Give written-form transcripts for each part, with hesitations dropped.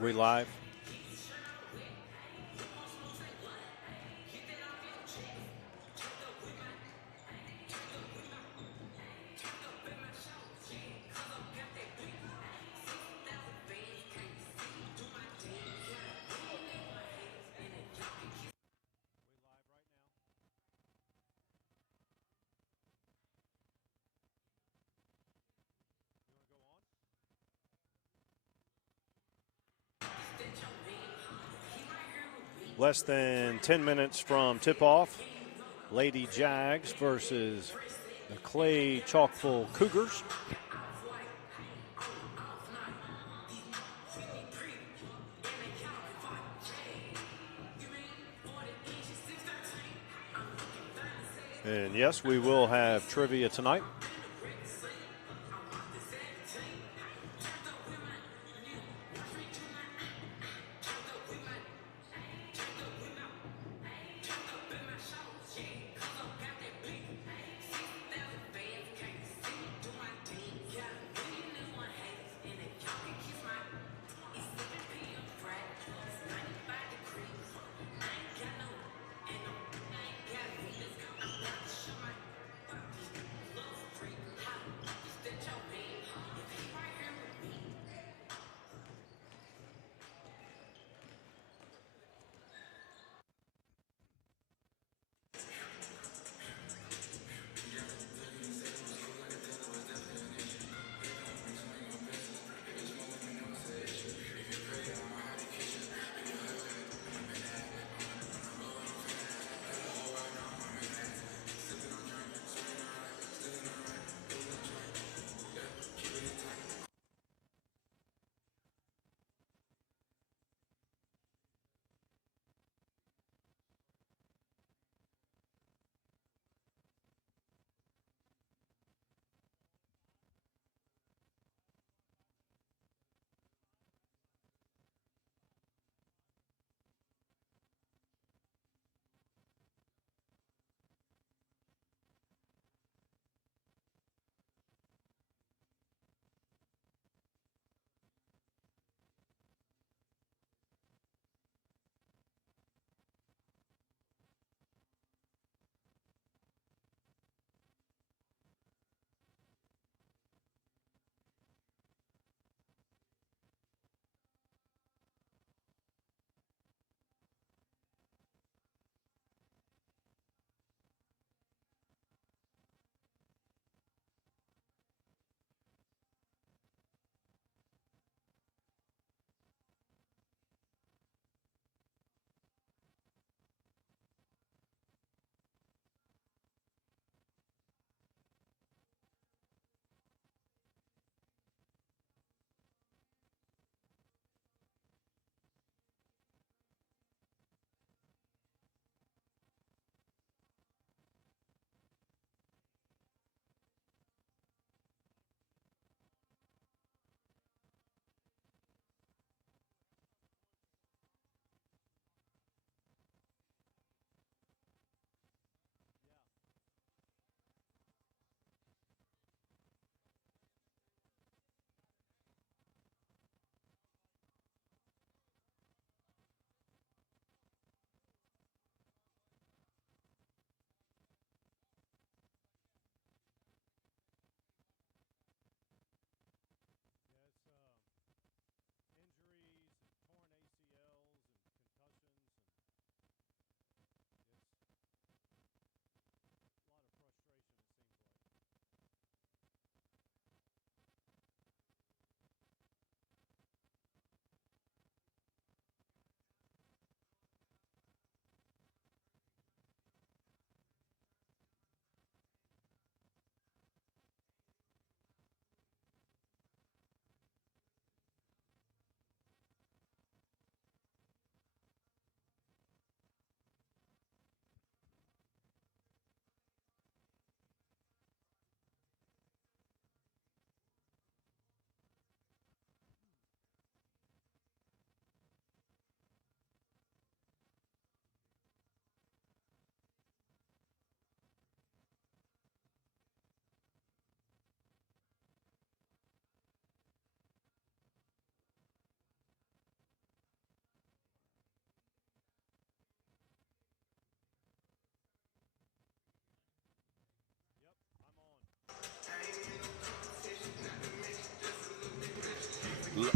We live. Less than 10 minutes from tip-off. Lady Jags versus the Clay-Chalkville Cougars. And yes, we will have trivia tonight.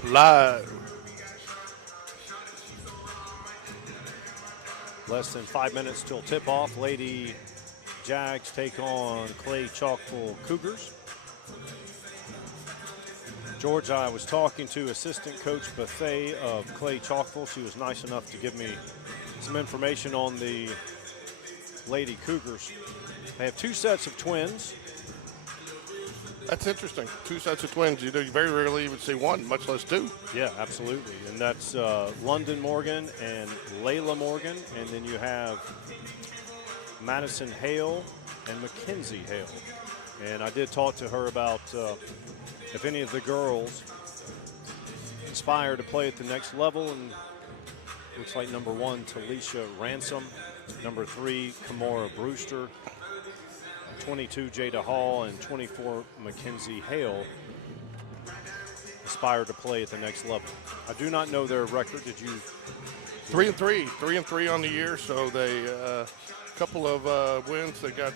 Live. Less than 5 minutes till tip-off. Lady Jags take on Clay-Chalkville Cougars. Georgia, I was talking to assistant coach Buffet of Clay-Chalkville. She was nice enough to give me some information on the Lady Cougars. They have 2 sets of twins. That's interesting. 2 sets of twins. You very rarely even see one, much less 2. Yeah, absolutely. And that's London Morgan and Layla Morgan. And then you have Madison Hale and Mackenzie Hale. And I did talk to her about if any of the girls aspire to play at the next level. And looks like number 1, Talisha Ransom. Number 3, Kamora Brewster. 22, Jada Hall, and 24, Mackenzie Hale aspire to play at the next level. I do not know their record. Did you? 3-3. 3-3 on the year, so they a couple of wins. They got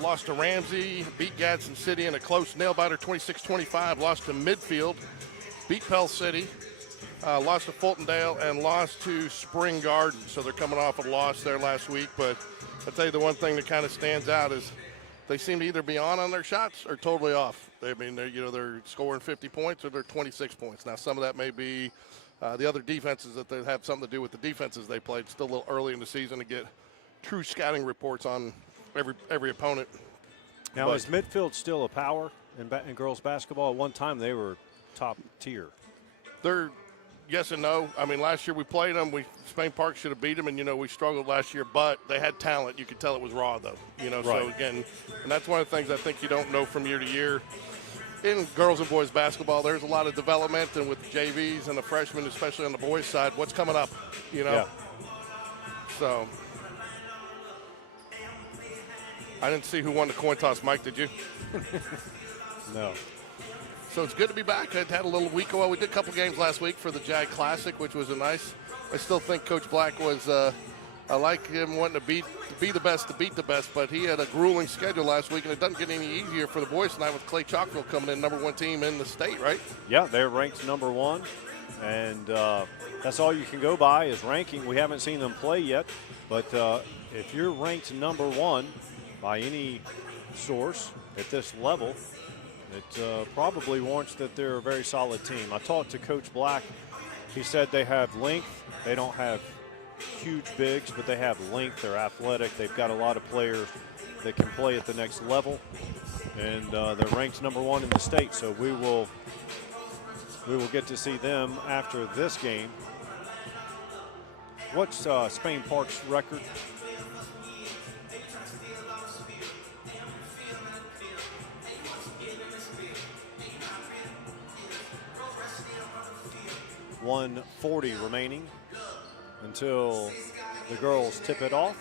lost to Ramsey, beat Gadsden City in a close nail-biter 26-25, lost to Midfield, beat Pell City, lost to Fultondale, and lost to Spring Garden. So they're coming off a loss there last week, but I'll tell you the one thing that kind of stands out is they seem to either be on their shots or totally off. They're scoring 50 points or they're 26 points. Now, some of that may be the other defenses that they have something to do with the defenses they played. It's still a little early in the season to get true scouting reports on every opponent. Now, is Midfield still a power in girls basketball? At one time, they were top tier. They're yes and no. I mean, last year we played them. Spain Park should have beat them, and, we struggled last year. But they had talent. You could tell it was raw, though. Right. So, again, and that's one of the things I think you don't know from year to year. In girls and boys basketball, there's a lot of development, and with the JVs and the freshmen, especially on the boys' side, what's coming up, Yeah. So I didn't see who won the coin toss. Mike, did you? No. So it's good to be back. I had a little week ago. We did a couple games last week for the Jag Classic, which was a nice. I still think Coach Black was. I like him wanting to be the best, to beat the best, but he had a grueling schedule last week, and it doesn't get any easier for the boys tonight with Clay-Chalkville coming in, number 1 team in the state, right? Yeah, they're ranked number 1, and that's all you can go by is ranking. We haven't seen them play yet, but if you're ranked number 1 by any source at this level, it probably warrants that they're a very solid team. I talked to Coach Black. He said they have length. They don't have huge bigs, but they have length. They're athletic. They've got a lot of players that can play at the next level, and they're ranked number 1 in the state. So we will get to see them after this game. What's Spain Park's record? .140 remaining until the girls tip it off.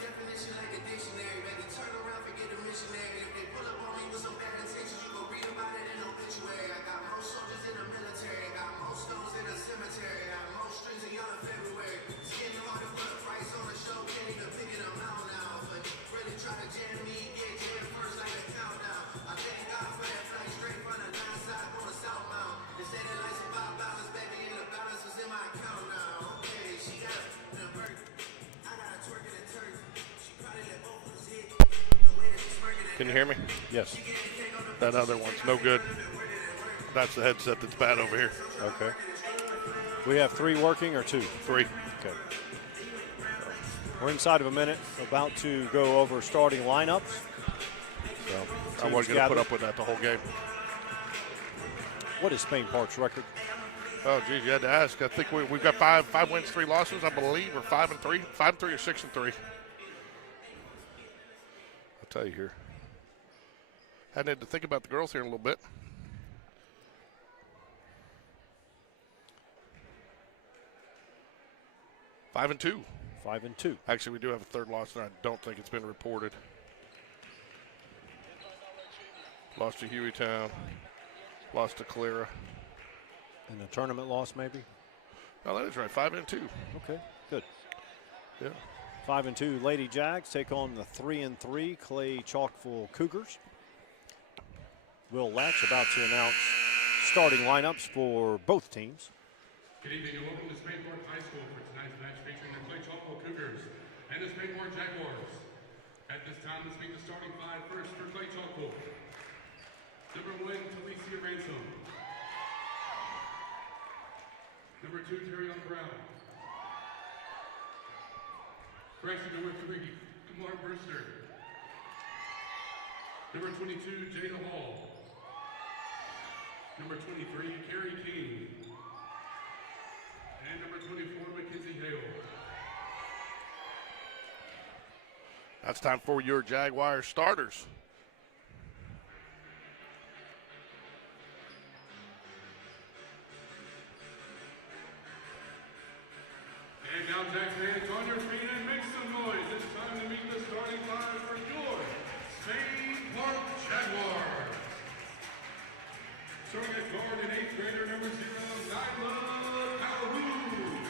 Can you hear me? Yes. That other one's no good. That's the headset that's bad over here. Okay. We have 3 working or 2? 3. Okay. We're inside of a minute, about to go over starting lineups. So I wasn't going to put up with that the whole game. What is Spain Park's record? Oh, geez, you had to ask. I think we've got 5 wins, 3 losses, I believe, or 5-3. 5-3 or 6-3. I'll tell you here. I had to think about the girls here in a little bit. Five and two. 5-2. Actually, we do have a third loss, and I don't think it's been reported. Lost to Hueytown. Lost to Calera. And a tournament loss, maybe? No, that is right. 5-2. Okay, good. Yeah. 5-2 Lady Jags take on the 3-3 Clay-Chalkville Cougars. Will Latch about to announce starting lineups for both teams. Good evening and welcome to Spainport High School for tonight's match featuring the Clay-Chalkville Cougars and the Spainport Jaguars. At this time, let's meet the starting five first for Clay-Chalkville. Number 1, Talicia Ransom. Number 2, Terrion Brown. Correction, number 3, Kumar Brewster. Number 22, Jada Hall. Number 23, Carrie King. And number 24, Mackenzie Hale. That's time for your Jaguar starters. And now, Jack fans, on your feet and make some noise. It's time to meet the starting five for your Spainport Jaguars. Starting at guard in 8th grader number 0, Nyla Calhoun.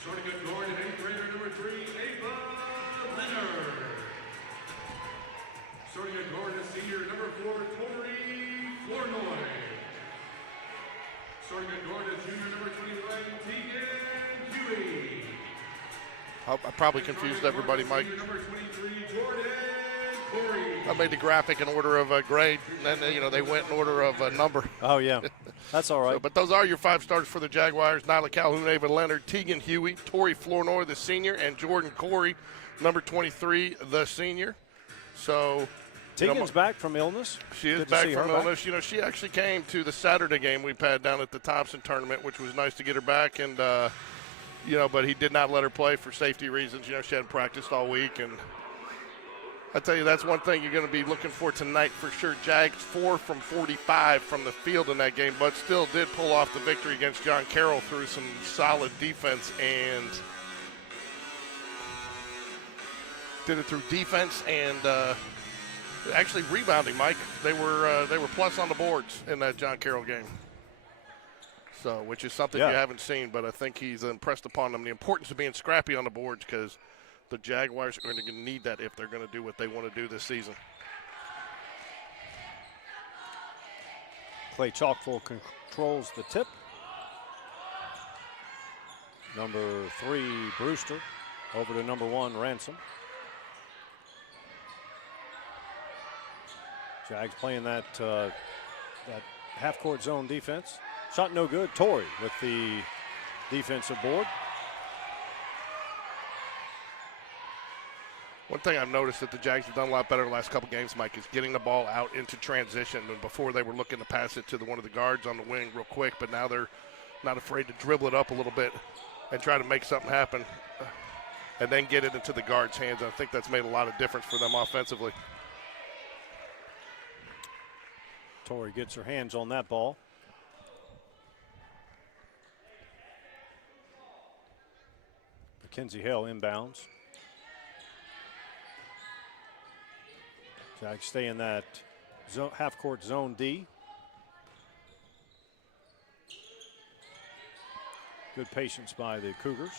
Starting at guard in 8th grader number 3, Ava Leonard. Starting at guard as senior number 4, Tori Flournoy. Starting at guard as junior number 21, Tegan Huey. I probably confused everybody, Mike. Number 23, Jordan Corey. I made the graphic in order of a grade, and then, they went in order of a number. Oh, yeah. That's all right. So, but those are your 5 starters for the Jaguars. Nyla Calhoun, Ava Leonard, Tegan Huey, Tori Flournoy, the senior, and Jordan Corey, number 23, the senior. So Tegan's back from illness. She is Good to back see her from illness. She actually came to the Saturday game we had down at the Thompson tournament, which was nice to get her back. And, but he did not let her play for safety reasons. She hadn't practiced all week. And I tell you, that's one thing you're going to be looking for tonight for sure. Jags 4 from 45 from the field in that game, but still did pull off the victory against John Carroll through some solid defense and did it through defense and actually rebounding, Mike. They were plus on the boards in that John Carroll game. So, which is something you haven't seen, but I think he's impressed upon them the importance of being scrappy on the boards because the Jaguars are going to need that if they're going to do what they want to do this season. Clay-Chalkville controls the tip. Number 3, Brewster, over to number 1, Ransom. Jags playing that half-court zone defense. Shot no good. Torrey with the defensive board. One thing I've noticed that the Jags have done a lot better the last couple games, Mike, is getting the ball out into transition. And before they were looking to pass it to one of the guards on the wing real quick, but now they're not afraid to dribble it up a little bit and try to make something happen and then get it into the guard's hands. I think that's made a lot of difference for them offensively. Torrey gets her hands on that ball. Mackenzie Hale inbounds. Jags stay in that half-court zone D. Good patience by the Cougars.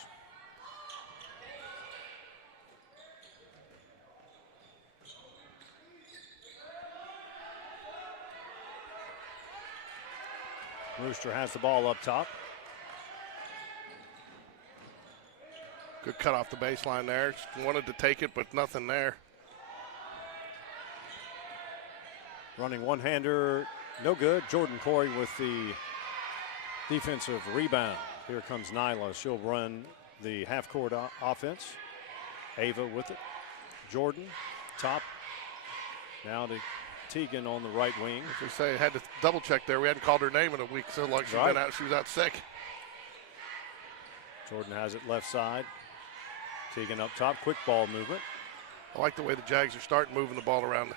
Rooster has the ball up top. Good cut off the baseline there. Just wanted to take it, but nothing there. Running one-hander, no good. Jordan Corey with the defensive rebound. Here comes Nyla. She'll run the half-court offense. Ava with it. Jordan, top. Now to Tegan on the right wing. As we say, had to double check there. We hadn't called her name in a week so long. She's been out. She was out sick. Jordan has it left side. Tegan up top. Quick ball movement. I like the way the Jags are starting moving the ball around.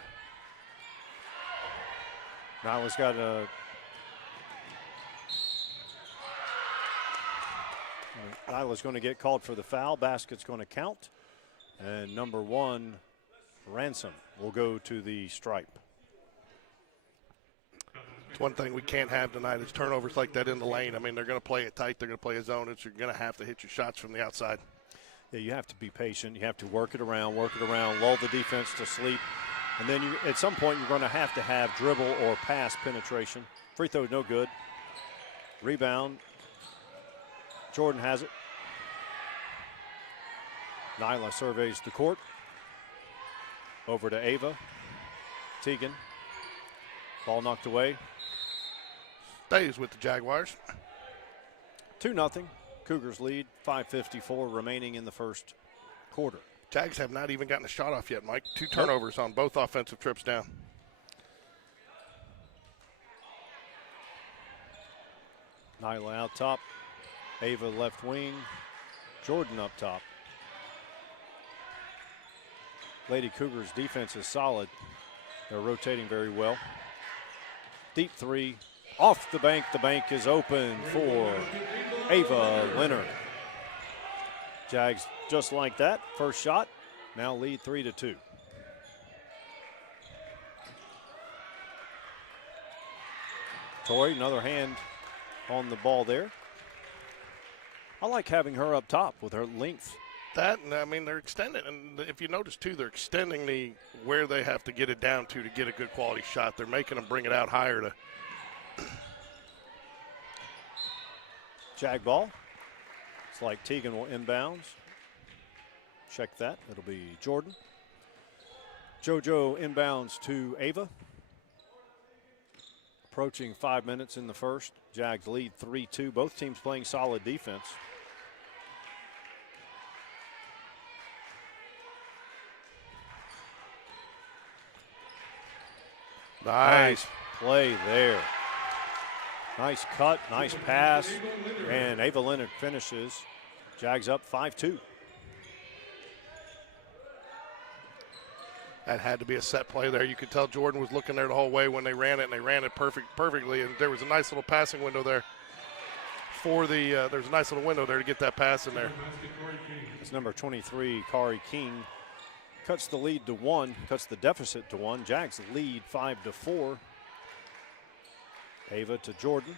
Nyla's got a. Nyla's going to get called for the foul. Basket's going to count. And number 1, Ransom, will go to the stripe. It's one thing we can't have tonight is turnovers like that in the lane. I mean, they're going to play it tight. They're going to play a zone. You're going to have to hit your shots from the outside. Yeah, you have to be patient. You have to work it around, lull the defense to sleep, And then at some point, you're going to have dribble or pass penetration. Free throw, no good. Rebound. Jordan has it. Nyla surveys the court. Over to Ava. Teagan. Ball knocked away. Stays with the Jaguars. 2-0. Cougars lead. 5:54 remaining in the first quarter. Jags have not even gotten a shot off yet, Mike. 2 turnovers on both offensive trips down. Nyla out top. Ava left wing. Jordan up top. Lady Cougars defense is solid. They're rotating very well. Deep three. Off the bank. The bank is open for Ava Leonard. Jags just like that. First shot. Now lead 3-2. Tori, another hand on the ball there. I like having her up top with her length. That, and I mean, they're extending. And if you notice, too, they're extending where they have to get it down to get a good quality shot. They're making them bring it out higher to. Jag ball. It's like Teagan will inbounds. Check that. It'll be Jordan. JoJo inbounds to Ava. Approaching 5 minutes in the first. Jags lead 3-2. Both teams playing solid defense. Nice play there. Nice cut, nice pass, and Ava Leonard finishes. Jags up 5-2. That had to be a set play there. You could tell Jordan was looking there the whole way when they ran it, and they ran it perfectly. And there was a nice little passing window there for the. There's a nice little window there to get that pass in there. It's number 23, Kari King, cuts the lead to 1, cuts the deficit to 1. Jags lead 5-4. Ava to Jordan.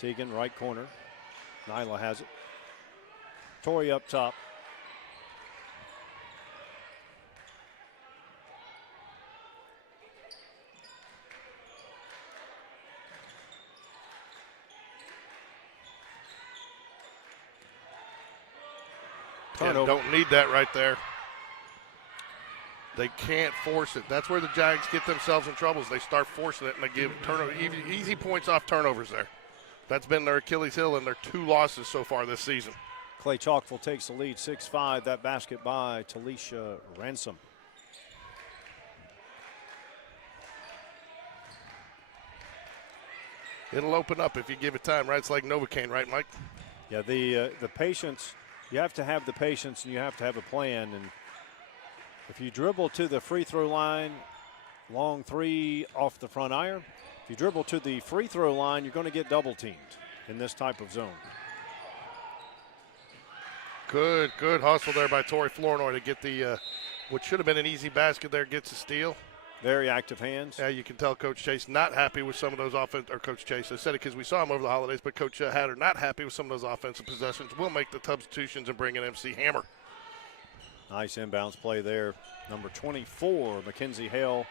Teagan, right corner. Nyla has it. Tori up top. Turnover. Don't need that right there. They can't force it. That's where the Jags get themselves in trouble. They start forcing it, and they give turnover, easy points off turnovers there. That's been their Achilles heel and their 2 losses so far this season. Clay-Chalkville takes the lead 6-5. That basket by Talisha Ransom. It'll open up if you give it time, right? It's like Novocaine, right, Mike? Yeah, the patience. You have to have the patience, and you have to have a plan. And if you dribble to the free throw line, long 3 off the front iron. If you dribble to the free throw line, you're going to get double teamed in this type of zone. Good hustle there by Tori Flournoy to get the, what should have been an easy basket there, gets a steal. Very active hands. Yeah, you can tell Coach Chase not happy with some of those Coach Chase, I said it because we saw him over the holidays, but Coach Hatter not happy with some of those offensive possessions. We'll make the substitutions and bring in MC Hammer. Nice inbounds play there. Number 24, Mackenzie Hale,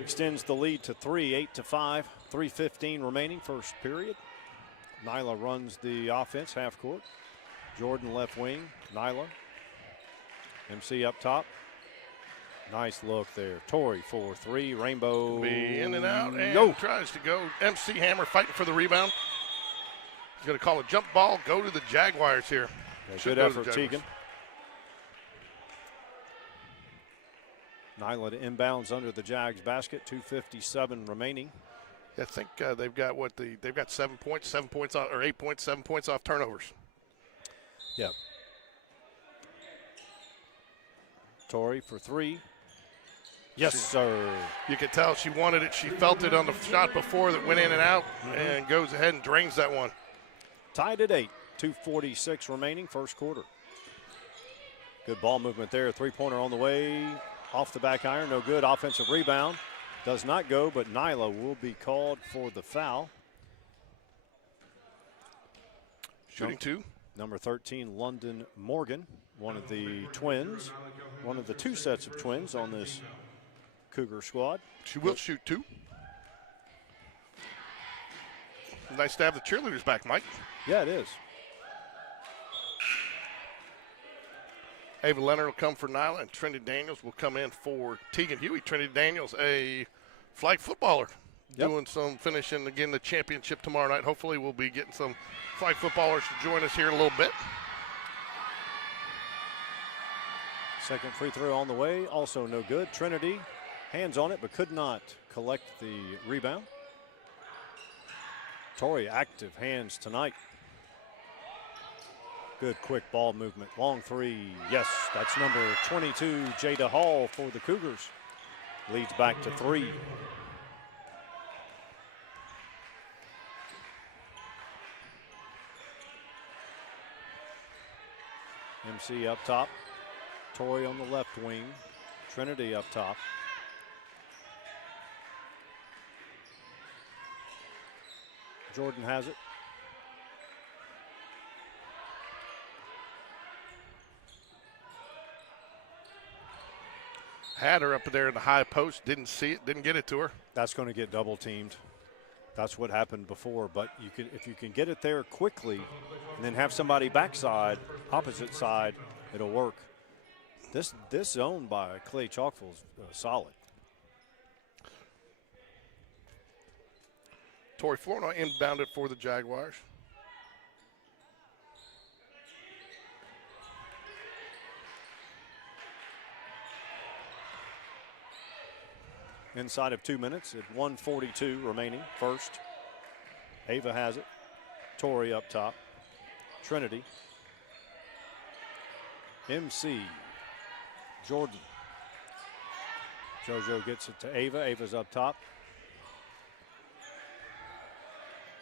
extends the lead to 3, 8-5, 3:15 remaining, first period. Nyla runs the offense, half court. Jordan left wing, Nyla. MC up top. Nice look there. Tori for 3, rainbow. Be in and out, and tries to go. MC Hammer fighting for the rebound. He's going to call a jump ball, go to the Jaguars here. Yeah, good effort, Teagan. Nyla to inbounds under the Jags basket, 2:57 remaining. I think they've got they've got 7 points, 7 points off, or 8 points, 7 points off turnovers. Yep. Tori for 3. Yes, sir. You could tell she wanted it. She felt it on the shot before that went in and out, and goes ahead and drains that one. Tied at 8, 2:46 remaining, first quarter. Good ball movement there. 3-pointer on the way. Off the back iron, no good. Offensive rebound. Does not go, but Nyla will be called for the foul. Shooting 2. Number 13, London Morgan, one of the twins, one of the two sets of twins on this Cougar squad. She will shoot 2. Nice to have the cheerleaders back, Mike. Yeah, it is. Ava Leonard will come for Nyla, and Trinity Daniels will come in for Tegan Huey. Trinity Daniels, a flag footballer, doing some finishing again the championship tomorrow night. Hopefully we'll be getting some flag footballers to join us here in a little bit. Second free throw on the way, also no good. Trinity, hands on it, but could not collect the rebound. Tori, active hands tonight. Good quick ball movement. Long three. Yes, that's number 22, Jada Hall for the Cougars. Leads back to 3. MC up top. Tori on the left wing. Trinity up top. Jordan has it. Had her up there in the high post, didn't see it, didn't get it to her. That's going to get double teamed. That's what happened before, but if you can get it there quickly and then have somebody backside, opposite side, it'll work. This zone by Clay-Chalkville is solid. Tori Flournoy inbounded for the Jaguars. Inside of 2 minutes at 1:42 remaining. First, Ava has it. Tori up top. Trinity. MC. Jordan. JoJo gets it to Ava. Ava's up top.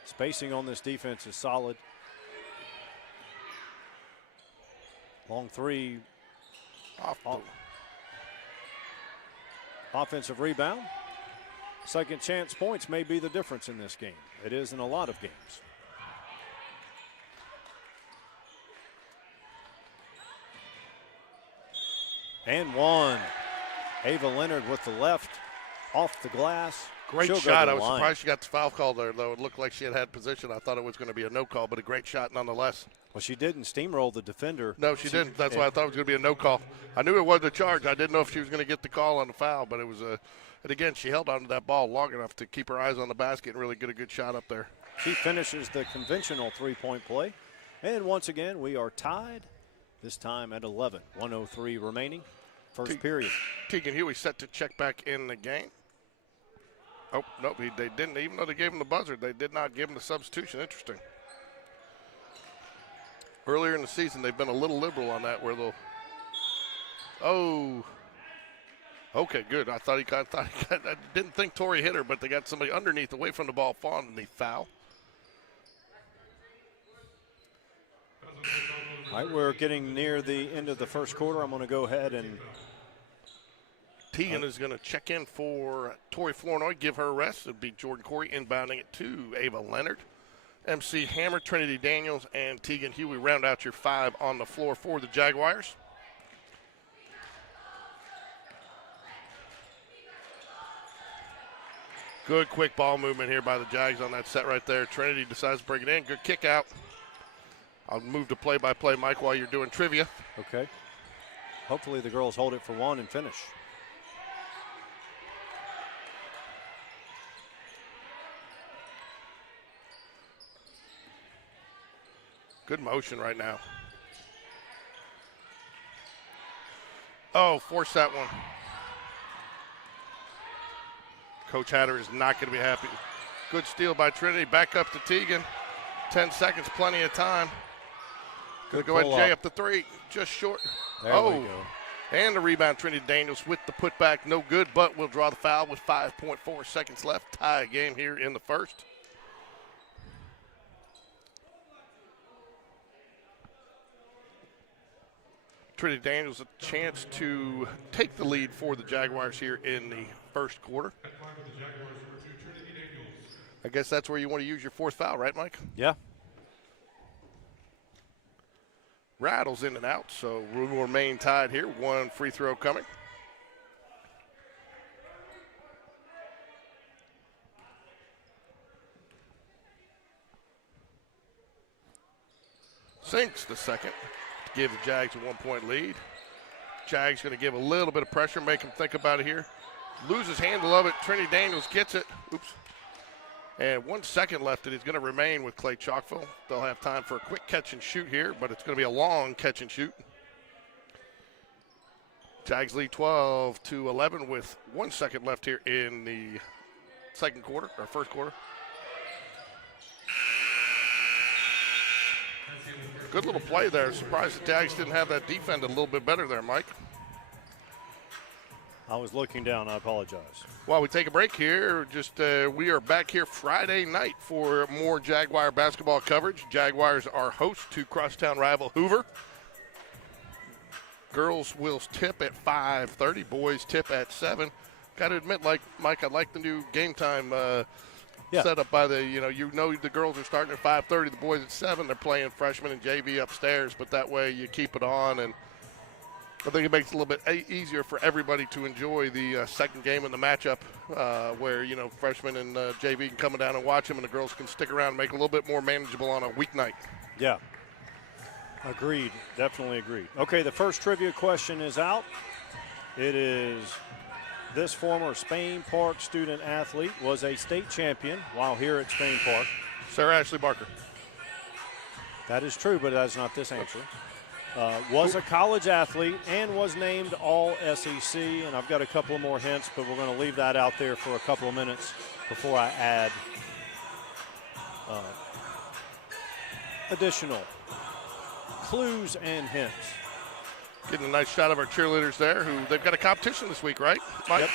Spacing on this defense is solid. Long three. Offensive rebound. Second chance points may be the difference in this game. It is in a lot of games. And one. Ava Leonard with the left off the glass. Great shot. I was surprised she got the foul call there, though. It looked like she had position. I thought it was going to be a no call, but a great shot nonetheless. Well, she didn't steamroll the defender. No, she didn't. That's why I thought it was going to be a no call. I knew it was a charge. I didn't know if she was going to get the call on the foul, but it was a. And again, she held on to that ball long enough to keep her eyes on the basket and really get a good shot up there. She finishes the conventional three-point play. And once again, we are tied, this time at 11. 1:03 remaining. First period. Tegan Huey set to check back in the game. Oh, no, they didn't. Even though they gave him the buzzer, they did not give him the substitution. Interesting. Earlier in the season, they've been a little liberal on that where they'll. Oh. Okay, good. I didn't think Tori hit her, but they got somebody underneath away from the ball falling the foul. All right, we're getting near the end of the first quarter. I'm going to go ahead and. Tegan is going to check in for Tori Flournoy, give her a rest. It'll be Jordan Corey inbounding it to Ava Leonard. MC Hammer, Trinity Daniels, and Tegan Huey round out your 5 on the floor for the Jaguars. Good quick ball movement here by the Jags on that set right there. Trinity decides to bring it in. Good kick out. I'll move to play-by-play, Mike, while you're doing trivia. Okay. Hopefully the girls hold it for one and finish. Good motion right now. Oh, force that one. Coach Hatter is not going to be happy. Good steal by Trinity. Back up to Tegan. 10 seconds, plenty of time. Going to go ahead and Jay up the 3. Just short. There we go. And the rebound, Trinity Daniels with the putback. No good, but we'll draw the foul with 5.4 seconds left. Tie game here in the first. Trinity Daniels a chance to take the lead for the Jaguars here in the first quarter. I guess that's where you want to use your 4th foul, right, Mike? Yeah. rattles in and out, so we will remain tied here. One free throw coming. Sinks the second to give the Jags a 1-point lead. Jags going to give a little bit of pressure, make him think about it here. Loses handle of it. Trinity Daniels gets it. Oops. And 1 second left, and he's going to remain with Clay-Chalkville. They'll have time for a quick catch and shoot here, but it's going to be a long catch and shoot. Jags lead 12-11 with 1 second left here in the second quarter, or first quarter. Good little play there. Surprised the Jags didn't have that defend a little bit better there, Mike. I was looking down. I apologize. While we take a break here, we are back here Friday night for more Jaguar basketball coverage. Jaguars are host to crosstown rival Hoover. Girls will tip at 5:30. Boys tip at 7. Got to admit, like Mike, I like the new game time set up by the, the girls are starting at 5:30, the boys at 7. They're playing freshman and JV upstairs, but that way you keep it on, and I think it makes it a little bit easier for everybody to enjoy the second game in the matchup where, freshmen and JV can come down and watch them, and the girls can stick around and make it a little bit more manageable on a weeknight. Yeah. Agreed. Definitely agreed. Okay, the first trivia question is out. It is, this former Spain Park student athlete was a state champion while here at Spain Park. Sarah Ashley Barker. That is true, but that's not this answer. Was a college athlete and was named All SEC, and I've got a couple of more hints, but we're going to leave that out there for a couple of minutes before I add additional clues and hints. Getting a nice shot of our cheerleaders there, who they've got a competition this week, right, Mike? Yep.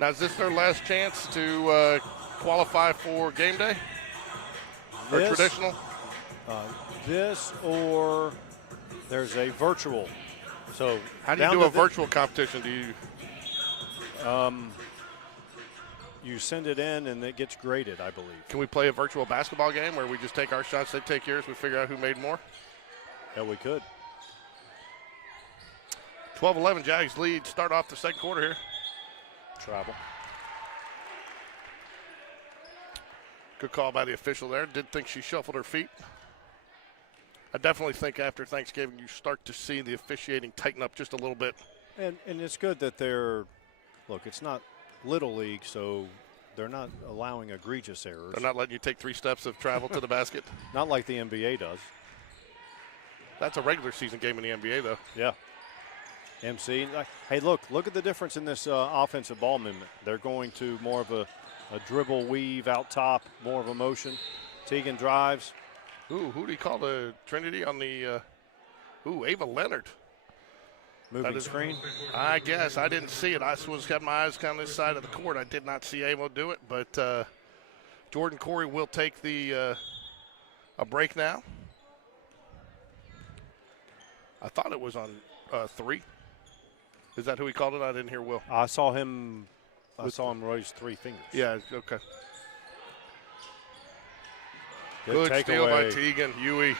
Now, is this their last chance to qualify for game day? Or traditional? This or there's a virtual. So how do you do a virtual competition? Do you? You send it in and it gets graded, I believe. Can we play a virtual basketball game where we just take our shots, they take yours, we figure out who made more? Yeah, we could. 12-11 Jags lead. Start off the second quarter here. Travel. Good call by the official there. Did think she shuffled her feet. I definitely think after Thanksgiving you start to see the officiating tighten up just a little bit. And it's good that look, it's not Little League, so they're not allowing egregious errors. They're not letting you take 3 steps of travel to the basket. Not like the NBA does. That's a regular season game in the NBA, though. Yeah. MC. Hey, look at the difference in this offensive ball movement. They're going to more of a dribble weave out top, more of a motion. Teagan drives. Ooh, who do you call the Trinity on the Ava Leonard. Moving screen. I guess. I didn't see it. I was having my eyes on this side of the court. I did not see Ava do it, but Jordan Corey will take the a break now. I thought it was on 3. Is that who he called it? I didn't hear Will. I saw him raise 3 fingers. Yeah, okay. Good steal by Teagan. Huey.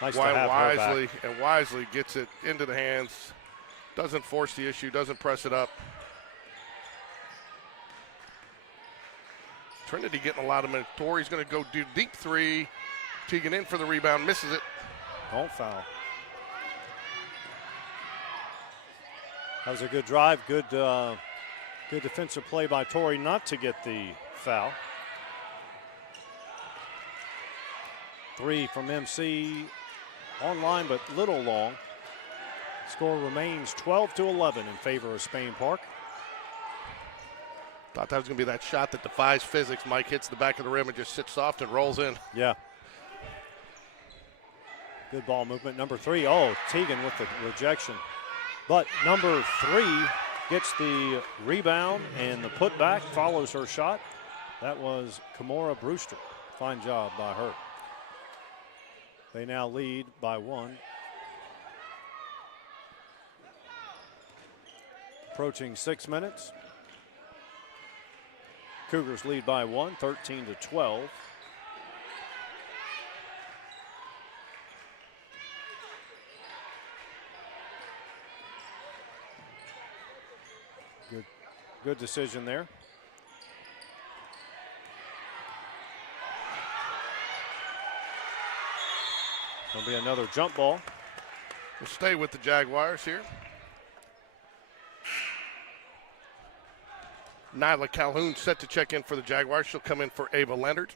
Nice to have her back. And Wisely gets it into the hands. Doesn't force the issue, doesn't press it up. Trinity getting a lot of minutes. Torrey's going to go do deep 3. Teagan in for the rebound, misses it. Don't foul. That was a good drive. Good defensive play by Torrey not to get the foul. 3 from MC. Online, but little long. Score remains 12-11 in favor of Spain Park. Thought that was going to be that shot that defies physics. Mike hits the back of the rim and just sits soft and rolls in. Yeah. Good ball movement. Number 3. Oh, Teagan with the rejection. But number 3 gets the rebound and the putback, follows her shot. That was Kimora Brewster. Fine job by her. They now lead by 1. Approaching 6 minutes. Cougars lead by 1, 13-12. Good decision there. There'll be another jump ball. We'll stay with the Jaguars here. Nyla Calhoun set to check in for the Jaguars. She'll come in for Ava Leonard.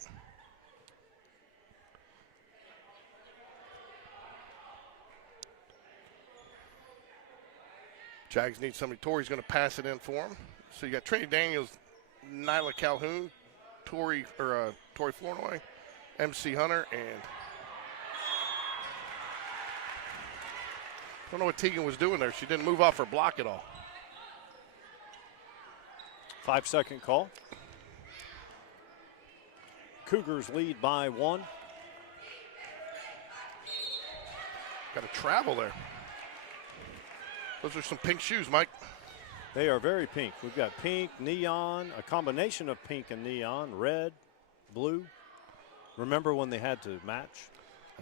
Jags need somebody. Tori's going to pass it in for him. So you got Trinity Daniels, Nyla Calhoun, Tori Flournoy, MC Hunter, and I don't know what Tegan was doing there. She didn't move off her block at all. 5-second call. Cougars lead by 1. Got to travel there. Those are some pink shoes, Mike. They are very pink. We've got pink, neon, a combination of pink and neon, red, blue. Remember when they had to match?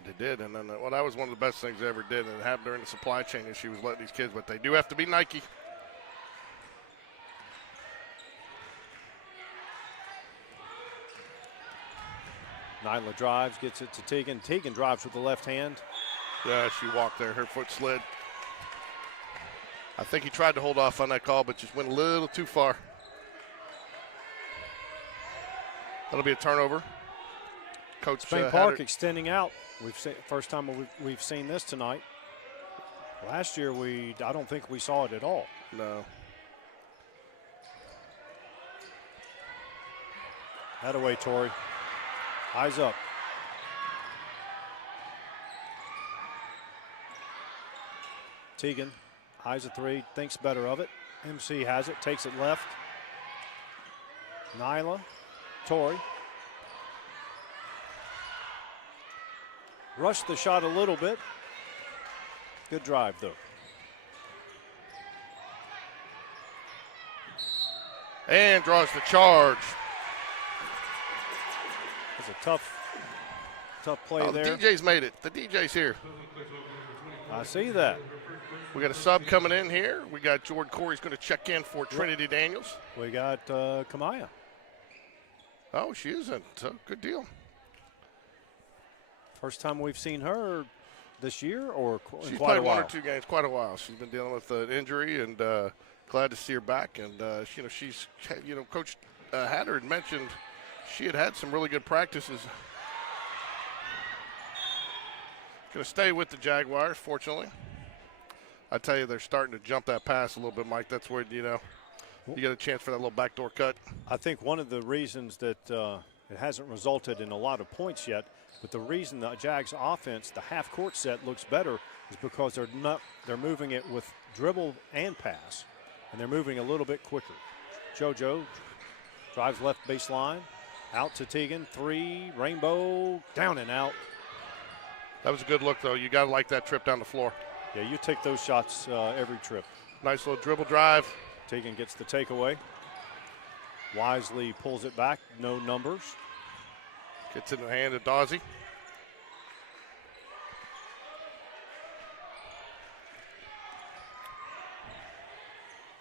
They did, and then well, that was one of the best things they ever did, and it happened during the supply chain issue was letting these kids, but they do have to be Nike. Nyla drives, gets it to Tegan. Tegan drives with the left hand. Yeah, she walked there. Her foot slid. I think he tried to hold off on that call, but just went a little too far. That'll be a turnover. Coach Spain Park extending out. We've seen first time we've seen this tonight. Last year I don't think we saw it at all. No. That away, Tori. Eyes up. Tegan, eyes a 3, thinks better of it. MC has it, takes it left. Nyla, Tori. Rushed the shot a little bit. Good drive, though. And draws the charge. It's a tough play there. The DJ's made it. The DJ's here. I see that. We got a sub coming in here. We got Jordan Corey's going to check in for Trinity Daniels. We got Kamaya. Oh, she isn't. So good deal. First time we've seen her this year, or she's quite played a while? 1 or 2 games, quite a while. She's been dealing with an injury, and glad to see her back. And she's Coach Hatter had mentioned she had some really good practices. Going to stay with the Jaguars, fortunately. I tell you, they're starting to jump that pass a little bit, Mike. That's where, you get a chance for that little backdoor cut. I think one of the reasons that it hasn't resulted in a lot of points yet, but the reason the Jags offense, the half-court set, looks better is because they're moving it with dribble and pass, and they're moving a little bit quicker. JoJo drives left baseline, out to Tegan, 3, rainbow, down and out. That was a good look, though. You got to like that trip down the floor. Yeah, you take those shots every trip. Nice little dribble drive. Tegan gets the takeaway. Wisely pulls it back, no numbers. Gets it in the hand of Dawsey.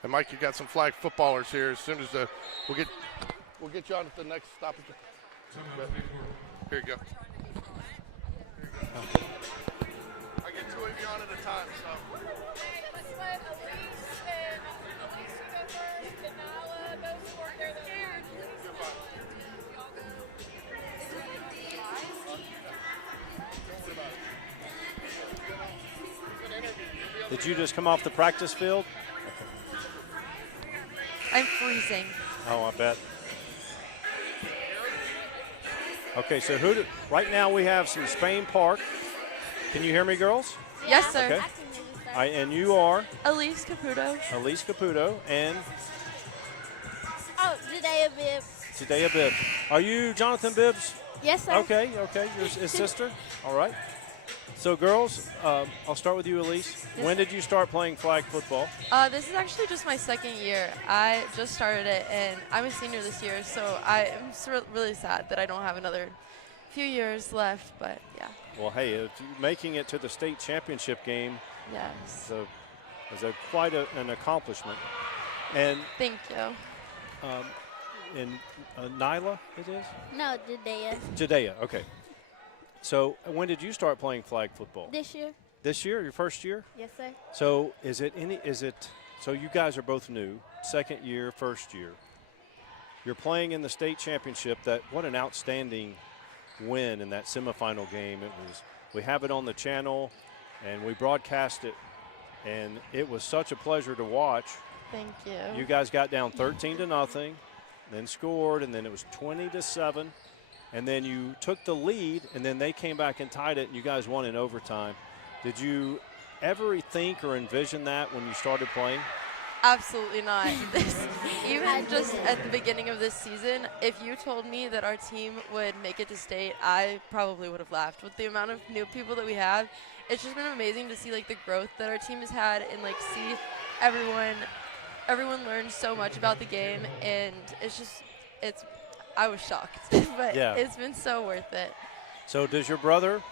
And Mike, you got some flag footballers here. As soon as we'll get you on at the next stoppage. Here you go. I get 2 of you on at a time. So. Okay, let's let Elise go first, and Nala goes for their third. Did you just come off the practice field? I'm freezing. Oh, I bet. Okay, so right now we have some Spain Park. Can you hear me, girls? Yes, sir. Okay. And you are? Elise Caputo. Elise Caputo. And? Oh, Judea Bibbs. Judea Bibbs. Are you Jonathan Bibbs? Yes, sir. Okay. His sister? All right. So, girls, I'll start with you, Elise. Yes. When did you start playing flag football? This is actually just my 2nd year. I just started it, and I'm a senior this year, so I'm really sad that I don't have another few years left, but yeah. Well, hey, making it to the state championship game Yes. is quite an accomplishment. And thank you. in Nyla, it is? No, Judea. Judea, okay. So when did you start playing flag football? This year. This year, your first year? Yes, sir. So so you guys are both new, second year, first year. You're playing in the state championship. What an outstanding win in that semifinal game. We have it on the channel, and we broadcast it, and it was such a pleasure to watch. Thank you. You guys got down 13-0, then scored, and then it was 20-7, and then you took the lead, and then they came back and tied it, and you guys won in overtime. Did you ever think or envision that when you started playing? Absolutely not. Even just at the beginning of this season, if you told me that our team would make it to state, I probably would have laughed. With the amount of new people that we have, it's just been amazing to see like the growth that our team has had and like see everyone learn so much about the game, and I was shocked, but yeah. It's been so worth it. So does your brother,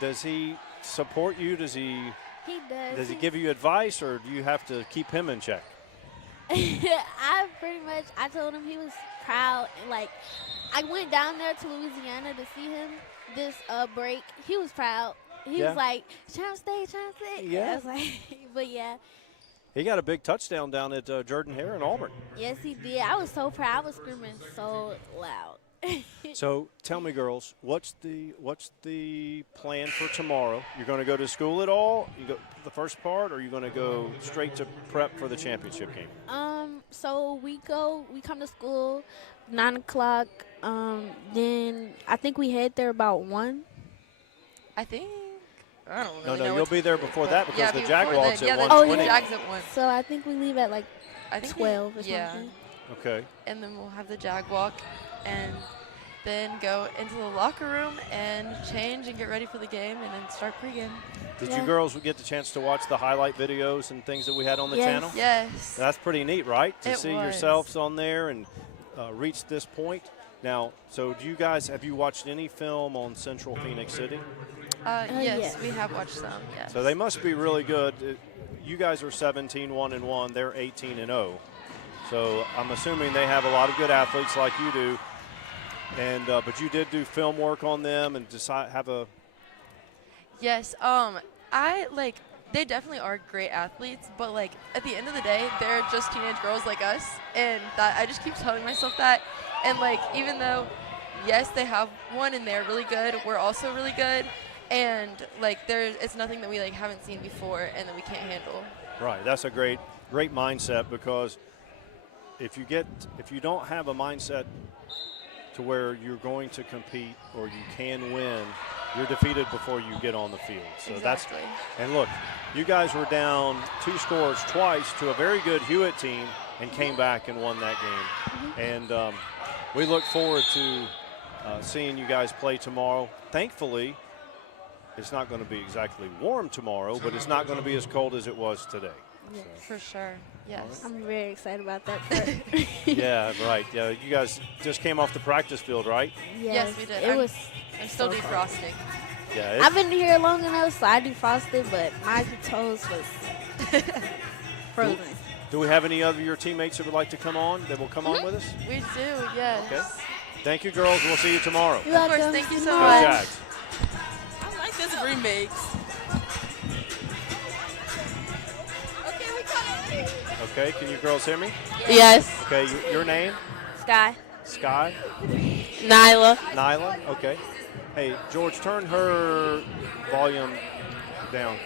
does he support you? Does he He give you advice, or do you have to keep him in check? I told him he was proud. And, like, I went down there to Louisiana to see him this break. He was proud. He was like, trying to stay. Yeah. I was like, but yeah. He got a big touchdown down at Jordan Hare in Auburn. Yes, he did. I was so proud. I was screaming so loud. So tell me, girls, what's the plan for tomorrow? You're going to go to school at all? You go the first part, or are you going to go straight to prep for the championship game? So we come to school 9 o'clock. Then I think we head there about 1. I think. I don't really know. No, you'll be there before that because the Jaguars at 1:20. Oh, yeah, Jags at 1. So I think we leave at like 12 or yeah. something. Okay. And then we'll have the Jag walk and then go into the locker room and change and get ready for the game and then start pregame. Did you girls get the chance to watch the highlight videos and things that we had on the channel? Yes. That's pretty neat, right? To It see was. yourselves on there and reach this point. Now, so have you watched any film on Central Phoenix City? Yes, we have watched some, yes. So they must be really good. You guys are 17-1-1. They're 18-0. So I'm assuming they have a lot of good athletes like you do. And but you did do film work on them and have a. Yes, they definitely are great athletes, but like at the end of the day, they're just teenage girls like us, and that I just keep telling myself that. And like even though, yes, they have one and they're really good, we're also really good, and like it's nothing that we like haven't seen before and that we can't handle. Right, that's a great mindset, because if you don't have a mindset to where you're going to compete or you can win, you're defeated before you get on the field. So exactly. And look, you guys were down 2 scores twice to a very good Hewitt team and came back and won that game. And we look forward to seeing you guys play tomorrow. Thankfully, it's not going to be exactly warm tomorrow, but it's not going to be as cold as it was today. Yeah. For sure, yes. I'm very excited about that part. Yeah, right. Yeah, you guys just came off the practice field, right? Yes, we did. I'm still defrosting. Yeah, I've been here long enough, so I defrosted, but my toes was frozen. Do we have any of your teammates that would like to come on, that will come on with us? We do, yes. Okay. Thank you, girls. We'll see you tomorrow. You're Of course, welcome. thank you so Go much. Jags. I like this remix. Okay, can you girls hear me? Yes. Okay, your name? Sky. Sky? Nyla. Nyla? Okay. Hey, George, turn her volume down.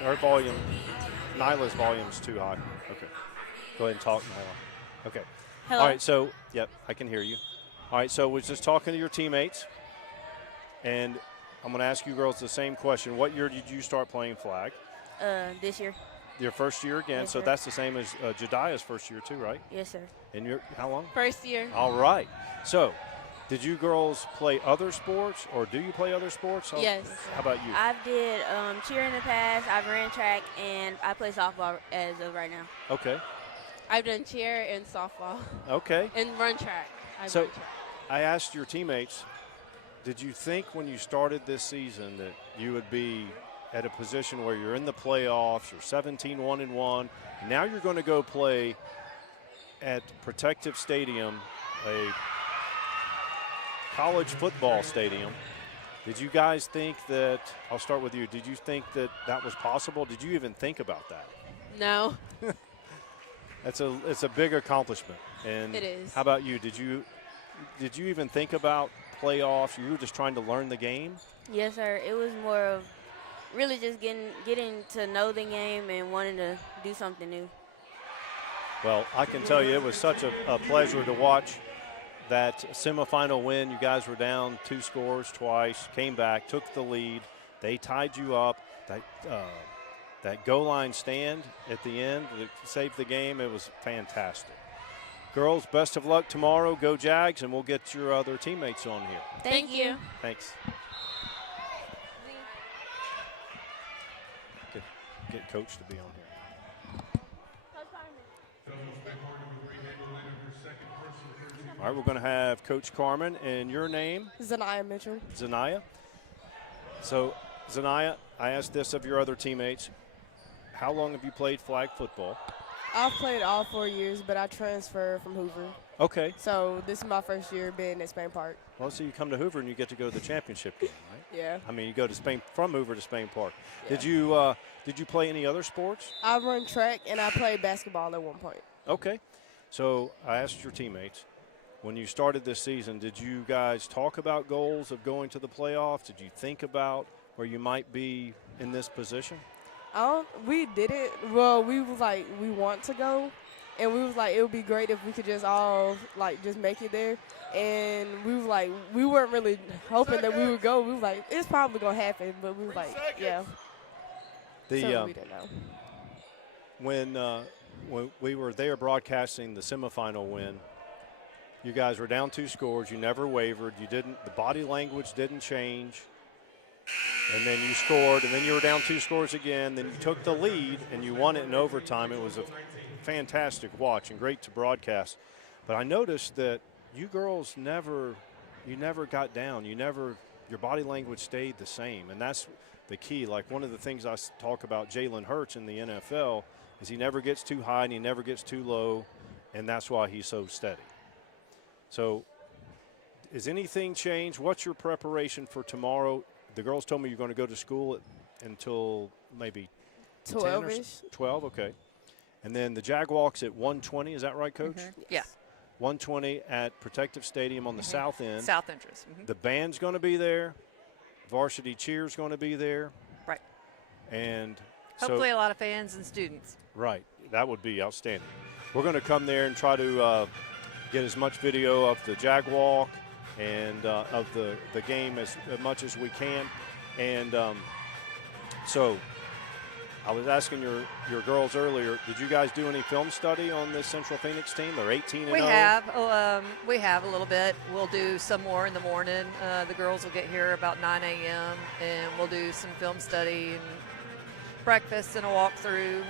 Nyla's volume's too high. Okay. Go ahead and talk, Nyla. Okay. Hello. All right, so, yep, I can hear you. All right, so we're just talking to your teammates, and I'm going to ask you girls the same question. What year did you start playing flag? This year. Your first year again, Yes, so sir. that's the same as Jediah's first year too, right? Yes, sir. And you're, how long? First year. All right. So, did you girls play other sports, or do you play other sports? Yes. How about you? I did cheer in the past. I've ran track, and I play softball as of right now. Okay. I've done cheer and softball Okay. and run track. So, run track. I asked your teammates, did you think when you started this season that you would be at a position where you're in the playoffs, you're 17-1-1, now you're going to go play at Protective Stadium, a college football stadium. Did you guys think that, I'll start with you, did you think that that was possible? Did you even think about that? No. It's a big accomplishment. And It is. how about you? Did you even think about playoffs? You were just trying to learn the game? Yes, sir. It was more of really just getting to know the game and wanting to do something new. Well, I can tell you it was such a pleasure to watch that semifinal win. You guys were down 2 scores twice, came back, took the lead. They tied you up. That goal line stand at the end that saved the game, it was fantastic. Girls, best of luck tomorrow. Go Jags, and we'll get your other teammates on here. Thank you. Thanks. Get Coach to be on here. All right, we're going to have Coach Carmen. And your name? Zanaya Mitchell. Zanaya. So, Zanaya, I asked this of your other teammates. How long have you played flag football? I've played all 4 years, but I transferred from Hoover. Okay. So this is my first year being at Spain Park. Well, so you come to Hoover and you get to go to the championship game, right? Yeah. I mean, you go to Spain from Hoover to Spain Park. Yeah. Did you play any other sports? I run track and I played basketball at one point. Okay. So I asked your teammates, when you started this season, did you guys talk about goals of going to the playoffs? Did you think about where you might be in this position? We did it. Well, we was like, we want to go. And we was like, it would be great if we could just all, like, just make it there. And we was like, we weren't really hoping that we would go. We was like, it's probably going to happen. But we was like, yeah. So we didn't know. When we were there broadcasting the semifinal win, you guys were down 2 scores. You never wavered. The body language didn't change. And then you scored, and then you were down 2 scores again. Then you took the lead, and you won it in overtime. It was a fantastic watch and great to broadcast. But I noticed that you girls never got down. Your body language stayed the same, and that's the key. Like, one of the things I talk about Jalen Hurts in the NFL is he never gets too high and he never gets too low, and that's why he's so steady. So, has anything changed? What's your preparation for tomorrow? The girls told me you're going to go to school until maybe 12-ish. 12, okay. And then the Jaguars at 1:20, is that right, Coach? Mm-hmm. Yeah. 1:20 at Protective Stadium on the south end. South entrance. Mm-hmm. The band's going to be there. Varsity cheer's going to be there. Right. And hopefully a lot of fans and students. Right. That would be outstanding. We're going to come there and try to get as much video of the Jaguar and of the game as much as we can. And so I was asking your girls earlier, did you guys do any film study on this Central Phoenix team? They're 18-0. We have a little bit. We'll do some more in the morning. The girls will get here about 9 a.m. and we'll do some film study and breakfast and a walkthrough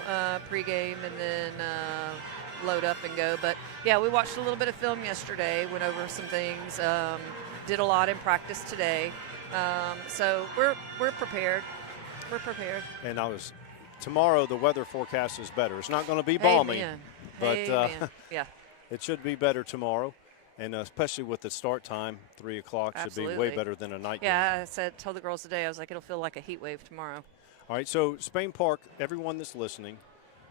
pregame, and then load up and go. But yeah, we watched a little bit of film yesterday, went over some things, did a lot in practice today. So we're prepared. We're prepared. And tomorrow the weather forecast is better. It's not going to be balmy, Amen. but Amen. Yeah. it should be better tomorrow. And especially with the start time, 3 o'clock should be way Absolutely. better than a night game. Yeah, told the girls today, I was like, it'll feel like a heat wave tomorrow. All right, so Spain Park, everyone that's listening,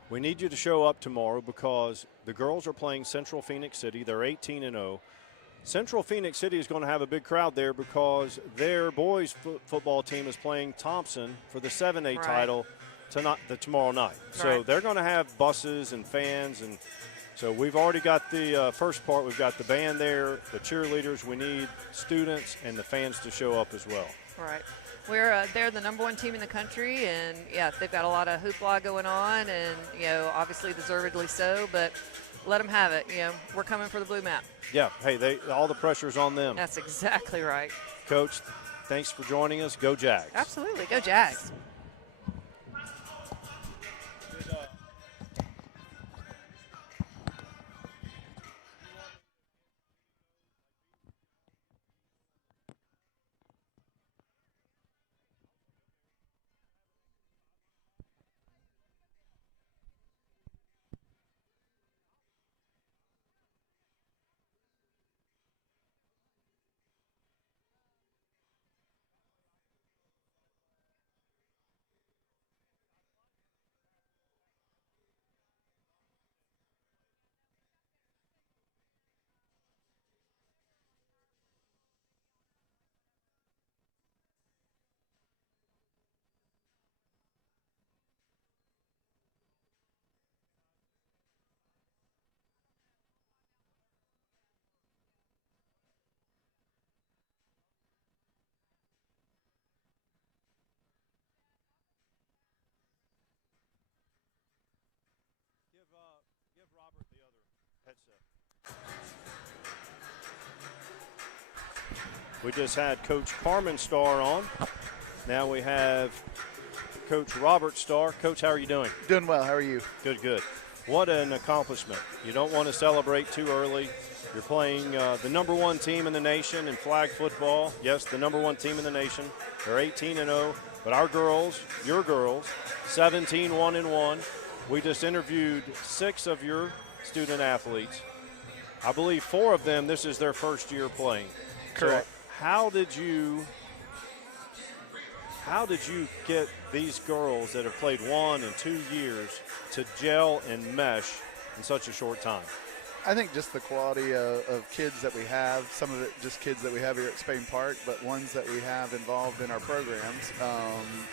we need you to show up tomorrow because the girls are playing Central Phoenix City. They're 18-0. Central Phoenix City is going to have a big crowd there because their boys football team is playing Thompson for the 7A title tomorrow night. So they're going to have buses and fans, and so we've already got the first part. We've got the band there, the cheerleaders. We need students and the fans to show up as well. All right. They're the #1 team in the country, and yeah, they've got a lot of hoopla going on, and obviously deservedly so. But let them have it. We're coming for the blue map. Yeah. Hey, all the pressure's on them. That's exactly right. Coach, thanks for joining us. Go Jags. Absolutely. Go Jags. We just had Coach Carmen Starr on. Now we have Coach Robert Starr. Coach, how are you doing? Doing well. How are you? Good, good. What an accomplishment. You don't want to celebrate too early. You're playing the #1 team in the nation in flag football. Yes, the #1 team in the nation. They're 18-0. But our girls, your girls, 17-1-1. We just interviewed 6 of your student athletes. I believe 4 of them, this is their first year playing. Correct. So how did you get these girls that have played 1 and 2 years to gel and mesh in such a short time? I think just the quality of kids that we have, some of it just kids that we have here at Spain Park, but ones that we have involved in our programs,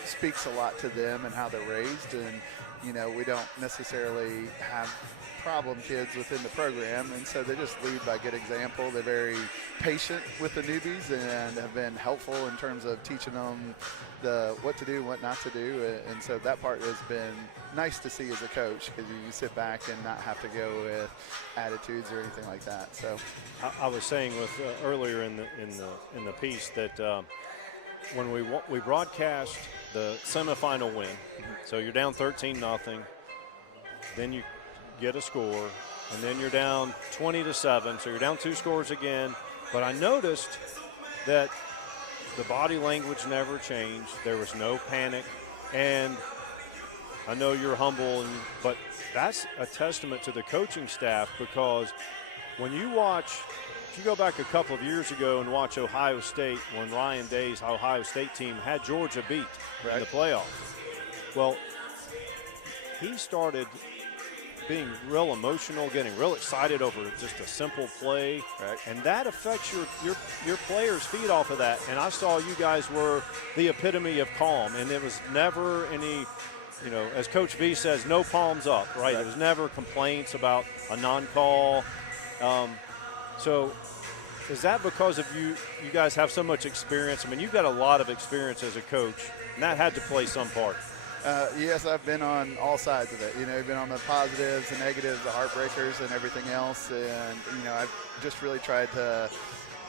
speaks a lot to them and how they're raised. And, you know, we don't necessarily have problem kids within the program, and so they just lead by good example. They're very patient with the newbies and have been helpful in terms of teaching them what to do, what not to do, and so that part has been nice to see as a coach, because you sit back and not have to go with attitudes or anything like that. So I was saying with earlier in the piece that when we broadcast the semifinal win, so you're down 13-0, then you get a score, and then you're down 20-7, so you're down 2 scores again. But I noticed that the body language never changed. There was no panic, and I know you're humble, but that's a testament to the coaching staff, because when you go back a couple of years ago and watch Ohio State, when Ryan Day's Ohio State team had Georgia beat in the playoffs. Well, he started being real emotional, getting real excited over just a simple play, and that affects your players feed off of that. And I saw you guys were the epitome of calm, and it was never any, you know, as Coach V says, no palms up, right? There was never complaints about a non-call. So is that because of you guys have so much experience? I mean, you've got a lot of experience as a coach, and that had to play some part. Yes, I've been on all sides of it. You know, I've been on the positives, the negatives, the heartbreakers, and everything else. And, you know, I've just really tried to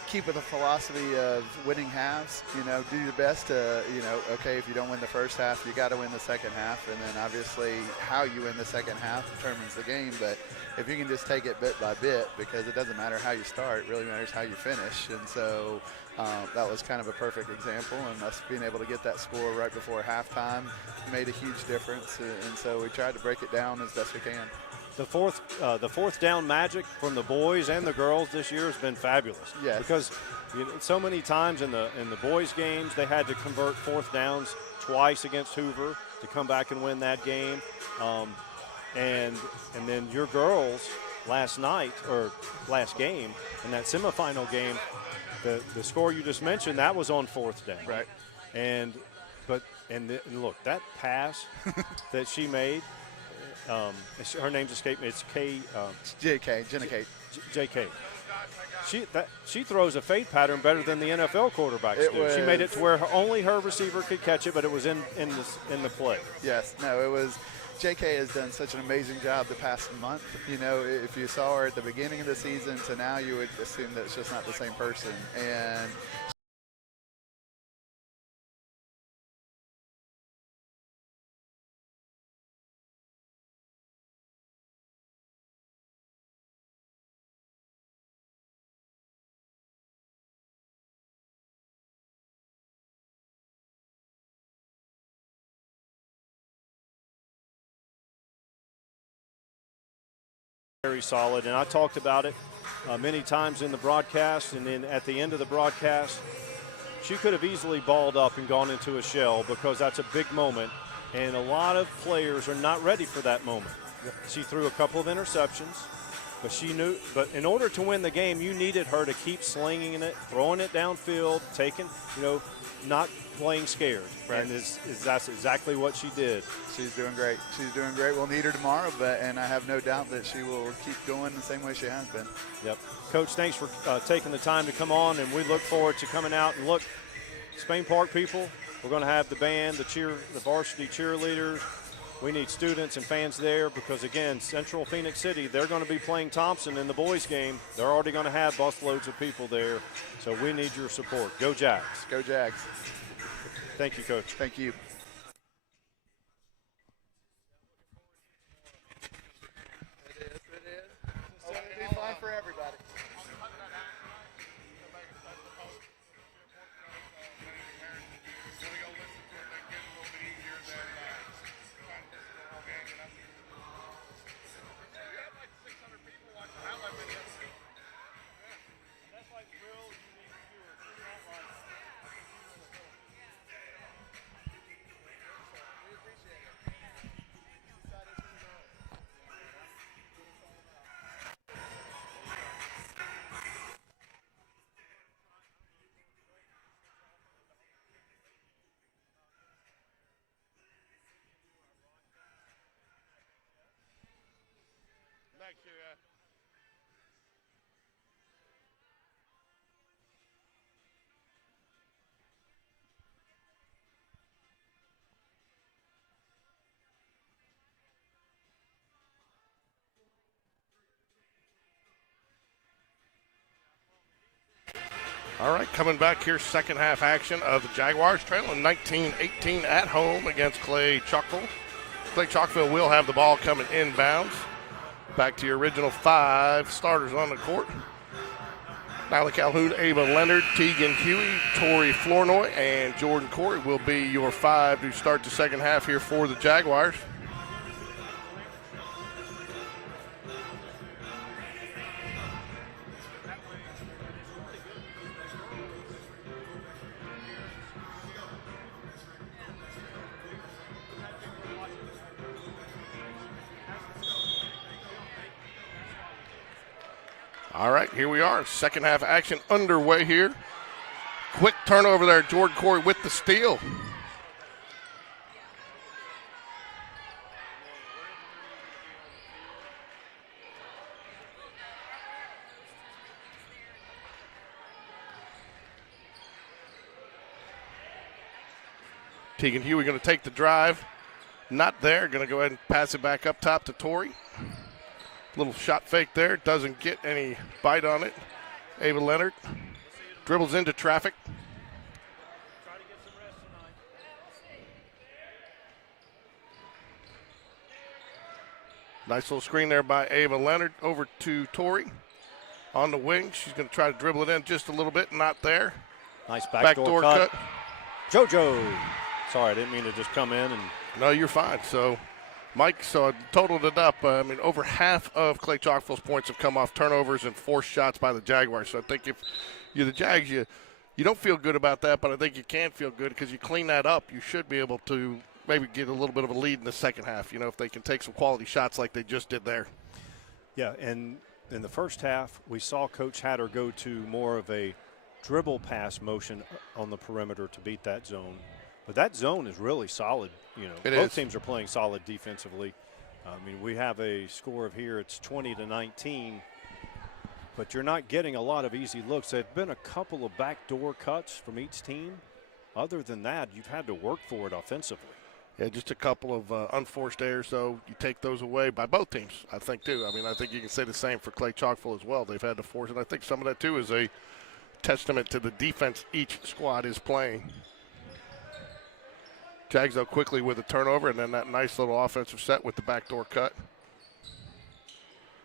keep with the philosophy of winning halves. You know, do your best to, you know, okay, if you don't win the first half, you got to win the second half. And then obviously how you win the second half determines the game. But if you can just take it bit by bit, because it doesn't matter how you start, it really matters how you finish. And so that was kind of a perfect example, and us being able to get that score right before halftime made a huge difference. And so we tried to break it down as best we can. The fourth down magic from the boys and the girls this year has been fabulous. Yes. Because so many times in the boys' games they had to convert 4th downs twice against Hoover to come back and win that game. And then your girls last game in that semifinal game, the score you just mentioned, that was on 4th down. Right. And look, that pass that she made, her name's escaped me. It's Jenna Kate. JK. She throws a fade pattern better than the NFL quarterbacks do. She made it to where only her receiver could catch it, but it was in the play. Yes. No, it was. JK has done such an amazing job the past month. You know, if you saw her at the beginning of the season to now, you would assume that it's just not the same person. And very solid, and I talked about it many times in the broadcast, and then at the end of the broadcast, she could have easily balled up and gone into a shell, because that's a big moment, and a lot of players are not ready for that moment. She threw a couple of interceptions, but she knew. But in order to win the game, you needed her to keep slinging it, throwing it downfield, taking, not playing scared. Right. And that's exactly what she did. She's doing great. She's doing great. We'll need her tomorrow, and I have no doubt that she will keep going the same way she has been. Yep. Coach, thanks for taking the time to come on, and we look forward to coming out and look. Spain Park people, we're going to have the band, the varsity cheerleaders. We need students and fans there because, again, Central Phoenix City, they're going to be playing Thompson in the boys' game. They're already going to have busloads of people there, so we need your support. Go Jags. Go Jags. Thank you, Coach. Thank you. It is. Oh, it'll be fun for everybody. Thank you. All right, coming back here, second half action of the Jaguars, trailing 19-18 at home against Clay-Chalkville. Clay-Chalkville will have the ball coming inbounds. Back to your original 5 starters on the court. Nyla Calhoun, Ava Leonard, Tegan Huey, Tori Flournoy, and Jordan Corey will be your 5 to start the second half here for the Jaguars. All right, here we are. Second half action underway here. Quick turnover there. Jordan Corey with the steal. Tegan Huey going to take the drive. Not there. Going to go ahead and pass it back up top to Tori. Little shot fake there. Doesn't get any bite on it. Ava Leonard dribbles into traffic. Nice little screen there by Ava Leonard over to Tori. On the wing, she's going to try to dribble it in just a little bit. Not there. Nice backdoor cut. JoJo. Sorry, I didn't mean to just come in. No, you're fine. So Mike totaled it up. Over half of Clay-Chalkville's points have come off turnovers and forced shots by the Jaguars. So I think if you're the Jags, you don't feel good about that, but I think you can feel good because you clean that up. You should be able to maybe get a little bit of a lead in the second half, if they can take some quality shots like they just did there. Yeah, and in the first half, we saw Coach Hatter go to more of a dribble pass motion on the perimeter to beat that zone. But that zone is really solid. Both teams are playing solid defensively. We have a score of here, it's 20-19, but you're not getting a lot of easy looks. There have been a couple of backdoor cuts from each team. Other than that, you've had to work for it offensively. Yeah, just a couple of unforced errors, though. You take those away by both teams, I think, too. I think you can say the same for Clay-Chalkville as well. They've had to force it. I think some of that, too, is a testament to the defense each squad is playing. Jags, though, quickly with a turnover, and then that nice little offensive set with the backdoor cut.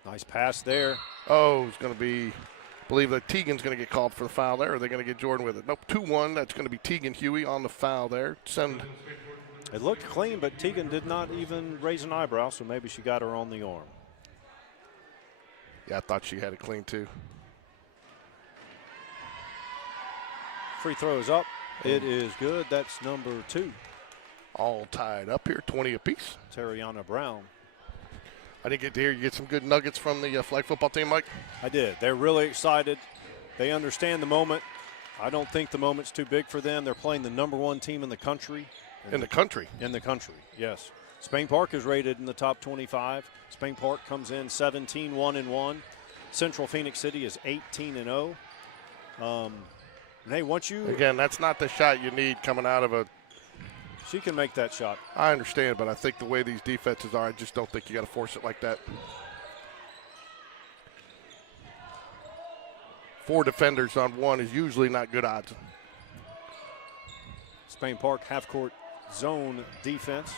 Nice pass there. Oh, it's going to be, I believe that Tegan's going to get called for the foul there, or they're going to get Jordan with it. Nope, 2-1. That's going to be Tegan Huey on the foul there. It looked clean, but Tegan did not even raise an eyebrow, so maybe she got her on the arm. Yeah, I thought she had it clean, too. Free throws up. It is good. That's number 2. All tied up here, 20 apiece. Tariana Brown. I didn't get to hear you get some good nuggets from the flag football team, Mike. I did. They're really excited. They understand the moment. I don't think the moment's too big for them. They're playing the number 1 team in the country. In the country? In the country, yes. Spain Park is rated in the top 25. Spain Park comes in 17-1-1. Central Phoenix City is 18-0. And hey, once you... Again, that's not the shot you need coming out of a She can make that shot. I understand, but I think the way these defenses are, I just don't think you got to force it like that. 4 defenders on 1 is usually not good odds. Spain Park half-court zone defense.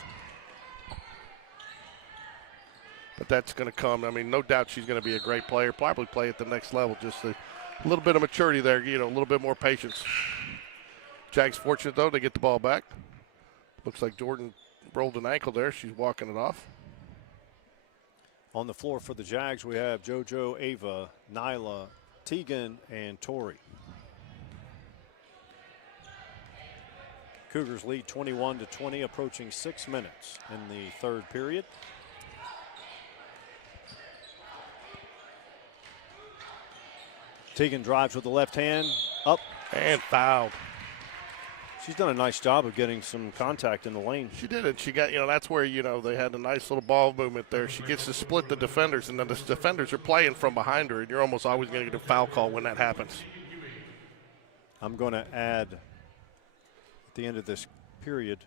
But that's going to come. I mean, no doubt she's going to be a great player, probably play at the next level. Just a little bit of maturity there, a little bit more patience. Jags fortunate, though, to get the ball back. Looks like Jordan rolled an ankle there. She's walking it off. On the floor for the Jags, we have JoJo, Ava, Nyla, Tegan, and Tori. Cougars lead 21-20, approaching 6 minutes in the third period. Tegan drives with the left hand, up. And fouled. She's done a nice job of getting some contact in the lane. She did it. She got, that's where, they had a nice little ball movement there. She gets to split the defenders, and then the defenders are playing from behind her, and you're almost always going to get a foul call when that happens. I'm going to add, at the end of this period,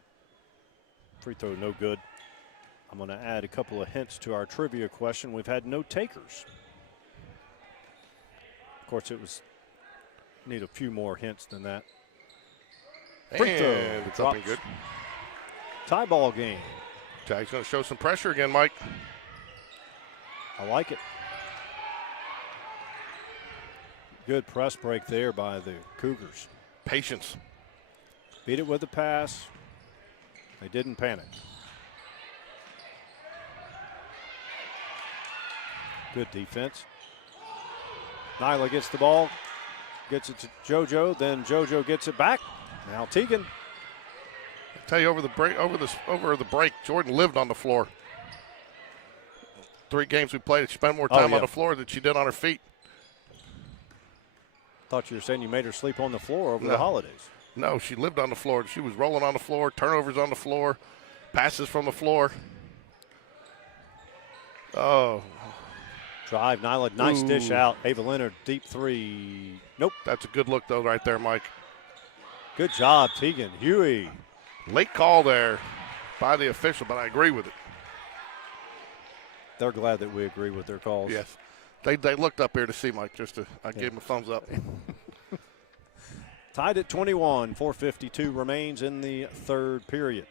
free throw no good. I'm going to add a couple of hints to our trivia question. We've had no takers. Of course, need a few more hints than that. Free throw. It's up and good. Tie ball game. Jags going to show some pressure again, Mike. I like it. Good press break there by the Cougars. Patience. Beat it with the pass. They didn't panic. Good defense. Nyla gets the ball, gets it to JoJo, then JoJo gets it back. Now Tegan. I tell you, over the break, Jordan lived on the floor. 3 games we played, she spent more time on the floor than she did on her feet. Thought you were saying you made her sleep on the floor over the holidays. No, she lived on the floor. She was rolling on the floor, turnovers on the floor, passes from the floor. Oh. Drive, Nyla, nice dish out. Ava Leonard, deep 3. Nope. That's a good look, though, right there, Mike. Good job, Tegan. Huey. Late call there by the official, but I agree with it. They're glad that we agree with their calls. Yes. They looked up here to see Mike, I gave them a thumbs up. Tied at 21, 4:52 remains in the third period.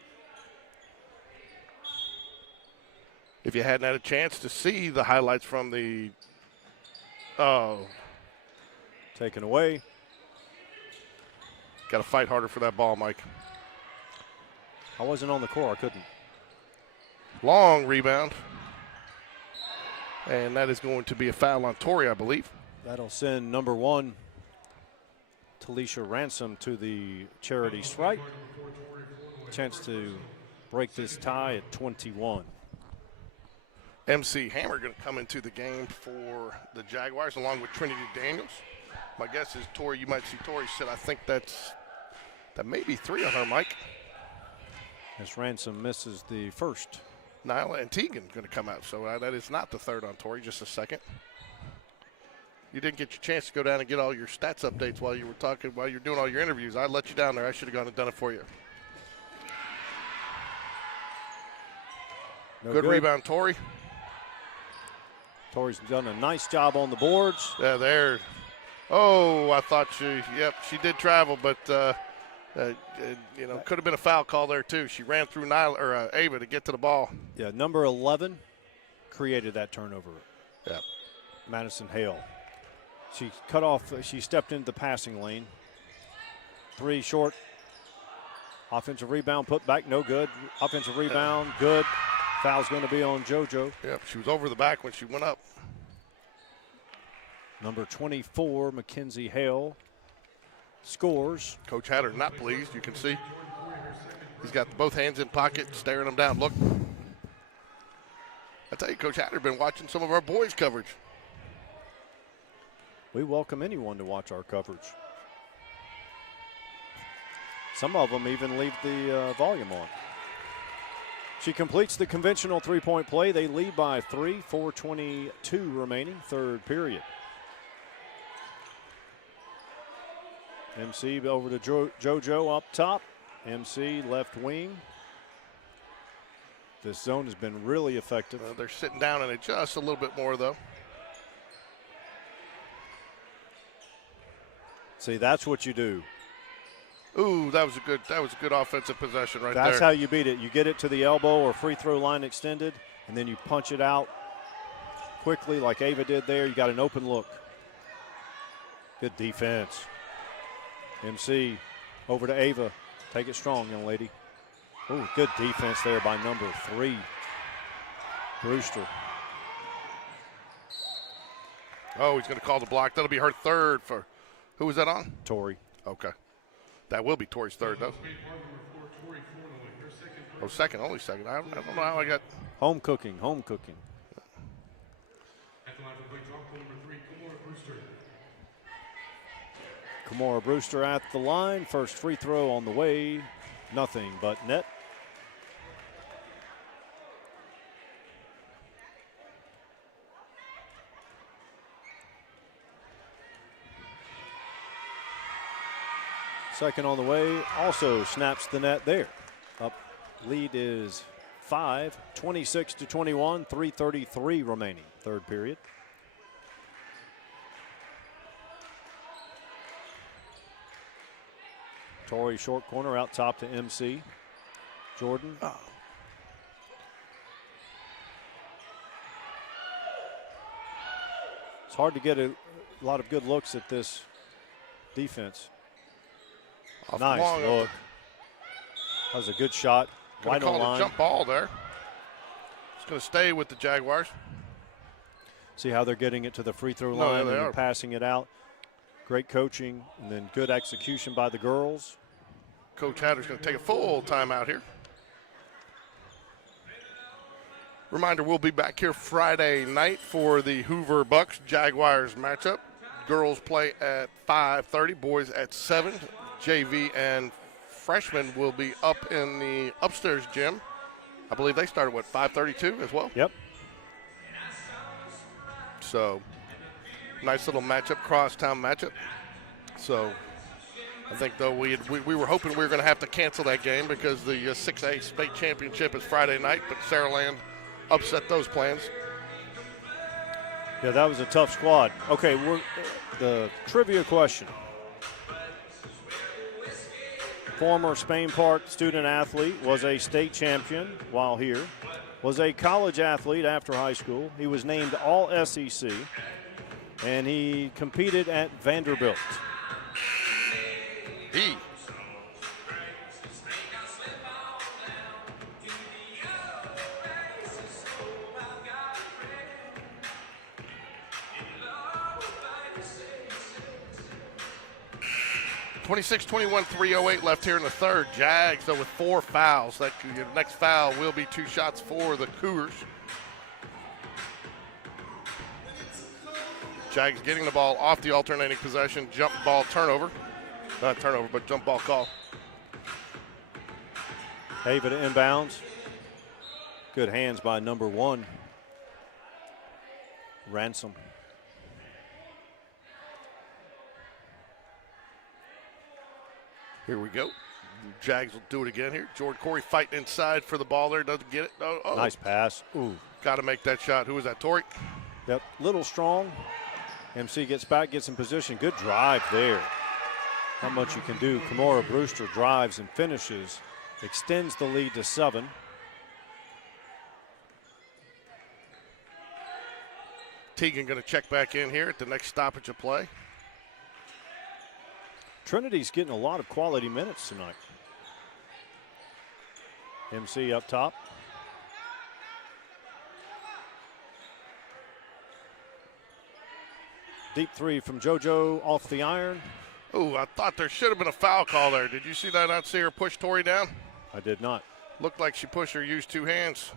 If you hadn't had a chance to see the highlights from the taken away. Got to fight harder for that ball, Mike. I wasn't on the court. I couldn't. Long rebound. And that is going to be a foul on Tori, I believe. That'll send number 1, Talisha Ransom, to the charity stripe. Chance to break this tie at 21. MC Hammer going to come into the game for the Jaguars along with Trinity Daniels. My guess is Tori, you might see Tori sit. I think that may be 3 on her, Mike. As Ransom misses the first. Nyla and Tegan going to come out, so that is not the 3rd on Tori, just a second. You didn't get your chance to go down and get all your stats updates while you were doing all your interviews. I let you down there. I should have gone and done it for you. No good rebound, Tori. Tori's done a nice job on the boards. Yeah, there. Oh, I thought she did travel, but could have been a foul call there too. She ran through Ava to get to the ball. Yeah, number 11 created that turnover. Yeah, Madison Hale. She cut off. She stepped into the passing lane. 3 short. Offensive rebound, put back, no good. Offensive rebound, good. Foul's going to be on JoJo. Yep, she was over the back when she went up. Number 24, Mackenzie Hale, scores. Coach Hatter not pleased, you can see. He's got both hands in pocket, staring them down. Look. I tell you, Coach Hatter been watching some of our boys' coverage. We welcome anyone to watch our coverage. Some of them even leave the volume on. She completes the conventional 3-point play. They lead by 3, 4:22 remaining, third period. MC over to JoJo up top. MC left wing. This zone has been really effective. They're sitting down in it just a little bit more, though. See, that's what you do. Ooh, that was a good offensive possession right there. That's how you beat it. You get it to the elbow or free throw line extended, and then you punch it out quickly like Ava did there. You got an open look. Good defense. MC over to Ava. Take it strong, young lady. Ooh, good defense there by number 3, Brewster. Oh, he's going to call the block. That'll be her third for, who was that on? Tori. Okay. That will be Tori's third, though. Oh, second, only second. I don't know how I got. Home cooking, home cooking. At the line for Clay-Chalkville, number 3, Kimora Brewster. Kimora Brewster at the line. First free throw on the way. Nothing but net. Second on the way, also snaps the net there. Up lead is 5, 26-21, 3:33 remaining, third period. Torrey short corner out top to MC. Jordan. Oh. It's hard to get a lot of good looks at this defense. Off nice long look. That was a good shot. Right on line. A jump ball there. It's going to stay with the Jaguars. See how they're getting it to the free throw line and then passing it out. Great coaching and then good execution by the girls. Coach Hatter's going to take a full timeout here. Reminder, we'll be back here Friday night for the Hoover Bucks Jaguars matchup. Girls play at 5:30, boys at 7. JV and freshmen will be up in the upstairs gym. I believe they started, 5:32 as well? Yep. So, nice little matchup, crosstown matchup. So, I think, though, we were hoping we were going to have to cancel that game because the 6A state championship is Friday night, but Saraland upset those plans. Yeah, that was a tough squad. Okay, the trivia question. Former Spain Park student athlete, was a state champion while here, was a college athlete after high school. He was named All-SEC, and he competed at Vanderbilt. He. (26-21), 3:08 left here in the third. Jags, though, with 4 fouls. Your next foul will be 2 shots for the Cougars. Jags getting the ball off the alternating possession. Jump ball turnover. Not turnover, but jump ball call. Ava to inbounds. Good hands by number 1, Ransom. Here we go. Jags will do it again here. Jordan Corey fighting inside for the ball there. Doesn't get it. Oh. Nice pass. Ooh. Got to make that shot. Who was that, Tori? Yep, little strong. MC gets back, gets in position. Good drive there. Not much you can do. Kimora Brewster drives and finishes. Extends the lead to 7. Teagan going to check back in here at the next stoppage of play. Trinity's getting a lot of quality minutes tonight. MC up top. Deep 3 from JoJo off the iron. Oh, I thought there should have been a foul call there. Did you see that? Not see her push Tori down? I did not. Looked like she pushed her, used 2 hands.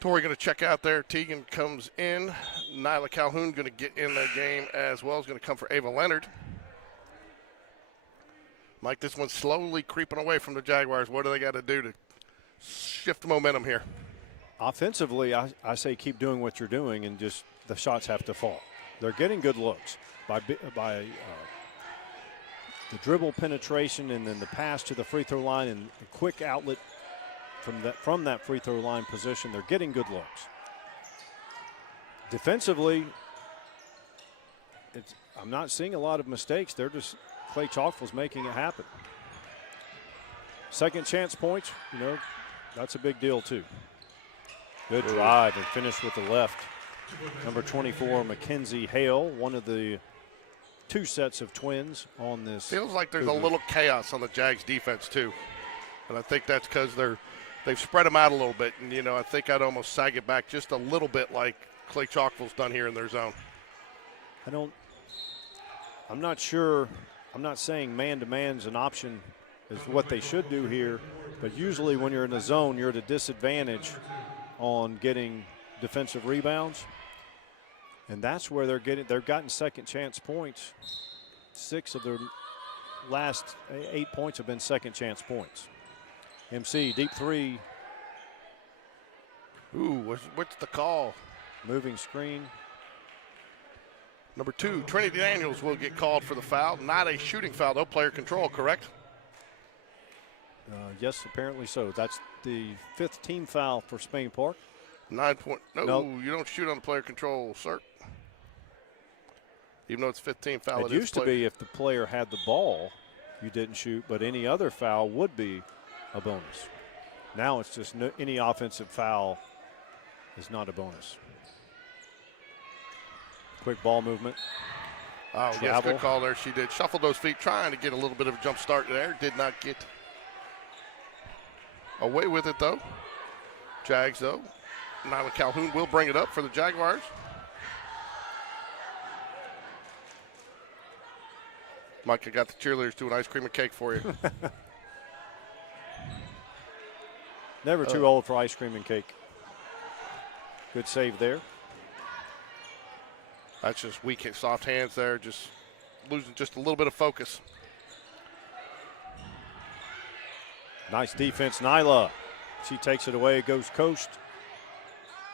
Tori going to check out there. Teagan comes in. Nyla Calhoun going to get in the game as well. Is going to come for Ava Leonard. Mike, this one's slowly creeping away from the Jaguars. What do they got to do to shift momentum here? Offensively, I say keep doing what you're doing and just the shots have to fall. They're getting good looks by the dribble penetration and then the pass to the free throw line and a quick outlet from that free throw line position. They're getting good looks. Defensively, I'm not seeing a lot of mistakes. They're just Clay-Chalkville's making it happen. Second chance points, you know, that's a big deal too. Good drive and finish with the left. Number 24, Mackenzie Hale, one of the 2 sets of twins on this. Feels like there's a little chaos on the Jags defense too. And I think that's because they've spread them out a little bit. And, you know, I think I'd almost sag it back just a little bit like Clay-Chalkville's done here in their zone. I'm not sure. I'm not saying man-to-man's an option is what they should do here, but usually when you're in a zone, you're at a disadvantage on getting defensive rebounds. And that's where they've gotten second chance points. 6 of their last 8 points have been second chance points. MC, deep 3. Ooh, what's the call? Moving screen. Number 2, Trinity Daniels will get called for the foul. Not a shooting foul, though. Player control, correct? Yes, apparently so. That's the 5th team foul for Spain Park. 9 point. No, nope. You don't shoot on the player control, sir. Even though it's 15 foul. It used to be if the player had the ball, you didn't shoot, but any other foul would be a bonus. Now it's just any offensive foul is not a bonus. Quick ball movement. Oh, yes, good call there. She did shuffle those feet, trying to get a little bit of a jump start there. Did not get away with it, though. Jags, though. Nyla Calhoun will bring it up for the Jaguars. Mike, I got the cheerleaders doing ice cream and cake for you. Never too old for ice cream and cake. Good save there. That's just weak, soft hands there, just losing just a little bit of focus. Nice defense, Nyla. She takes it away, goes coast.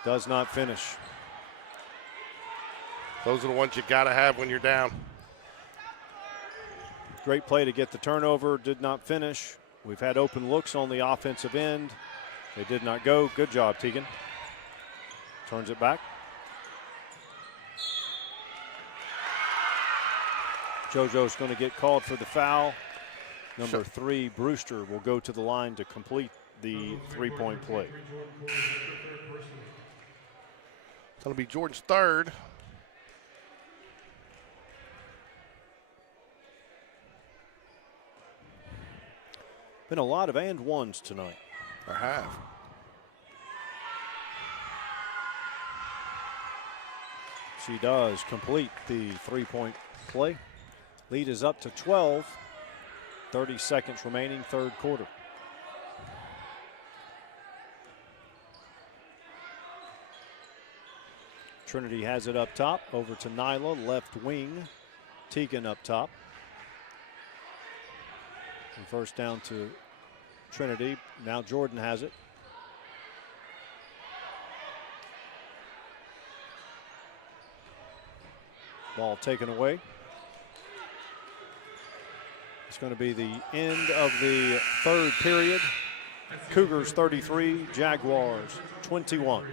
Does not finish. Those are the ones you got to have when you're down. Great play to get the turnover, did not finish. We've had open looks on the offensive end. They did not go. Good job, Tegan. Turns it back. JoJo's going to get called for the foul. Number 3, Brewster, will go to the line to complete the 3-point play. It's going to be Jordan's 3rd. Been a lot of and ones tonight. There have. She does complete the 3-point play. Lead is up to 12. 30 seconds remaining, 3rd quarter. Trinity has it up top, over to Nyla, left wing. Tegan up top. Reverse down to Trinity. Now Jordan has it. Ball taken away. It's going to be the end of the 3rd period. Cougars 33, Jaguars 21.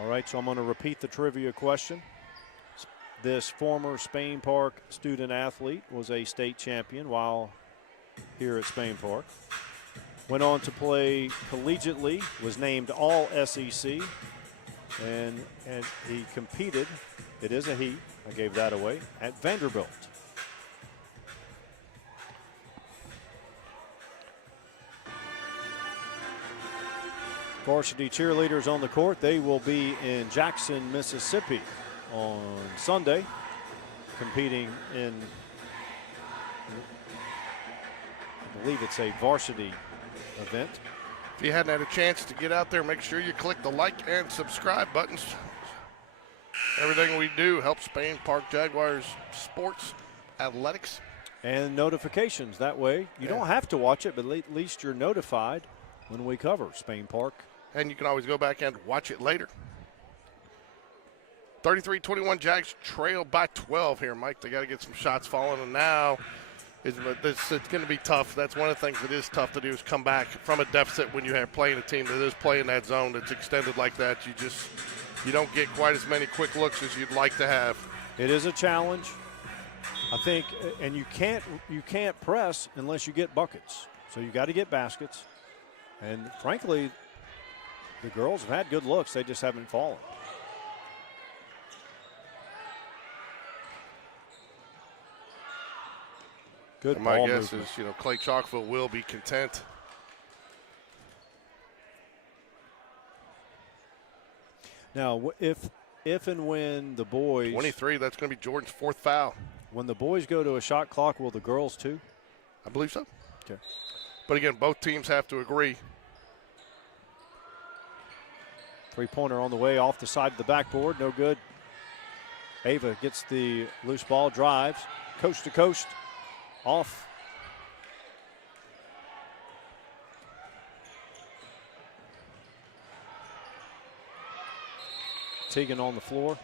All right, so I'm going to repeat the trivia question. This former Spain Park student athlete was a state champion while here at Spain Park. Went on to play collegiately, was named All SEC, and he competed, it is a he, I gave that away, at Vanderbilt. Varsity cheerleaders on the court. They will be in Jackson, Mississippi on Sunday, competing in, I believe it's a varsity event. If you hadn't had a chance to get out there, make sure you click the like and subscribe buttons. Everything we do helps Spain Park Jaguars sports, athletics. And notifications. That way you don't have to watch it, but at least you're notified when we cover Spain Park. And you can always go back and watch it later. 33-21, Jags trail by 12 here, Mike. They got to get some shots falling, and now it's going to be tough. That's one of the things that is tough to do, is come back from a deficit when you have playing a team that is playing that zone that's extended like that. You don't get quite as many quick looks as you'd like to have. It is a challenge, I think, and you can't press unless you get buckets. So you got to get baskets, and frankly, the girls have had good looks. They just haven't fallen. Good and my ball guess movement. is, Clay-Chalkville will be content. Now, if and when the boys 23, that's going to be Jordan's 4th foul. When the boys go to a shot clock, will the girls too? I believe so. Okay. But again, both teams have to agree. Three-pointer on the way off the side of the backboard, no good. Ava gets the loose ball, drives, coast to coast, off. Teagan on the floor.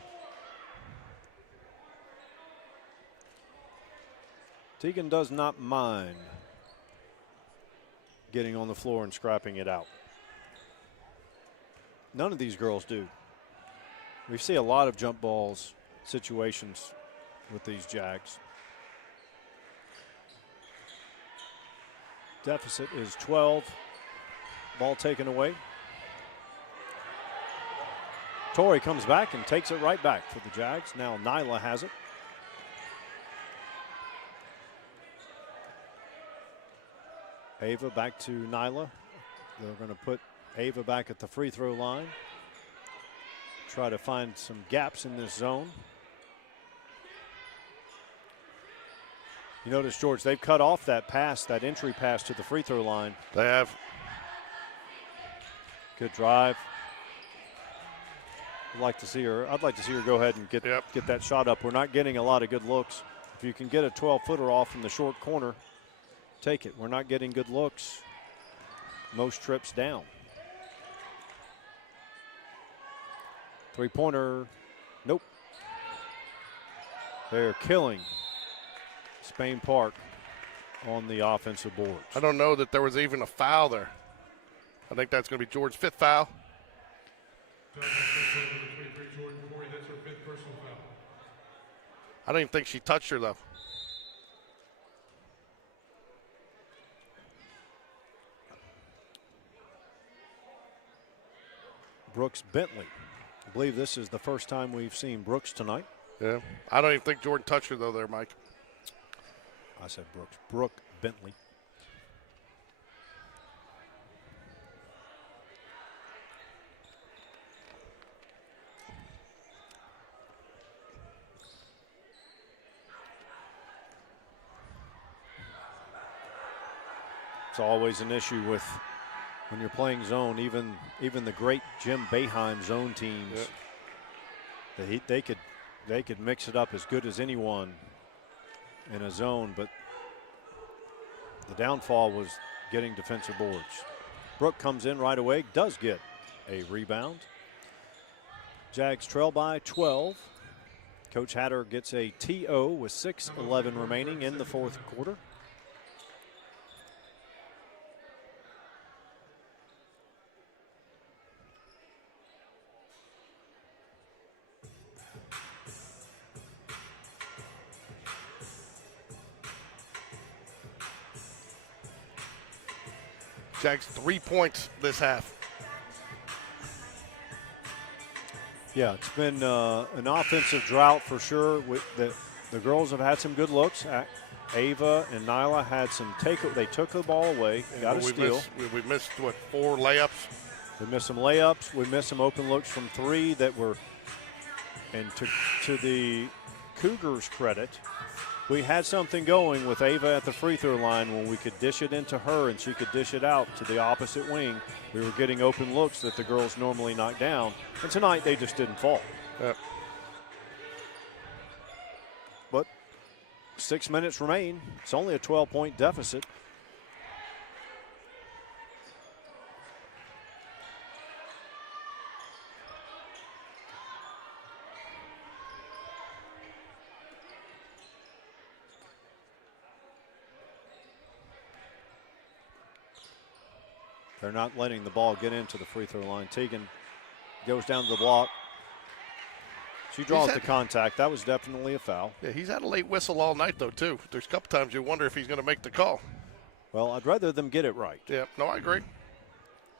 Teagan does not mind getting on the floor and scrapping it out. None of these girls do. We see a lot of jump balls situations with these Jags. Deficit is 12. Ball taken away. Torrey comes back and takes it right back for the Jags. Now Nyla has it. Ava back to Nyla. They're going to put Ava back at the free throw line. Try to find some gaps in this zone. You notice, George, they've cut off that pass, that entry pass to the free throw line. They have. Good drive. I'd like to see her go ahead and get that shot up. We're not getting a lot of good looks. If you can get a 12-footer off in the short corner, take it. We're not getting good looks. Most trips down. Three-pointer, nope. They're killing Spain Park on the offensive boards. I don't know that there was even a foul there. I think that's going to be George's 5th foul. I don't even think she touched her, though. Brooks Bentley. I believe this is the first time we've seen Brooks tonight. Yeah. I don't even think Jordan touched her, though, there, Mike. I said Brooks. Brooke Bentley. It's always an issue with when you're playing zone. Even the great Jim Boeheim zone teams, they could mix it up as good as anyone in a zone, but the downfall was getting defensive boards. Brooke comes in right away, does get a rebound. Jags trail by 12. Coach Hatter gets a TO with 6:11 remaining in the fourth quarter. Jags 3 points this half. Yeah, it's been an offensive drought for sure. The girls have had some good looks. Ava and Nyla had some they took the ball away, got a steal. We missed, what, 4 layups? We missed some layups. We missed some open looks from 3 that were, and to the Cougars' credit, we had something going with Ava at the free throw line when we could dish it into her and she could dish it out to the opposite wing. We were getting open looks that the girls normally knock down, and tonight they just didn't fall. Yep. But 6 minutes remain. It's only a 12-point deficit. They're not letting the ball get into the free throw line. Teagan goes down to the block. She draws the contact. That was definitely a foul. Yeah, he's had a late whistle all night, though, too. There's a couple times you wonder if he's going to make the call. Well, I'd rather them get it right. Yeah, no, I agree.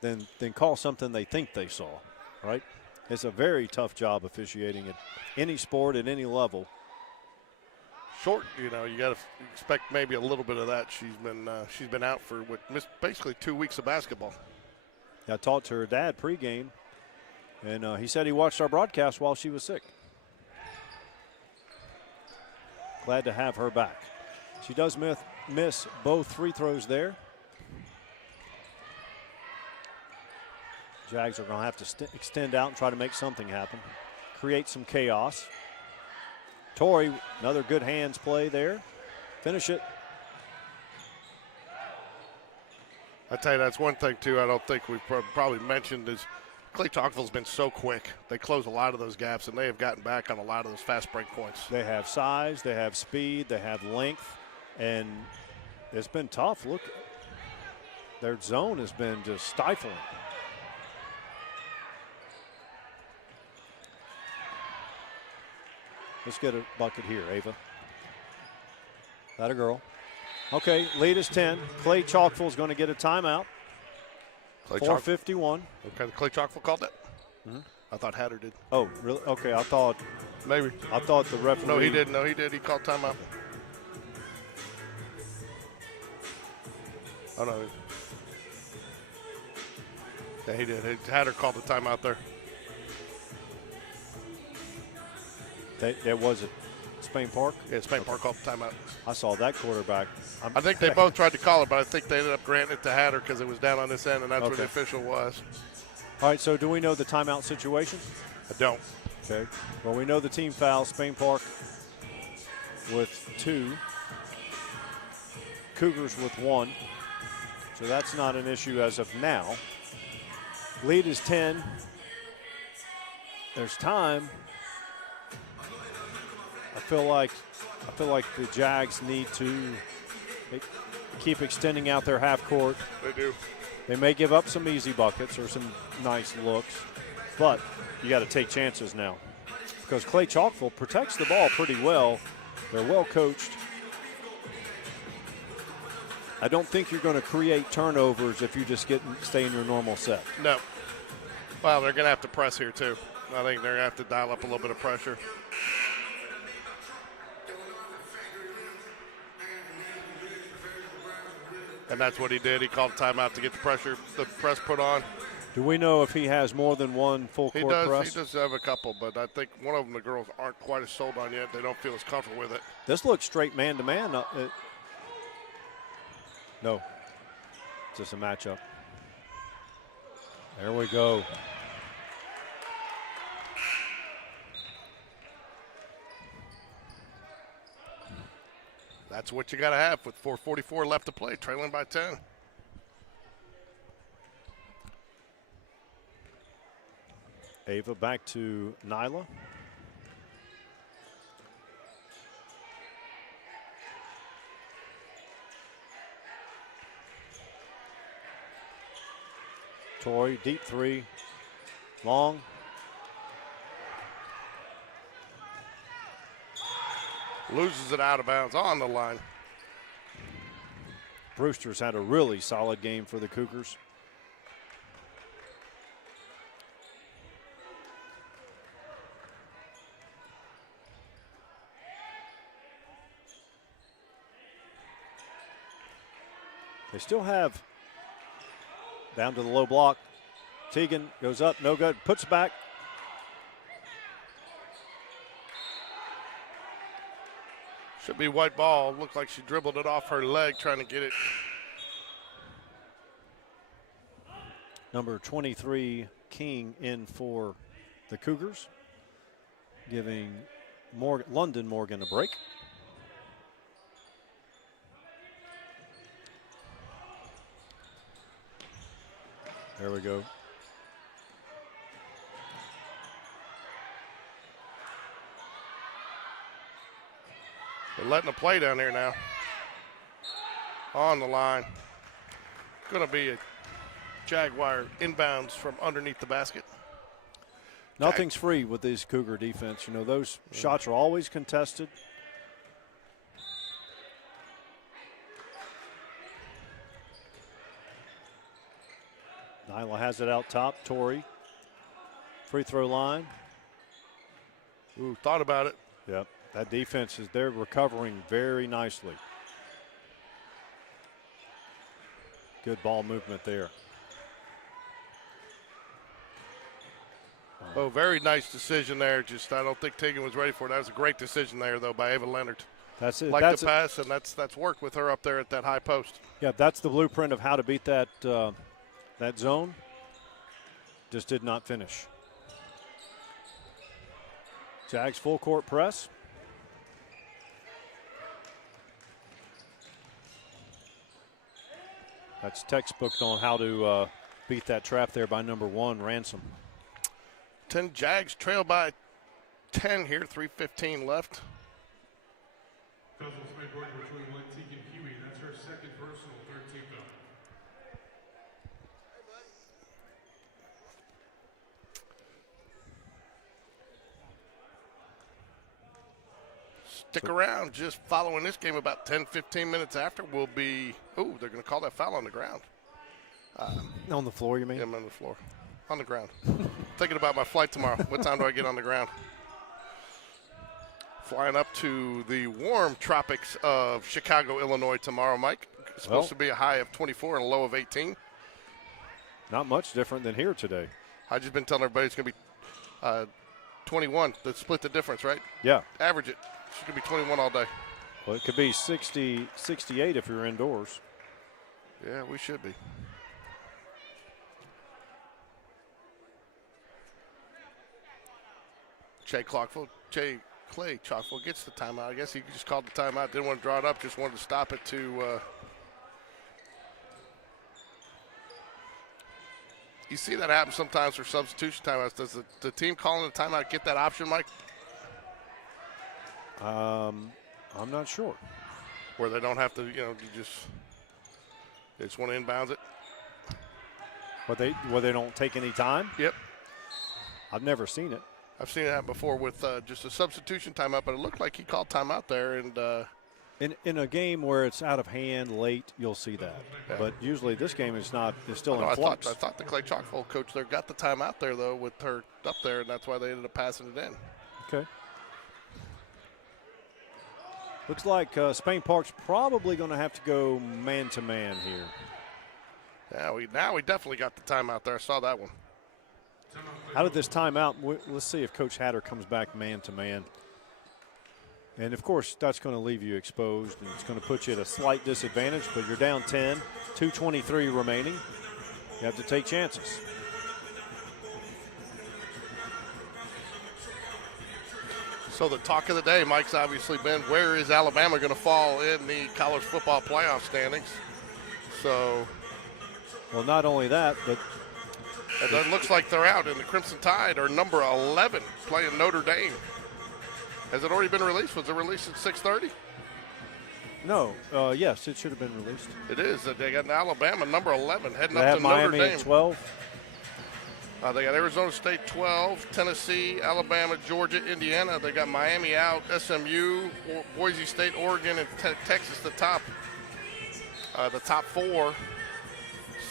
Than call something they think they saw, right? It's a very tough job officiating at any sport at any level. Short, you know, you got to expect maybe a little bit of that. She's been out for basically 2 weeks of basketball. I talked to her dad pregame, and he said he watched our broadcast while she was sick. Glad to have her back. She does miss both free throws there. Jags are going to have to extend out and try to make something happen, create some chaos. Torrey, another good hands play there. Finish it. I tell you, that's one thing, too, I don't think we've probably mentioned is Clay-Chalkville's been so quick. They close a lot of those gaps, and they have gotten back on a lot of those fast break points. They have size, they have speed, they have length, and it's been tough. Look, their zone has been just stifling. Let's get a bucket here, Ava. That a girl. Okay, lead is 10. Clay-Chalkville is going to get a timeout. 4:51. Okay, Clay-Chalkville called that? Mm-hmm. I thought Hatter did. Oh, really? Okay, I thought. Maybe. I thought the referee. No, he did. No, he did. He called timeout. Oh, no. Yeah, he did. Hatter called the timeout there. That was at Spain Park? Yeah, Spain Park called the timeout. I saw that quarterback. I think they both tried to call it, but I think they ended up granting it to Hatter because it was down on this end, and that's where the official was. All right, so do we know the timeout situation? I don't. Okay. Well, we know the team foul. Spain Park with 2. Cougars with 1. So that's not an issue as of now. Lead is 10. There's time. I feel like the Jags need to keep extending out their half court. They do. They may give up some easy buckets or some nice looks, but you got to take chances now because Clay-Chalkville protects the ball pretty well. They're well coached. I don't think you're going to create turnovers if you just stay in your normal set. No. Well, they're going to have to press here too. I think they're going to have to dial up a little bit of pressure. And that's what he did. He called timeout to get the press put on. Do we know if he has more than one full court press? He does have a couple, but I think one of them the girls aren't quite as sold on yet. They don't feel as comfortable with it. This looks straight man-to-man. No, it's just a matchup. There we go. That's what you got to have with 4:44 left to play, trailing by 10. Ava back to Nyla. Torrey, deep 3, long. Loses it out of bounds on the line. Brewster's had a really solid game for the Cougars. They still have down to the low block. Teagan goes up, no good, puts back. Should be white ball. Looked like she dribbled it off her leg trying to get it. Number 23, King, in for the Cougars, giving London Morgan a break. There we go. They're letting the play down there now. On the line. Going to be a Jaguar inbounds from underneath the basket. Nothing's free with this Cougar defense. You know, those shots are always contested. Nyla has it out top. Torrey, free throw line. Ooh, thought about it. Yep, that defense is there recovering very nicely. Good ball movement there. Oh, very nice decision there. Just I don't think Tegan was ready for it. That was a great decision there, though, by Ava Leonard. That's it. Like That's the pass, and that's worked with her up there at that high post. Yeah, that's the blueprint of how to beat that that zone. Just did not finish. Jags full court press. That's textbook on how to beat that trap there by number 1, Ransom. 10 Jags trail by 10 here, 3:15 left. Fouls on Smith Gordon for 21, Tegan Huey. That's her second personal, third team foul. Stick around. Just following this game about 10, 15 minutes after will be, oh, they're going to call that foul on the ground. On the floor, you mean? Yeah, I'm on the floor. On the ground. Thinking about my flight tomorrow. What time do I get on the ground? Flying up to the warm tropics of Chicago, Illinois tomorrow, Mike. It's supposed to be a high of 24 and a low of 18. Not much different than here today. I've just been telling everybody it's going to be 21. That split the difference, right? Yeah. Average it. It's going to be 21 all day. Well, it could be 60, 68 if you're indoors. Yeah, we should be. Clay-Chalkville gets the timeout. I guess he just called the timeout. Didn't want to draw it up. Just wanted to stop it to. You see that happen sometimes for substitution timeouts. Does the team calling the timeout get that option, Mike? I'm not sure. Where they don't have to, they just want to inbounds it. Where they don't take any time? Yep. I've never seen it. I've seen that before with just a substitution timeout, but it looked like he called timeout there. And in a game where it's out of hand late, you'll see that. Yeah. But usually this game is not. It's still in flux. I thought the Clay-Chalkville coach there got the timeout there though with her up there, and that's why they ended up passing it in. Okay. Looks like Spain Park's probably going to have to go man-to-man here. Yeah, we definitely got the timeout there. I saw that one. Out of this timeout, let's see if Coach Hatter comes back man-to-man. And, of course, that's going to leave you exposed, and it's going to put you at a slight disadvantage, but you're down 10, 2:23 remaining. You have to take chances. So the talk of the day, Mike's obviously been, where is Alabama going to fall in the college football playoff standings? So. Well, not only that, but. It looks like they're out, and the Crimson Tide are number 11 playing Notre Dame. Has it already been released? Was it released at 6:30? No. Yes, it should have been released. It is. They got Alabama number 11 heading they up have to Miami Notre Dame. At 12. They got Arizona State 12, Tennessee, Alabama, Georgia, Indiana. They got Miami out, SMU, Boise State, Oregon, and Texas the top 4.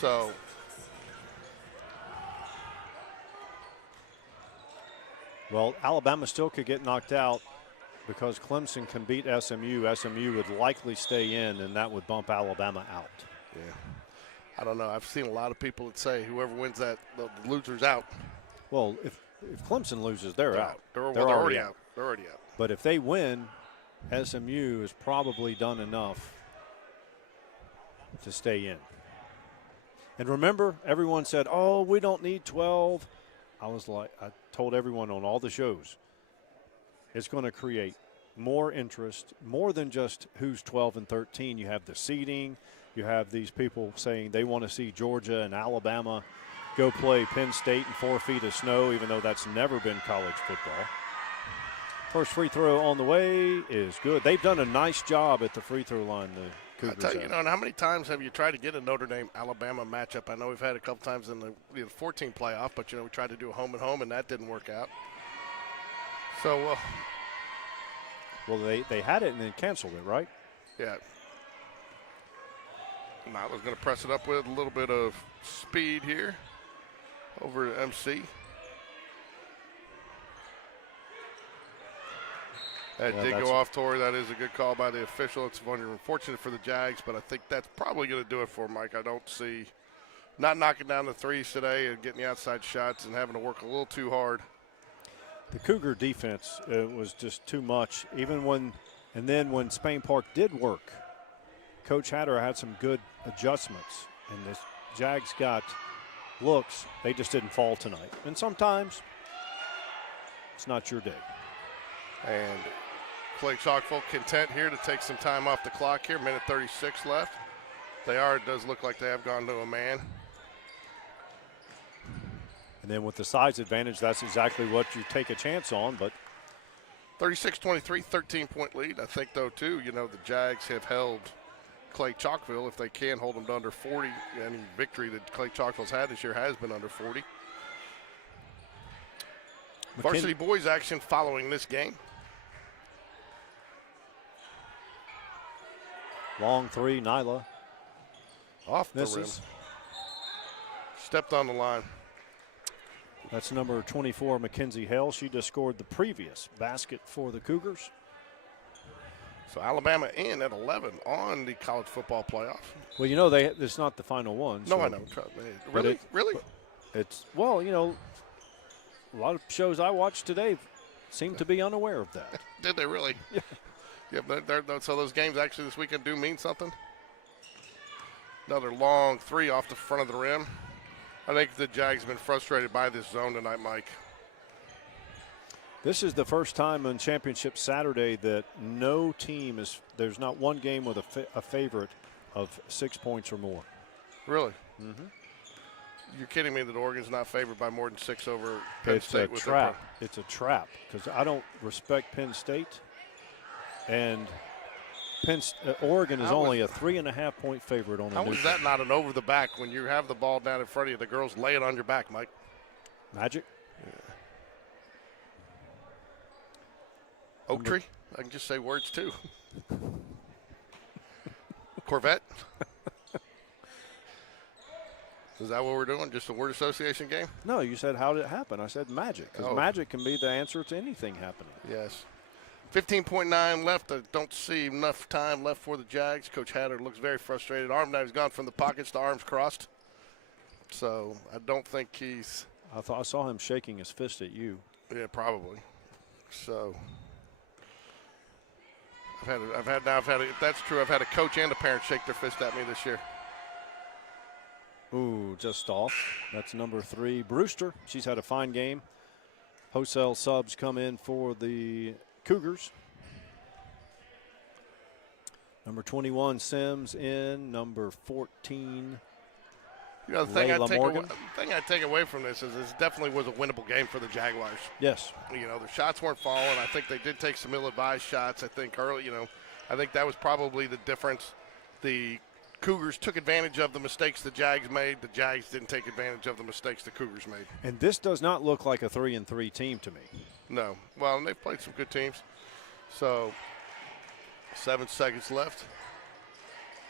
So. Well, Alabama still could get knocked out because Clemson can beat SMU. SMU would likely stay in, and that would bump Alabama out. Yeah. I don't know. I've seen a lot of people that say whoever wins that, the loser's out. Well, if Clemson loses, they're out. They're already out. They're already out. But if they win, SMU has probably done enough to stay in. And remember, everyone said, oh, we don't need 12. I told everyone on all the shows, it's going to create more interest, more than just who's 12 and 13. You have the seeding. You have these people saying they want to see Georgia and Alabama go play Penn State in 4 feet of snow, even though that's never been college football. First free throw on the way is good. They've done a nice job at the free throw line, Cougars I tell you, have. and how many times have you tried to get a Notre Dame-Alabama matchup? I know we've had a couple times in the 14 playoff, but, we tried to do a home and home, and that didn't work out. So, well, they had it and then canceled it, right? yeah. Nyla's going to press it up with a little bit of speed here over to MC. That did go off, Tori. That is a good call by the official. It's unfortunate for the Jags, but I think that's probably going to do it for Mike. I don't see not knocking down the threes today and getting the outside shots and having to work a little too hard. The Cougar defense was just too much. And then when Spain Park did work, Coach Hatter had some good adjustments, and the Jags got looks. They just didn't fall tonight. And sometimes it's not your day. And Clay-Chalkville content here to take some time off the clock here. Minute 36 left. It does look like they have gone to a man. And then with the size advantage, that's exactly what you take a chance on. But 36-23, 13-point lead. I think, though, too, the Jags have held Clay-Chalkville. If they can hold them to under 40, any victory that Clay-Chalkville's had this year has been under 40. Varsity boys action following this game. Long three, Nyla. Off the rim. Stepped on the line. That's number 24, Mackenzie Hale. She just scored the previous basket for the Cougars. So Alabama in at 11 on the college football playoff. Well, it's not the final one. No, so, I know. Really? Really? It's, a lot of shows I watched today seem to be unaware of that. Did they really? Yeah. Yeah, so those games actually this weekend do mean something? Another long three off the front of the rim. I think the Jags have been frustrated by this zone tonight, Mike. This is the first time on Championship Saturday that no team there's not one game with a favorite of 6 points or more. Really? Mm-hmm. You're kidding me that Oregon's not favored by more than 6 over Penn State? It's a trap. It's a trap because I don't respect Penn State. And Oregon is only a 3.5-point favorite on the How is that not an over the back when you have the ball down in front of you? The girls lay it on your back, Mike. Magic? Yeah. Oak tree? I can just say words too. Corvette? Is that what we're doing? Just a word association game? No, you said how did it happen? I said magic because magic can be the answer to anything happening. Yes. 15.9 left. I don't see enough time left for the Jags. Coach Hatter looks very frustrated. He's gone from the pockets to arms crossed. So I don't think he's. I saw him shaking his fist at you. Yeah, probably. So if that's true, I've had a coach and a parent shake their fist at me this year. Ooh, just off. That's number 3, Brewster. She's had a fine game. Wholesale subs come in for the Cougars. Number 21, Sims in. Number 14, the thing Layla I take away from this is this definitely was a winnable game for the Jaguars. Yes. The shots weren't falling. I think they did take some ill-advised shots. I think early, I think that was probably the difference. The Cougars took advantage of the mistakes the Jags made. The Jags didn't take advantage of the mistakes the Cougars made. And this does not look like a 3-3 team to me. No. Well, and they've played some good teams. So 7 seconds left.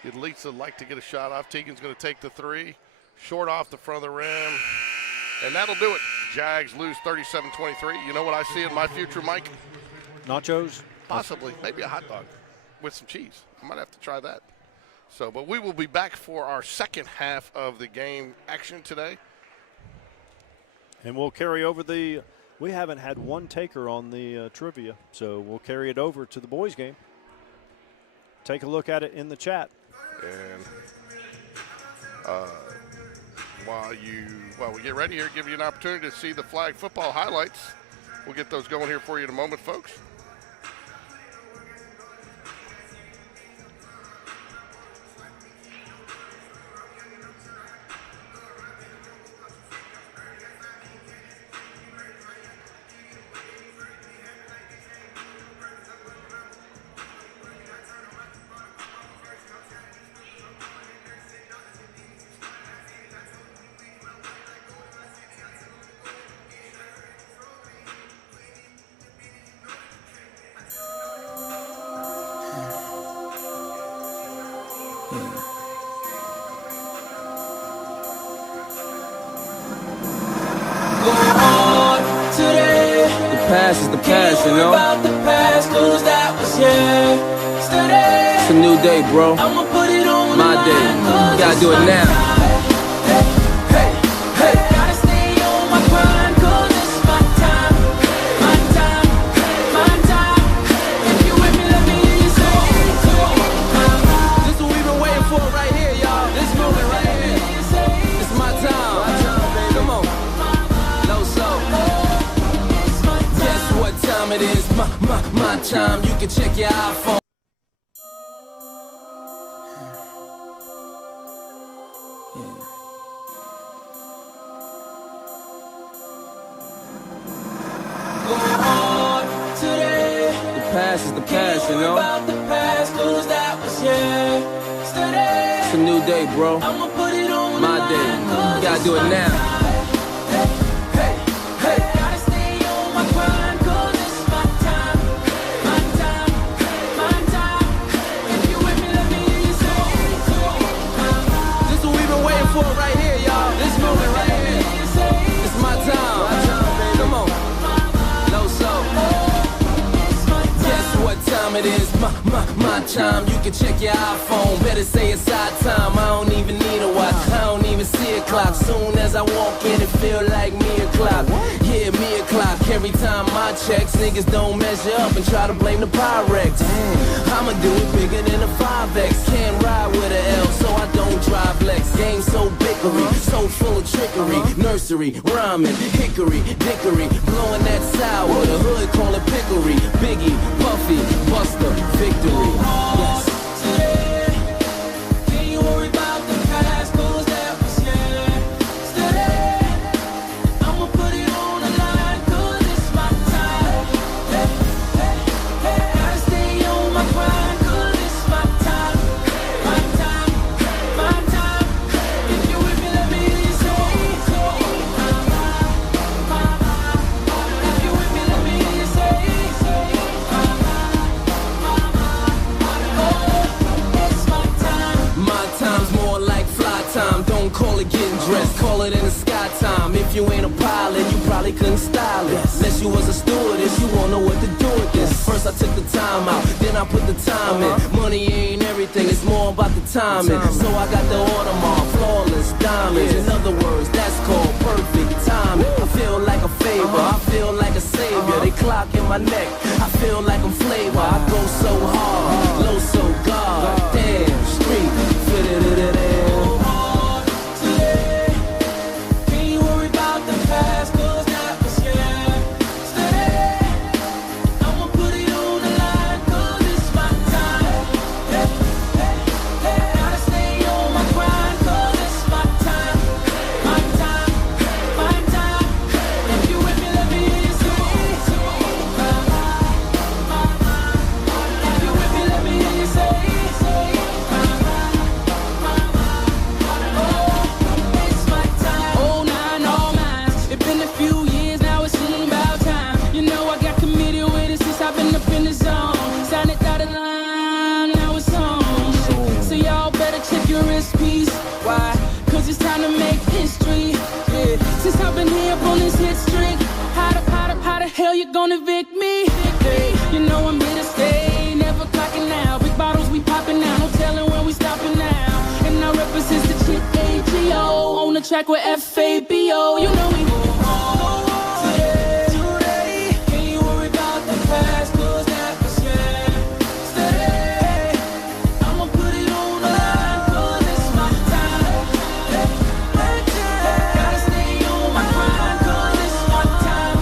You'd at least like to get a shot off. Tegan's going to take the 3. Short off the front of the rim. And that'll do it. Jags lose 37-23. You know what I see in my future, Mike? Nachos? Possibly. Maybe a hot dog with some cheese. I might have to try that. So, but we will be back for our second half of the game action today. And we'll carry over we haven't had one taker on the trivia, so we'll carry it over to the boys game. Take a look at it in the chat. And while we get ready here, give you an opportunity to see the flag football highlights. We'll get those going here for you in a moment, folks. Past is the past, you know. About the past, 'cause that was yesterday. It's a new day, bro. I'ma put it on my day. You gotta do it now. Hey, hey, hey. Gotta stay on my grind, 'cause it's my time, my time, my time. If you with me, let me hear you say. This is what we've been waiting for right here, y'all. This moment right here. It's my time. Come on. Low slow. What time it is, my time, you can check your iPhone. Go on today. The past is the past, you know. About the past, 'cause that was yesterday. It's a new day, bro. I'ma put it on my day. You gotta do it now. Right here, y'all. This moment right here. It's my time. Come on. Low slow. Guess what time it is? My time. You can check your iPhone. Better say it's our time. I don't even need a watch. I don't even see a clock. Soon as I walk in, it feel like me o'clock. Yeah, me o'clock. Every time I checks, niggas don't measure up and try to blame the Pyrex. I'ma do it bigger than a 5X. Can't ride with a L, so I don't drive Lex. Game so bickery, so full of trickery. Nursery, rhyming, hickory, dickory. Blowing that sour, the hood call it pickery. Biggie, Puffy, Buster, victory. Yes. Call it getting dressed, call it in the sky time. If you ain't a pilot, you probably couldn't style it. Unless you was a stewardess, you won't know what to do with this. First I took the time out, then I put the time in. Money ain't everything, it's more about the timing. So I got the Audemars, flawless diamonds. In other words, that's called perfect timing. I feel like a favor, I feel like a savior. They clock in my neck, I feel like I'm flavor. I go so hard, low so God. Damn, street, fit it. Hell, you gonna evict me? Hey, you know I'm here to stay, never clocking out. Big bottles we popping out, no telling when we stopping now. And I represent the chick AGO on the track with FABO. You know we go hard today. Can't you worry about the past, 'cause that was yesterday. I'ma put it on the line, 'cause it's my time. Gotta stay on my grind, 'cause it's my time.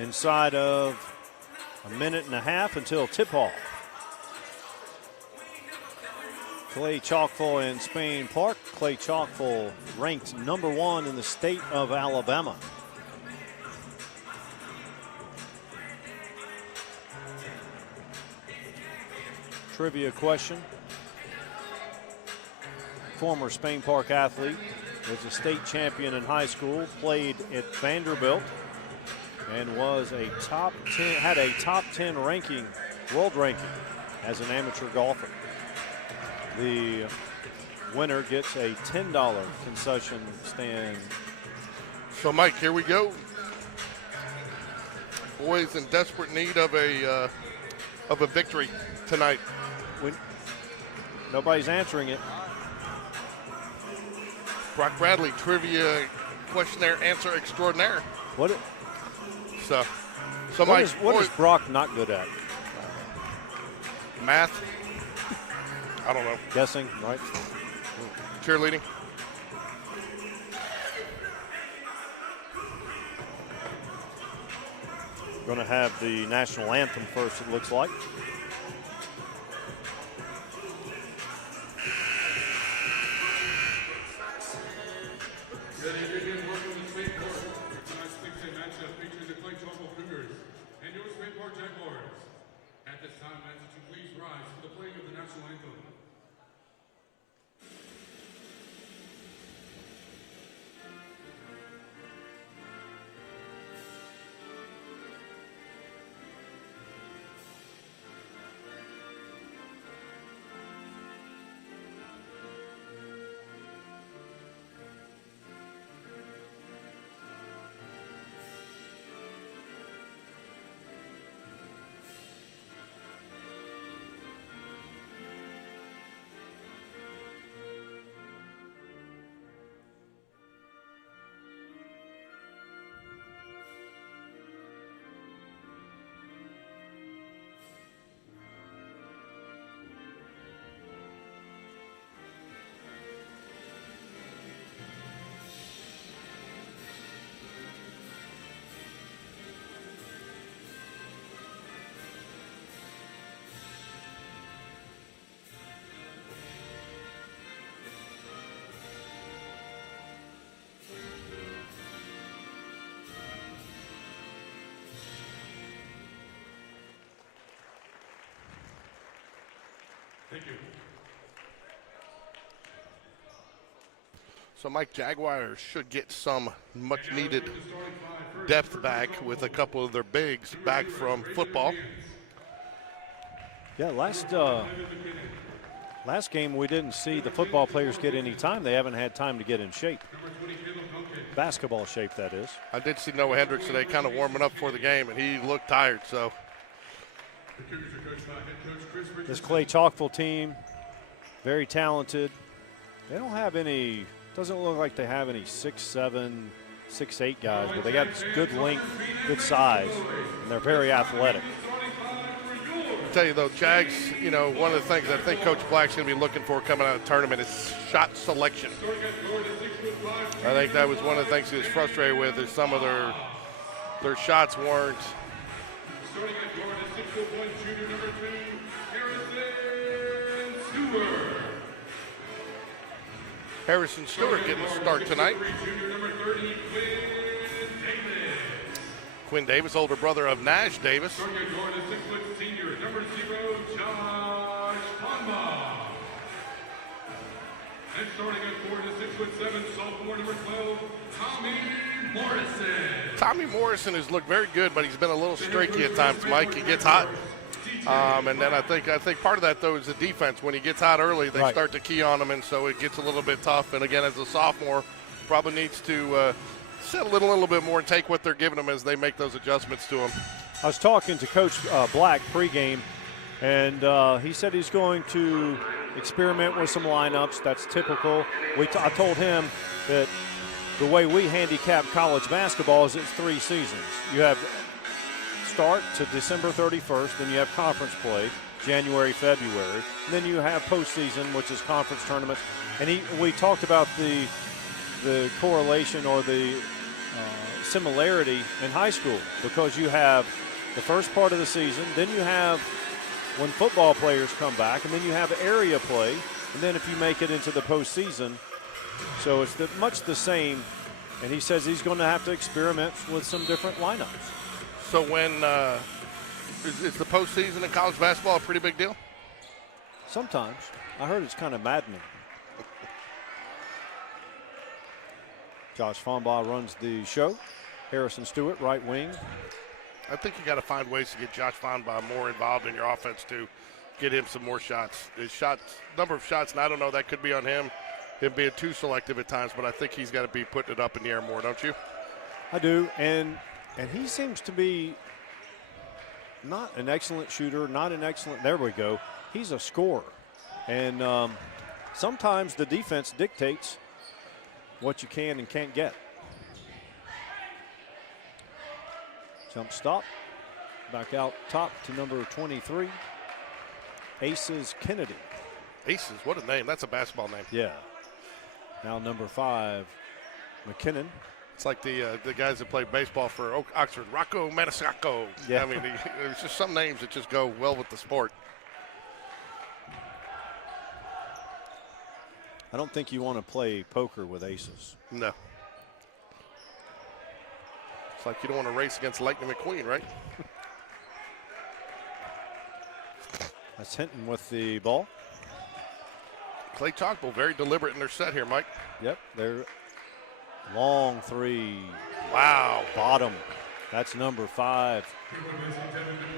inside of a minute and a half until tip-off. Clay-Chalkville and Spain Park. Clay-Chalkville ranked number 1 in the state of Alabama. Trivia question. Former Spain Park athlete, was a state champion in high school, played at Vanderbilt, and was a top 10, had a top 10 ranking, world ranking as an amateur golfer. The winner gets a $10 concession stand. So, Mike, here we go. Boys in desperate need of a victory tonight. Nobody's answering it. Brock Bradley, trivia questionnaire answer extraordinaire. What Mike, is Brock not good at? Math. I don't know. Guessing, right? Cheerleading. Going to have the national anthem first, it looks like. Ready to begin working with Spain Park. Tonight's 6A matchup features the Clay-Chalkville Cougars and your Spain Park Jaguars. At this time, fans, would you please rise for the playing of the national anthem. Thank you. So, Mike, Jaguars should get some much-needed depth back with a couple of their bigs back from football. Yeah, last game we didn't see the football players get any time. They haven't had time to get in shape. Basketball shape, that is. I did see Noah Hendricks today kind of warming up for the game, and he looked tired, so. This Clay-Chalkville team, very talented. They don't have any, doesn't look like they have any 6'7", 6'8" guys, but they got good length, good size, and they're very athletic. I'll tell you though, Jags, you know, one of the things I think Coach Black's going to be looking for coming out of the tournament is shot selection. I think that was one of the things he was frustrated with, is some of their shots weren't. Starting at guard is 6'1" junior number 2, Harrison Stewart getting the start tonight. Junior number 30, Quinn Davis, older brother of Nash Davis. Starting at guard is 6' senior number 0, Josh Ponma. And starting at guard is 6'7" sophomore number 12, Tommy Morrison. Tommy Morrison has looked very good, but he's been a little streaky at times, Mike. He gets hot. And then I think part of that, though, is the defense. When he gets hot early, they start to key on him, and so it gets a little bit tough. And, again, as a sophomore, probably needs to settle in a little bit more and take what they're giving him as they make those adjustments to him. I was talking to Coach Black pregame, and he said he's going to experiment with some lineups. That's typical. I told him that the way we handicap college basketball is it's 3 seasons. You have start to December 31st, then you have conference play, January, February. And then you have postseason, which is conference tournaments. And we talked about the correlation or the similarity in high school because you have the first part of the season, then you have when football players come back, and then you have area play, and then if you make it into the postseason. So it's much the same, and he says he's going to have to experiment with some different lineups. So when is the postseason in college basketball a pretty big deal? Sometimes. I heard it's kind of maddening. Josh Fonbaugh runs the show. Harrison Stewart, right wing. I think you got to find ways to get Josh Fonbaugh more involved in your offense to get him some more shots. His number of shots, and I don't know, that could be on him being too selective at times, but I think he's got to be putting it up in the air more, don't you? I do, and he seems to be not an excellent shooter, there we go. He's a scorer, and sometimes the defense dictates what you can and can't get. Jump stop. Back out top to number 23, Aces Kennedy. Aces, what a name. That's a basketball name. Yeah. Now number 5, McKinnon. It's like the guys that play baseball for Oxford, Rocco Maniscalco. Yeah. I mean, there's just some names that just go well with the sport. I don't think you want to play poker with aces. No. It's like you don't want to race against Lightning McQueen, right? That's Hinton with the ball. Clay-Chalkville very deliberate in their set here, Mike. Yep, they're long three. Wow. Bottom. That's number 5.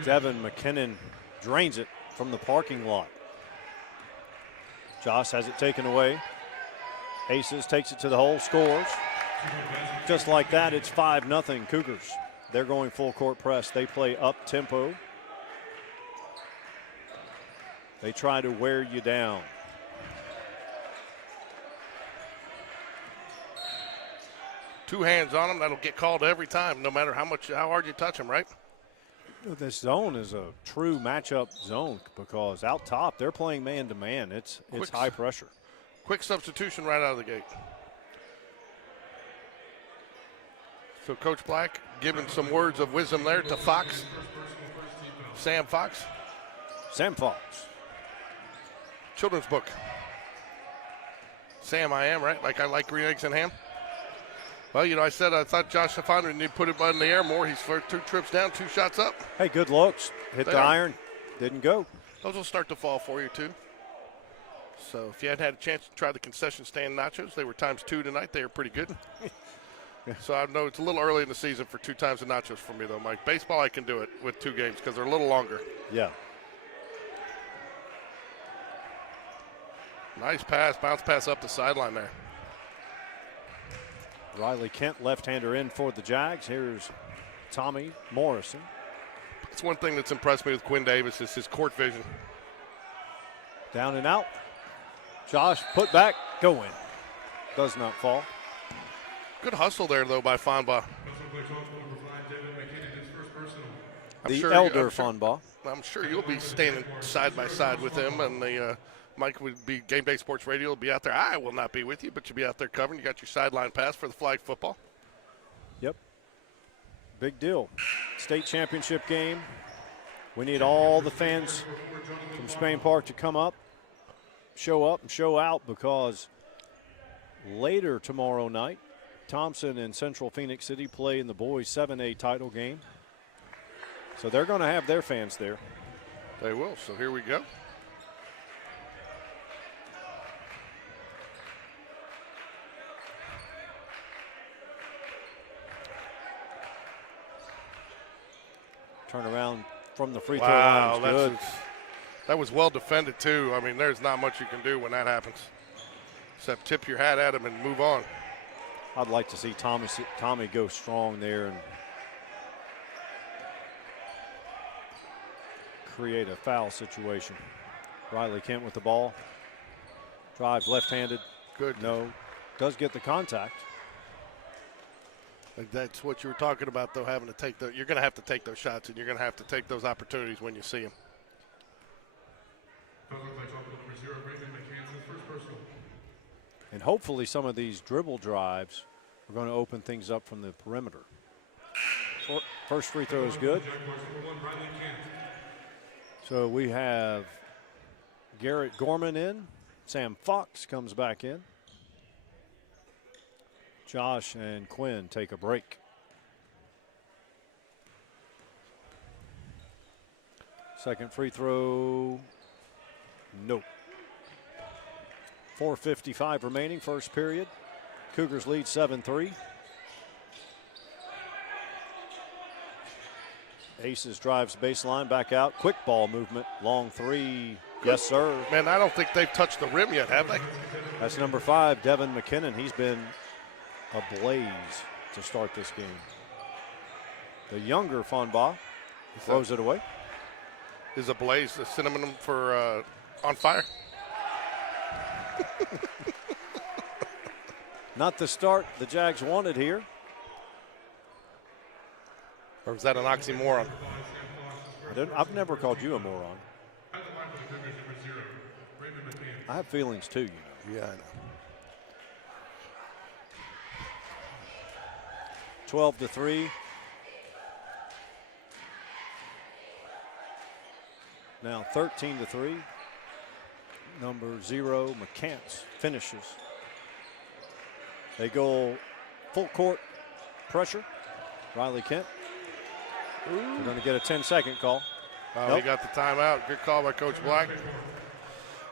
Devin McKinnon drains it from the parking lot. Josh has it taken away. Aces takes it to the hole, scores. Just like that, it's 5-0 Cougars. They're going full court press. They play up tempo. They try to wear you down. Two hands on them, that'll get called every time, no matter how hard you touch them, right? This zone is a true matchup zone because out top they're playing man-to-man. It's high pressure. Quick substitution right out of the gate. So Coach Black giving some words of wisdom there to Fox. Sam Fox. Sam Fox. Children's book. Sam I am, right? Like I like green eggs and ham. Well, you know, I thought Josh Fonda needed to put it in the air more. He's for 2 trips down, 2 shots up. Hey, good looks. Hit the iron. Didn't go. Those will start to fall for you, too. So if you hadn't had a chance to try the concession stand nachos, they were ×2 tonight. They were pretty good. So I know it's a little early in the season for 2 times the nachos for me, though, Mike. Baseball, I can do it with 2 games because they're a little longer. Yeah. Nice pass, bounce pass up the sideline there. Riley Kent, left-hander in for the Jags. Here's Tommy Morrison. That's one thing that's impressed me with Quinn Davis is his court vision. Down and out. Josh, put back, go in. Does not fall. Good hustle there, though, by Fonbaugh. Fonbaugh. I'm sure you'll be standing side by side with him, and the Mike would be Game Day Sports Radio will be out there. I will not be with you, but you'll be out there covering. You got your sideline pass for the flag football. Yep. Big deal. State championship game. We need all the fans from Spain Park to come up and show out because later tomorrow night, Thompson and Central Phoenix City play in the boys 7A title game. So they're going to have their fans there. They will. So here we go. Turn around from the free throw line. Wow, good. That was well defended, too. I mean, there's not much you can do when that happens, except tip your hat at him and move on. I'd like to see Tommy go strong there and create a foul situation. Riley Kent with the ball. Drive left-handed. Good. No. Does get the contact. That's what you were talking about, though, having to take you're going to have to take those shots, and you're going to have to take those opportunities when you see them. And hopefully some of these dribble drives are going to open things up from the perimeter. First free throw is good. So we have Garrett Gorman in. Sam Fox comes back in. Josh and Quinn take a break. Second free throw, nope. 4:55 remaining, first period. Cougars lead 7-3. Aces drives baseline, back out. Quick ball movement, long three. Yes, sir. Man, I don't think they've touched the rim yet, have they? That's number 5, Devin McKinnon. He's been ablaze to start this game. The younger Fonbaugh throws it away. Is ablaze a synonym for on fire? Not the start the Jags wanted here. Or is that an oxymoron? I've never called you a moron. I have feelings too, you know. Yeah, I know. 12-3. Now 13-3. Number 0, McCants finishes. They go full court pressure. Riley Kent. We're going to get a 10-second call. Nope. He got the timeout. Good call by Coach Black.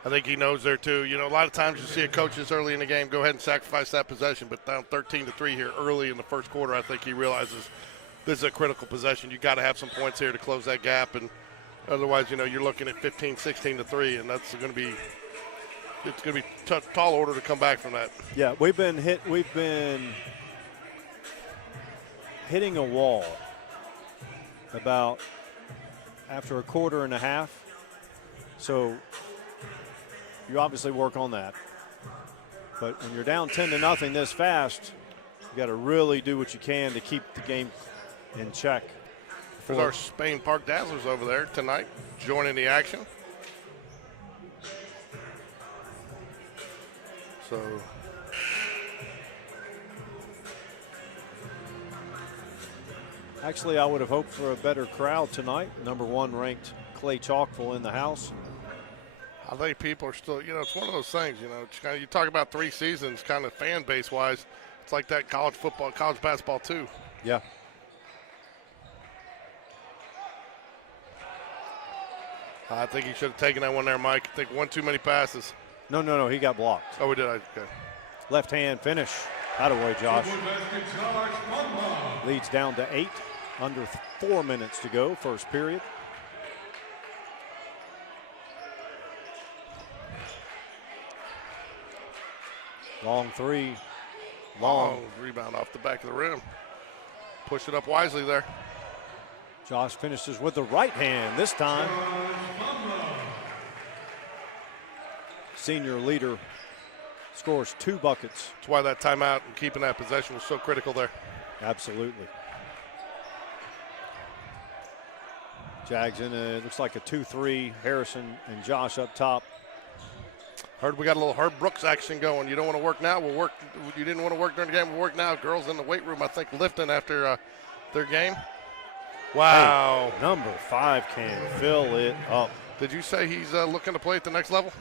I think he knows there too. You know, a lot of times you see a coach this early in the game go ahead and sacrifice that possession, but down 13-3 here early in the first quarter, I think he realizes this is a critical possession. You got to have some points here to close that gap, and otherwise, you know, you're looking at 15, 16-3, and that's going to be tall order to come back from that. Yeah, we've been hitting a wall about after a quarter and a half. So you obviously work on that. But when you're down 10-0 this fast, you got to really do what you can to keep the game in check. There's our Spain Park Dazzlers over there tonight joining the action. So actually, I would have hoped for a better crowd tonight. Number 1 ranked Clay-Chalkville in the house. I think people are still, you know, it's one of those things, you know, it's kind of, you talk about 3 seasons kind of fan base wise. It's like that college football, college basketball too. Yeah. I think he should have taken that one there, Mike. I think one too many passes. No, he got blocked. Oh, we did. Okay. Left hand finish. Out of way, Josh. Leads down to 8. Under 4 minutes to go, first period. Long three. Long rebound off the back of the rim. Push it up wisely there. Josh finishes with the right hand this time. Senior leader scores 2 buckets. That's why that timeout and keeping that possession was so critical there. Absolutely. Jags in it looks like a 2-3. Harrison and Josh up top. Heard we got a little Herb Brooks action going. You don't want to work now, we'll work. You didn't want to work during the game, we'll work now. Girls in the weight room, I think, lifting after their game. Wow. Hey, number 5 can fill it up. Did you say he's looking to play at the next level?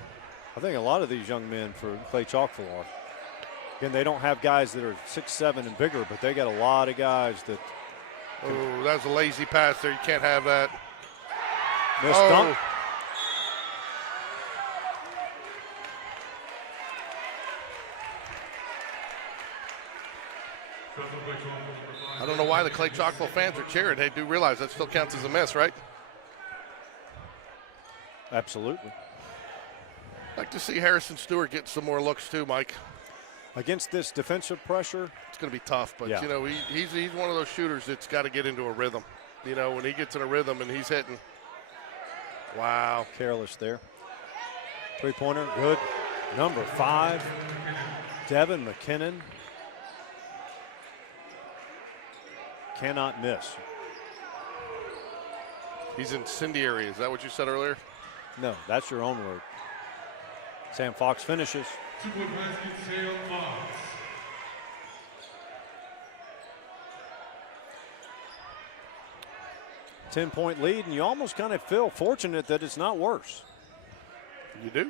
I think a lot of these young men for Clay-Chalkville are. Again, they don't have guys that are 6'7" and bigger, but they got a lot of guys that. Oh, that was a lazy pass there. You can't have that. Missed dunk. I don't know why the Clay-Chalkville fans are cheering. They do realize that still counts as a miss, right? Absolutely. I'd like to see Harrison Stewart get some more looks too, Mike. Against this defensive pressure, it's going to be tough, but yeah. You know, he's one of those shooters that's got to get into a rhythm. You know, when he gets in a rhythm and he's hitting. Wow. Careless there. 3-pointer, good. Number 5, Devin McKinnon. Cannot miss. He's incendiary. Is that what you said earlier? No, that's your own word. Sam Fox finishes. 2-point basket, Sam Fox. 10-point lead, and you almost kind of feel fortunate that it's not worse. You do.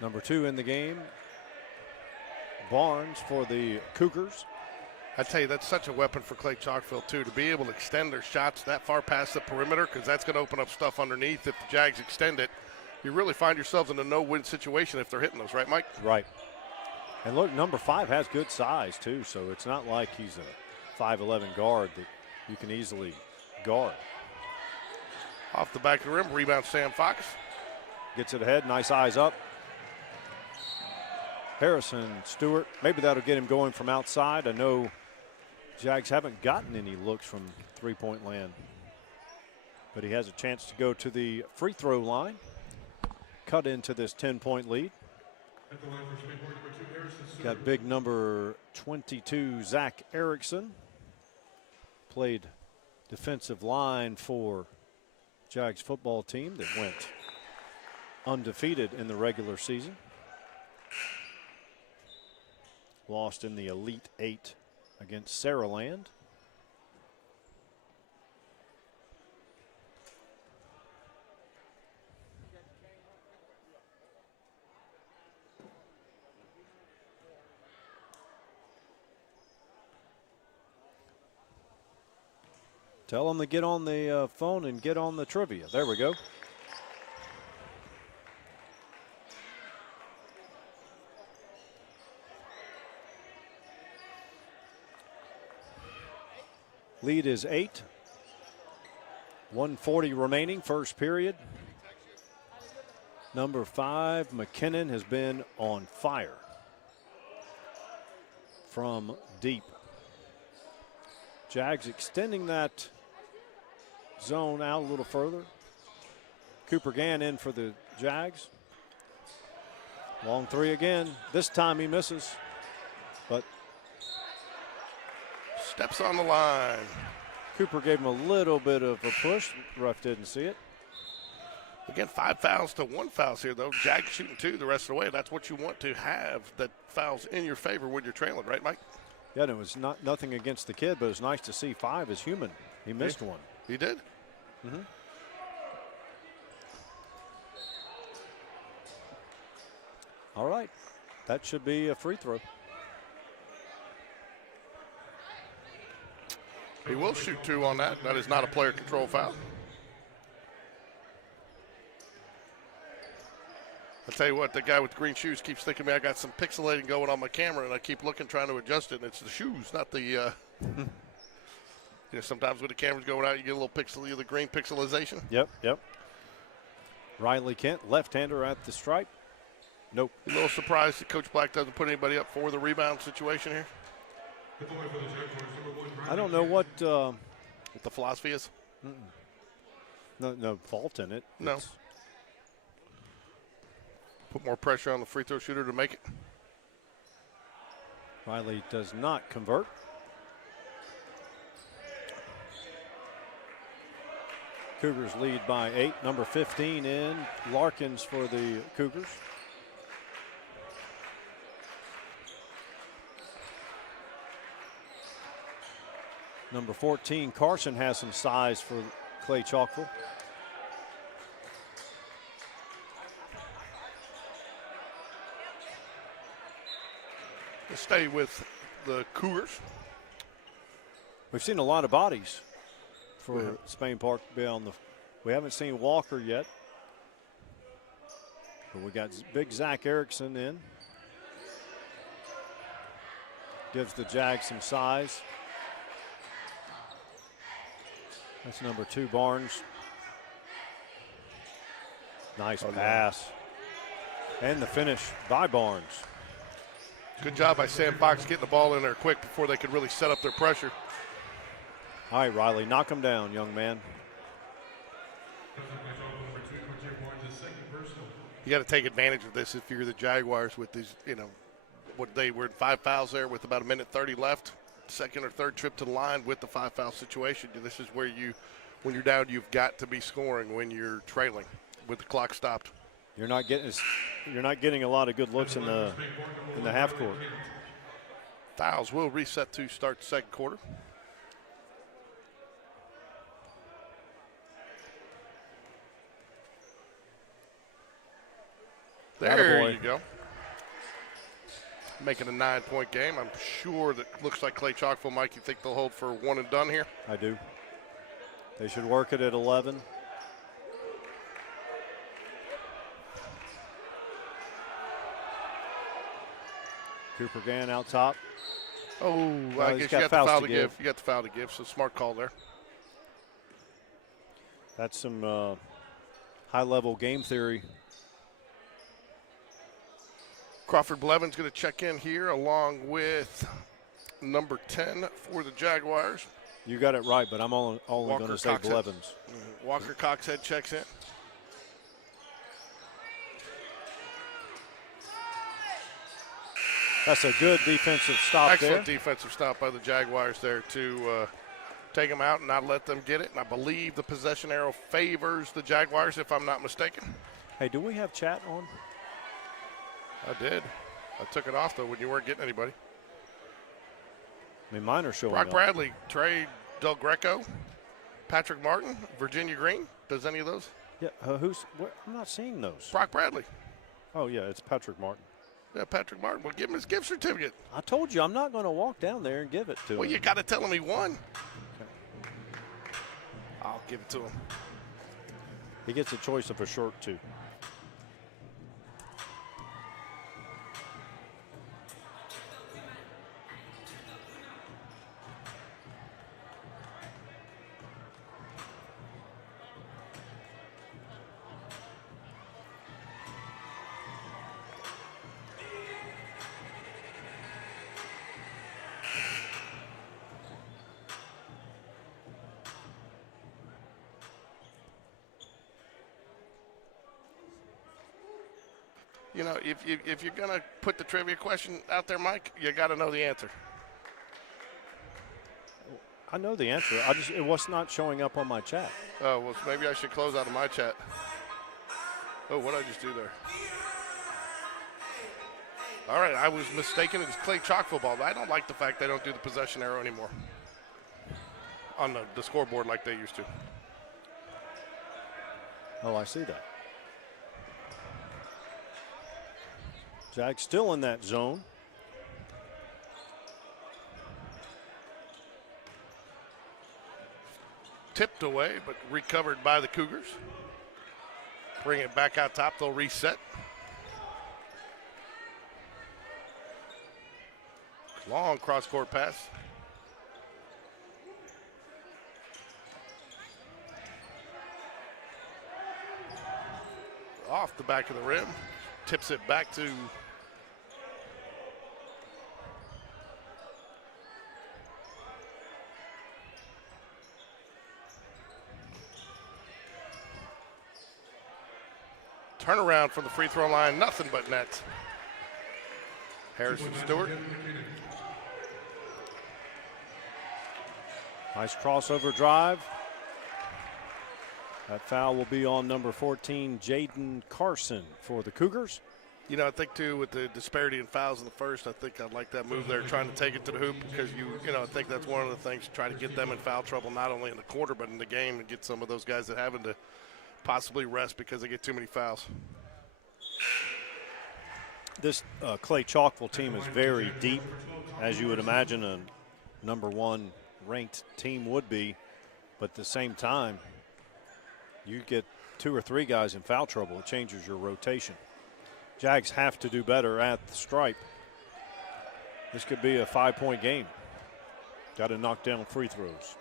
Number 2 in the game, Barnes for the Cougars. I tell you, that's such a weapon for Clay-Chalkville, too, to be able to extend their shots that far past the perimeter, because that's going to open up stuff underneath. If the Jags extend it, you really find yourselves in a no-win situation if they're hitting those, right, Mike? Right. And look, number 5 has good size, too, so it's not like he's a 5'11" guard that you can easily guard. Off the back of the rim, rebound Sam Fox. Gets it ahead, nice eyes up. Harrison Stewart, maybe that'll get him going from outside. I know Jags haven't gotten any looks from three-point land, but he has a chance to go to the free throw line, cut into this 10-point lead. Got big number 22, Zach Erickson. Played defensive line for Jags football team that went undefeated in the regular season. Lost in the Elite 8 against Saraland. Tell them to get on the phone and get on the trivia. There we go. Lead is 8. 1:40 remaining, first period. Number 5, McKinnon, has been on fire from deep. Jags extending that zone out a little further. Cooper Gann in for the Jags. Long three again. This time he misses, but steps on the line. Cooper gave him a little bit of a push. Ref didn't see it. Again, 5 fouls to 1 foul here, though. Jags shooting 2 the rest of the way. That's what you want to have, that fouls in your favor when you're trailing, right, Mike? Yeah, and it was nothing against the kid, but it's nice to see 5 is human. He missed one. He did? Mm-hmm. All right. That should be a free throw. He will shoot 2 on that. That is not a player control foul. I'll tell you what, the guy with the green shoes keeps thinking me I got some pixelating going on my camera, and I keep looking, trying to adjust it, and it's the shoes, not the, you know, sometimes when the camera's going out, you get a little pixel, the green pixelization. Yep. Riley Kent, left-hander at the stripe. Nope. A little surprised that Coach Black doesn't put anybody up for the rebound situation here. I don't know what the philosophy is. No fault in it. No. Put more pressure on the free throw shooter to make it. Riley does not convert. Cougars lead by 8. Number 15 in, Larkins for the Cougars. Number 14, Carson, has some size for Clay-Chalkville. We'll stay with the Cougars. We've seen a lot of bodies for Spain Park to be on the. We haven't seen Walker yet, but we got big Zach Erickson in. Gives the Jags some size. That's number 2, Barnes. Nice pass. And the finish by Barnes. Good job by Sam Fox getting the ball in there quick before they could really set up their pressure. All right, Riley, knock him down, young man. You got to take advantage of this if you're the Jaguars with these, you know, what they were 5 fouls there with about 1:30 left. Second or third trip to the line with the 5 foul situation. This is where you, when you're down, you've got to be scoring when you're trailing with the clock stopped. You're not getting a lot of good looks in the half court. Fouls will reset to start the second quarter. There Attaboy. you go. Making a 9-point game. I'm sure that looks like Clay-Chalkville. Mike, you think they'll hold for one and done here? I do. They should work it at 11. Cooper Gann out top. Oh, I guess you got the foul to give. You got the foul to give, so smart call there. That's some high-level game theory. Crawford Blevins going to check in here along with number 10 for the Jaguars. You got it right, but I'm only going to say Coxhead. Blevins. Walker Coxhead checks in. That's a good defensive stop Excellent there. defensive stop by the Jaguars there to take them out and not let them get it. And I believe the possession arrow favors the Jaguars, if I'm not mistaken. Hey, do we have chat on? I did. I took it off, though, when you weren't getting anybody. I mean, mine are showing Brock up. Bradley, Trey Del Greco, Patrick Martin, Virginia Green. Does any of those? Yeah, I'm not seeing those. Brock Bradley. Oh, yeah, it's Patrick Martin. Yeah, Patrick Martin. Well, give him his gift certificate. I told you I'm not going to walk down there and give it to him. Well, you got to tell him he won. I'll give it to him. He gets a choice of a shirt, too. You know, if you're going to put the trivia question out there, Mike, you got to know the answer. I know the answer. It was not showing up on my chat. Oh, well, maybe I should close out of my chat. Oh, what did I just do there? All right, I was mistaken. It's Clay-Chalkville ball. I don't like the fact they don't do the possession arrow anymore on the scoreboard like they used to. Oh, I see that. Jack still in that zone. Tipped away, but recovered by the Cougars. Bring it back out top. They'll reset. Long cross-court pass. Off the back of the rim. Tips it back to turnaround from the free throw line, nothing but nets. Harrison Stewart. Nice crossover drive. That foul will be on number 14, Jaden Carson for the Cougars. You know, I think, too, with the disparity in fouls in the first, I think I'd like that move there, trying to take it to the hoop, because, you know, I think that's one of the things, try to get them in foul trouble, not only in the quarter, but in the game, and get some of those guys that having to possibly rest because they get too many fouls. This Clay-Chalkville team is very deep, as you would imagine a number one ranked team would be, but at the same time, you get 2 or 3 guys in foul trouble, it changes your rotation. Jags have to do better at the stripe. This could be a 5-point game. Got to knock down free throws.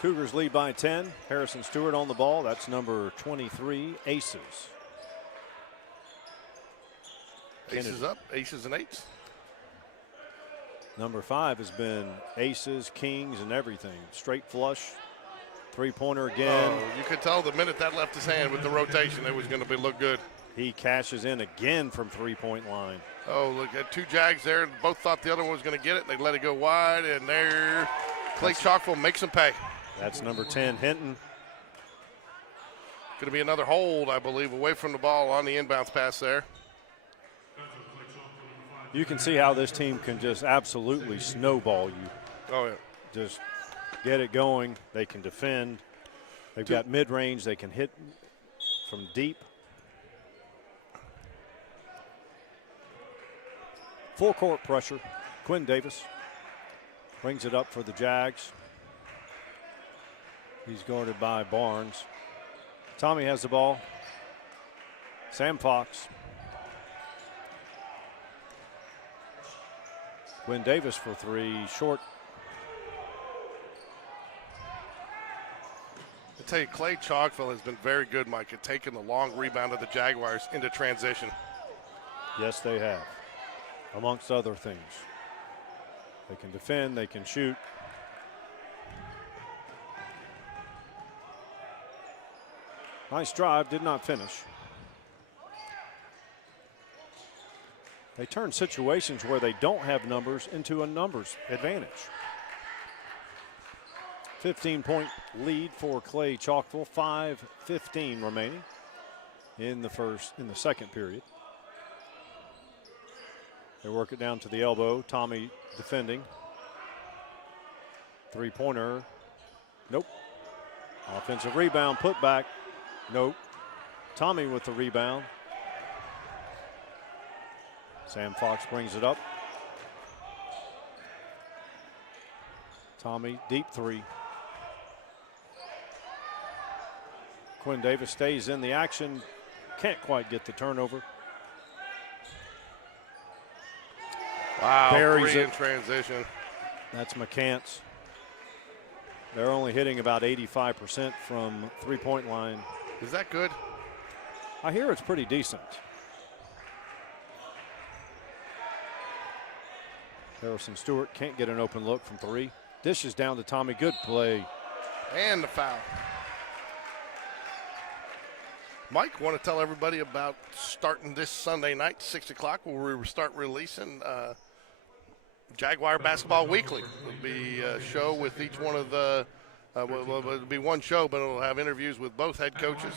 Cougars lead by 10. Harrison Stewart on the ball. That's number 23, Aces. Aces up, aces and eights. Number 5 has been aces, kings, and everything. Straight flush, three-pointer again. Oh, you could tell the minute that left his hand with the rotation, it was going to look good. He cashes in again from three-point line. Oh, look at 2 Jags there. Both thought the other one was going to get it. They let it go wide, and there Clay-Chalkville makes them pay. That's number 10, Hinton. Going to be another hold, I believe, away from the ball on the inbounds pass there. You can see how this team can just absolutely snowball you. Oh, yeah. Just get it going. They can defend. They've got mid-range. They can hit from deep. Full court pressure. Quinn Davis brings it up for the Jags. He's guarded by Barnes. Tommy has the ball. Sam Fox. Quinn Davis for three, short. I tell you, Clay-Chalkville has been very good, Mike, at taking the long rebound of the Jaguars into transition. Yes, they have, amongst other things. They can defend, they can shoot. Nice drive, did not finish. They turn situations where they don't have numbers into a numbers advantage. 15-point lead for Clay-Chalkville. 5:15 remaining in the second period. They work it down to the elbow. Tommy defending. Three-pointer. Nope. Offensive rebound, put back. Nope. Tommy with the rebound. Sam Fox brings it up. Tommy, deep three. Quinn Davis stays in the action. Can't quite get the turnover. Wow, Buries three it in transition. That's McCants. They're only hitting about 85% from three-point line. Is that good? I hear it's pretty decent. Harrison Stewart can't get an open look from three. Dishes down to Tommy. Good play. And the foul. Mike, want to tell everybody about starting this Sunday night, 6 o'clock, where we start releasing Jaguar Basketball Weekly. It'll be a show with each one of the, it'll be one show, but it'll have interviews with both head coaches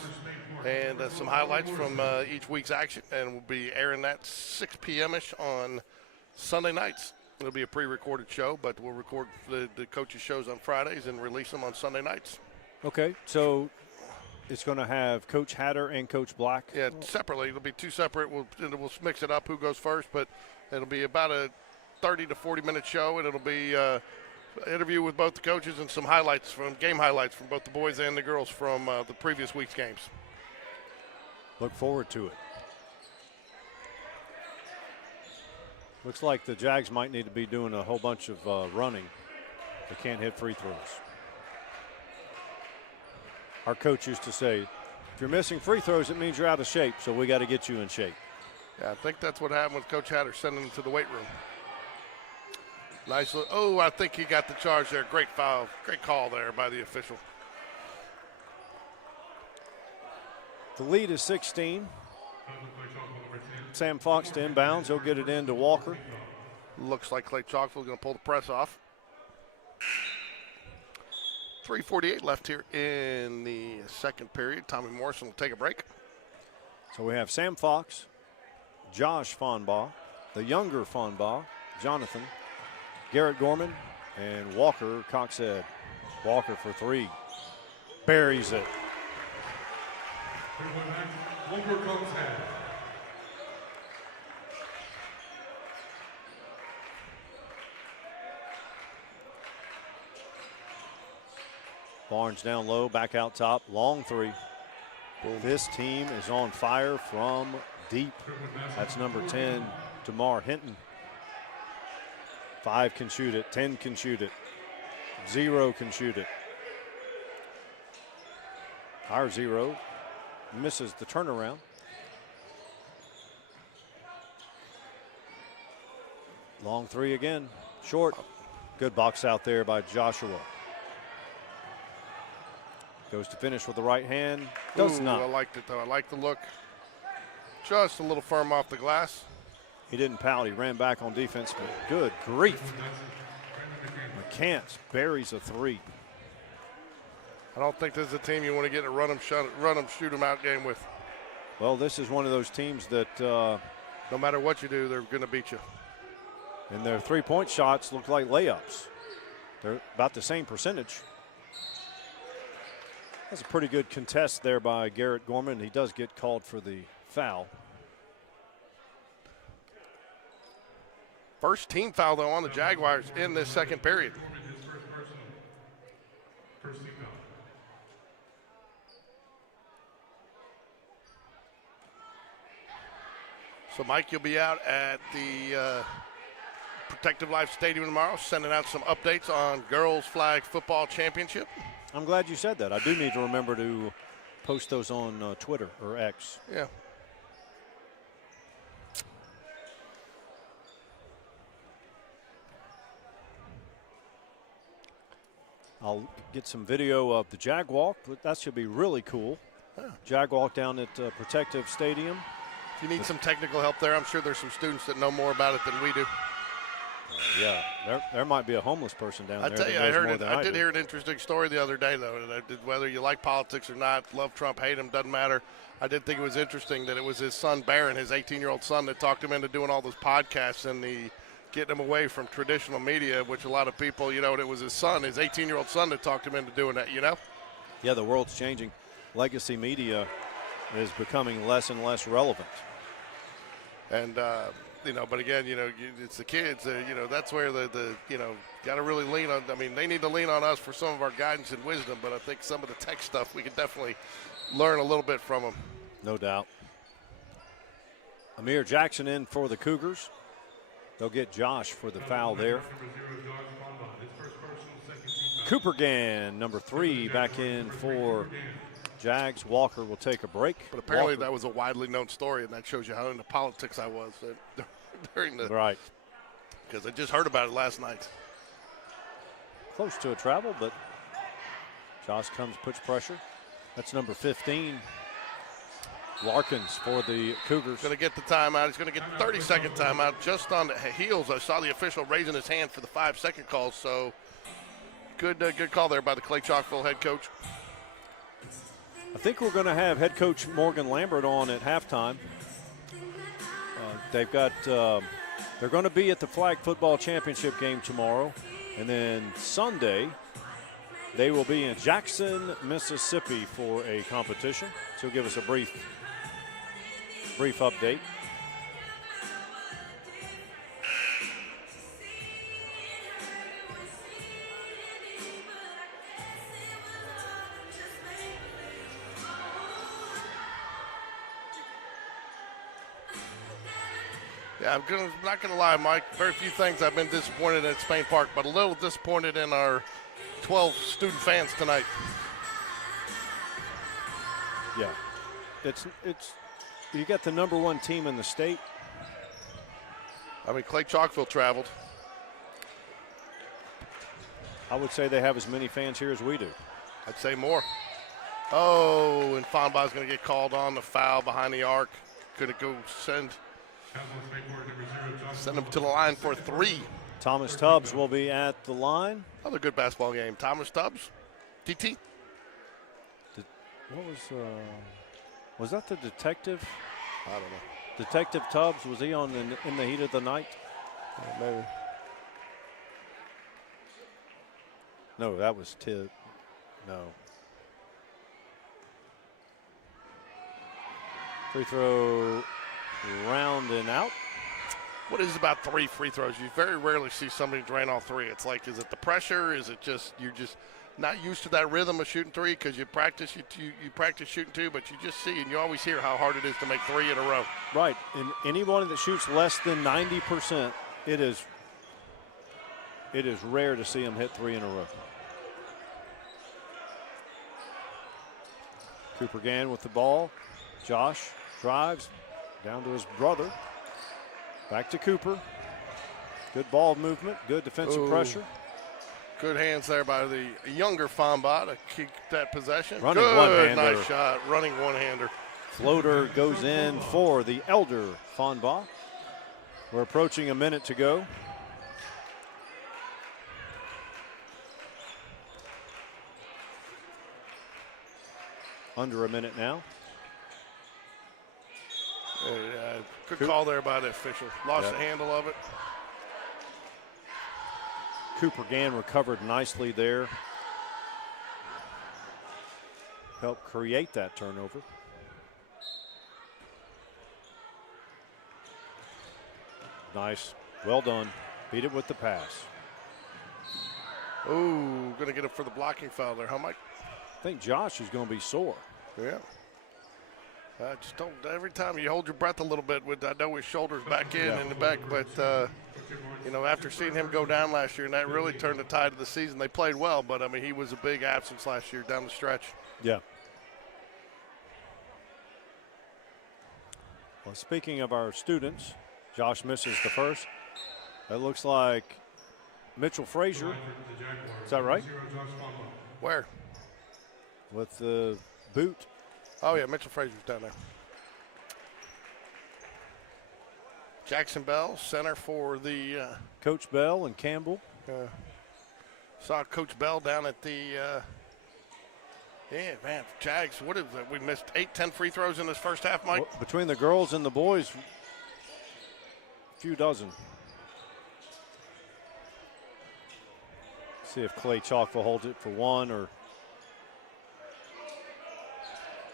and some highlights from each week's action. And we'll be airing that 6 p.m.-ish on Sunday nights. It'll be a pre-recorded show, but we'll record the coaches' shows on Fridays and release them on Sunday nights. Okay, so it's going to have Coach Hatter and Coach Black? Yeah, separately. It'll be two separate. We'll mix it up who goes first, but it'll be about a 30 to 40-minute show, and it'll be an interview with both the coaches and some highlights game highlights from both the boys and the girls from the previous week's games. Look forward to it. Looks like the Jags might need to be doing a whole bunch of running. They can't hit free throws. Our coach used to say, if you're missing free throws, it means you're out of shape, so we got to get you in shape. Yeah, I think that's what happened with Coach Hatter, sending him to the weight room. Nice. Oh, I think he got the charge there. Great foul. Great call there by the official. The lead is 16. Sam Fox to inbounds. He'll get it in to Walker. Looks like Clay-Chalkville going to pull the press off. 3:48 left here in the second period. Tommy Morrison will take a break. So we have Sam Fox, Josh Fonbaugh, the younger Fonbaugh, Jonathan, Garrett Gorman, and Walker Coxhead. Walker for three. Buries it. Walker Coxhead. Barnes down low, back out top, long three. This team is on fire from deep. That's number 10, Tamar Hinton. 5 can shoot it, 10 can shoot it, 0 can shoot it. Our 0 misses the turnaround. Long three again, short. Good box out there by Joshua. Goes to finish with the right hand. Does not. I liked it, though. I like the look. Just a little firm off the glass. He didn't pout. He ran back on defense, but good grief. McCants buries a three. I don't think this is a team you want to get a run them, shoot them out game with. Well, this is one of those teams that no matter what you do, they're going to beat you. And their three-point shots look like layups. They're about the same percentage. That's a pretty good contest there by Garrett Gorman. He does get called for the foul. First team foul, though, on the Jaguars in this second period. So, Mike, you'll be out at the Protective Life Stadium tomorrow, sending out some updates on girls flag football championship. I'm glad you said that. I do need to remember to post those on Twitter or X. Yeah. I'll get some video of the Jag Walk. That should be really cool. Yeah. Jag Walk down at Protective Stadium. If you need some technical help there, I'm sure there's some students that know more about it than we do. Yeah, there might be a homeless person down there. I tell you, I did hear an interesting story the other day, though. Whether you like politics or not, love Trump, hate him, doesn't matter. I did think it was interesting that it was his son, Barron, his 18-year-old son, that talked him into doing all those podcasts and getting him away from traditional media, which a lot of people, it was his son, his 18-year-old son, that talked him into doing that, Yeah, the world's changing. Legacy media is becoming less and less relevant. And, but again, it's the kids, that's where the got to really lean on. I mean, they need to lean on us for some of our guidance and wisdom, but I think some of the tech stuff we can definitely learn a little bit from them. No doubt. Amir Jackson in for the Cougars. They'll get Josh for the foul there. Cooper Gann, number 3, back in for Jags. Walker will take a break. But apparently that was a widely known story, and that shows you how into politics I was during the. Right. Because I just heard about it last night. Close to a travel, but Josh comes, puts pressure. That's number 15. Larkins for the Cougars. Going to get the timeout. He's going to get the 30-second timeout just on the heels. I saw the official raising his hand for the 5-second call, so good call there by the Clay-Chalkville head coach. I think we're going to have head coach Morgan Lambert on at halftime. They've got they're going to be at the Flag Football Championship game tomorrow, and then Sunday they will be in Jackson, Mississippi for a competition. So he'll give us a brief update. Yeah, I'm not going to lie, Mike. Very few things I've been disappointed in at Spain Park, but a little disappointed in our 12 student fans tonight. Yeah, it's you got the number 1 team in the state. I mean, Clay-Chalkville traveled. I would say they have as many fans here as we do. I'd say more. Oh, and Fonbaugh's going to get called on the foul behind the arc. Going to go send him to the line for 3. Thomas Tubbs will be at the line. Another good basketball game. Thomas Tubbs, TT. What was that the detective? I don't know. Detective Tubbs, was he on in the heat of the night? Maybe. No, that was Tibb. No. Free throw round and out. What is it about 3 free throws? You very rarely see somebody drain all 3. It's like, is it the pressure? Is it just you're just not used to that rhythm of shooting 3 because you practice shooting 2, but you just see and you always hear how hard it is to make 3 in a row. Right, and anyone that shoots less than 90%, it is rare to see them hit 3 in a row. Cooper Gann with the ball. Josh drives down to his brother. Back to Cooper. Good ball movement, good defensive pressure. Good hands there by the younger Fonbaugh to keep that possession. Running good, one-hander. nice shot, running one-hander. Floater goes in for the elder Fonbaugh. We're approaching a minute to go. Under a minute now. Good call there by the official. Lost the handle of it. Cooper Gann recovered nicely there. help create that turnover. Nice. Well done. Beat it with the pass. Ooh, going to get it for the blocking foul there, huh, Mike? I think Josh is going to be sore. Yeah. Just don't, every time you hold your breath a little bit with, I know his shoulders back in the back, but, you know, after seeing him go down last year, and that really turned the tide of the season, they played well, but, I mean, he was a big absence last year down the stretch. Yeah. Well, speaking of our students, Josh misses the first. That looks like Mitchell Frazier. Is that right? Where? With the boot. Oh, yeah, Mitchell Frazier's down there. Jackson Bell, center for the Coach Bell and Campbell. Saw Coach Bell down at the yeah, man, Jags, what is that? We missed 8-10 free throws in this first half, Mike? Well, between the girls and the boys, a few dozen. See if Clay-Chalkville holds it for one or